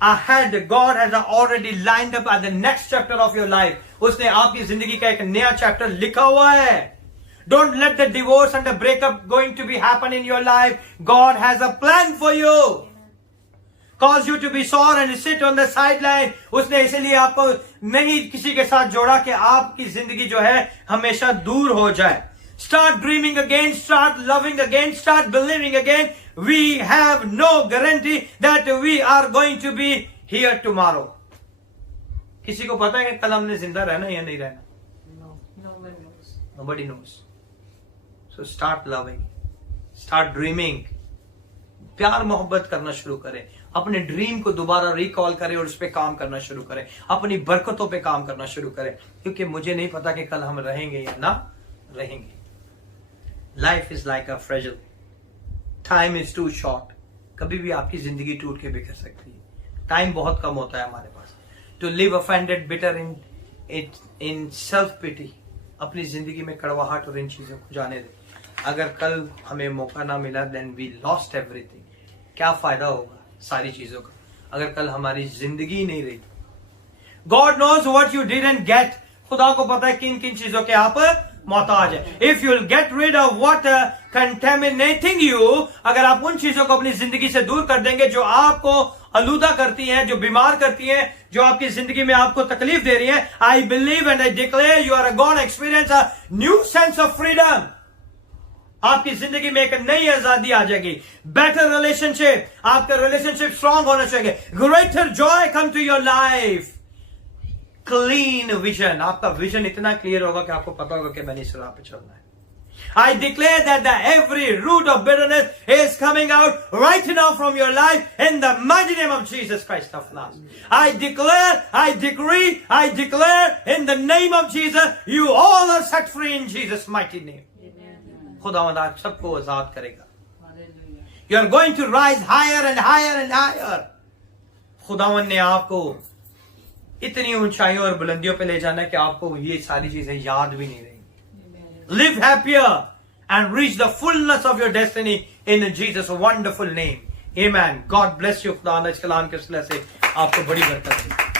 ahead. God has already lined up at the next chapter of your life. उसने आपकी जिंदगी का एक नया चैप्टर लिखा हुआ है. Don't let the divorce and the breakup going to be happen in your life. God has a plan for you. Cause you to be sore and sit on the sideline. उसने इसीलिए आपको नहीं किसी के साथ जोड़ा कि आपकी जिंदगी जो है हमेशा दूर हो जाए. Start dreaming again, start loving again, start believing again. We have no guarantee that we are going to be here tomorrow. किसी को पता है कि कल हमने जिंदा रहना या नहीं रहना? No one knows. Nobody knows. So start loving, start dreaming. प्यार मोहब्बत करना शुरू करें. अपने ड्रीम को दोबारा रिकॉल करें और उस पर काम करना शुरू करें. अपनी बरकतों पे काम करना शुरू करें, क्योंकि मुझे नहीं पता कि कल हम रहेंगे या ना रहेंगे. Life is like a fragile. Time is too short. कभी भी आपकी जिंदगी टूट के बिखर सकती है. टाइम बहुत कम होता है हमारे पास. To live offended, bitter in self pity. अपनी जिंदगी में कड़वाहट और इन चीजों को जाने दें. अगर कल हमें मौका ना मिला देन वी लॉस्ट एवरीथिंग। क्या फायदा होगा सारी चीजों का अगर कल हमारी जिंदगी नहीं रही। God knows what you didn't get. खुदा को पता है किन किन चीजों के आप मोहताज है। If you will get rid of what contaminating you, अगर आप उन चीजों को अपनी जिंदगी से दूर कर देंगे जो आपको आलूदा करती हैं, जो बीमार करती हैं, जो आपकी जिंदगी में आपको तकलीफ दे रही हैं, I believe and I declare you are gonna experience a new sense of freedom. आपकी जिंदगी में एक नई आजादी आ जाएगी। बेटर रिलेशनशिप, आपका रिलेशनशिप स्ट्रांग होना चाहिए। Greater joy come to your life. Clean vision, आपका विजन इतना क्लियर होगा कि आपको पता होगा कि मैंने इस राह पे चलना है। I declare that every root of bitterness is coming out right now from your life in the mighty name of Jesus Christ of Nazareth. I declare, I decree, I declare in the name of Jesus, you all are set free in Jesus' mighty name. खुदावंद आप सबको आजाद करेगा। You are going to rise higher and higher and higher. खुदावंद ने आपको इतनी ऊंचाइयों और बुलंदियों पे ले जाना कि आपको ये सारी चीजें याद भी नहीं रहेंगी। Live happier and reach the fullness of your destiny in Jesus' wonderful name. Amen. God bless you. खुदा इस कलाम के सिलसिले से आपको बड़ी बरकत दे।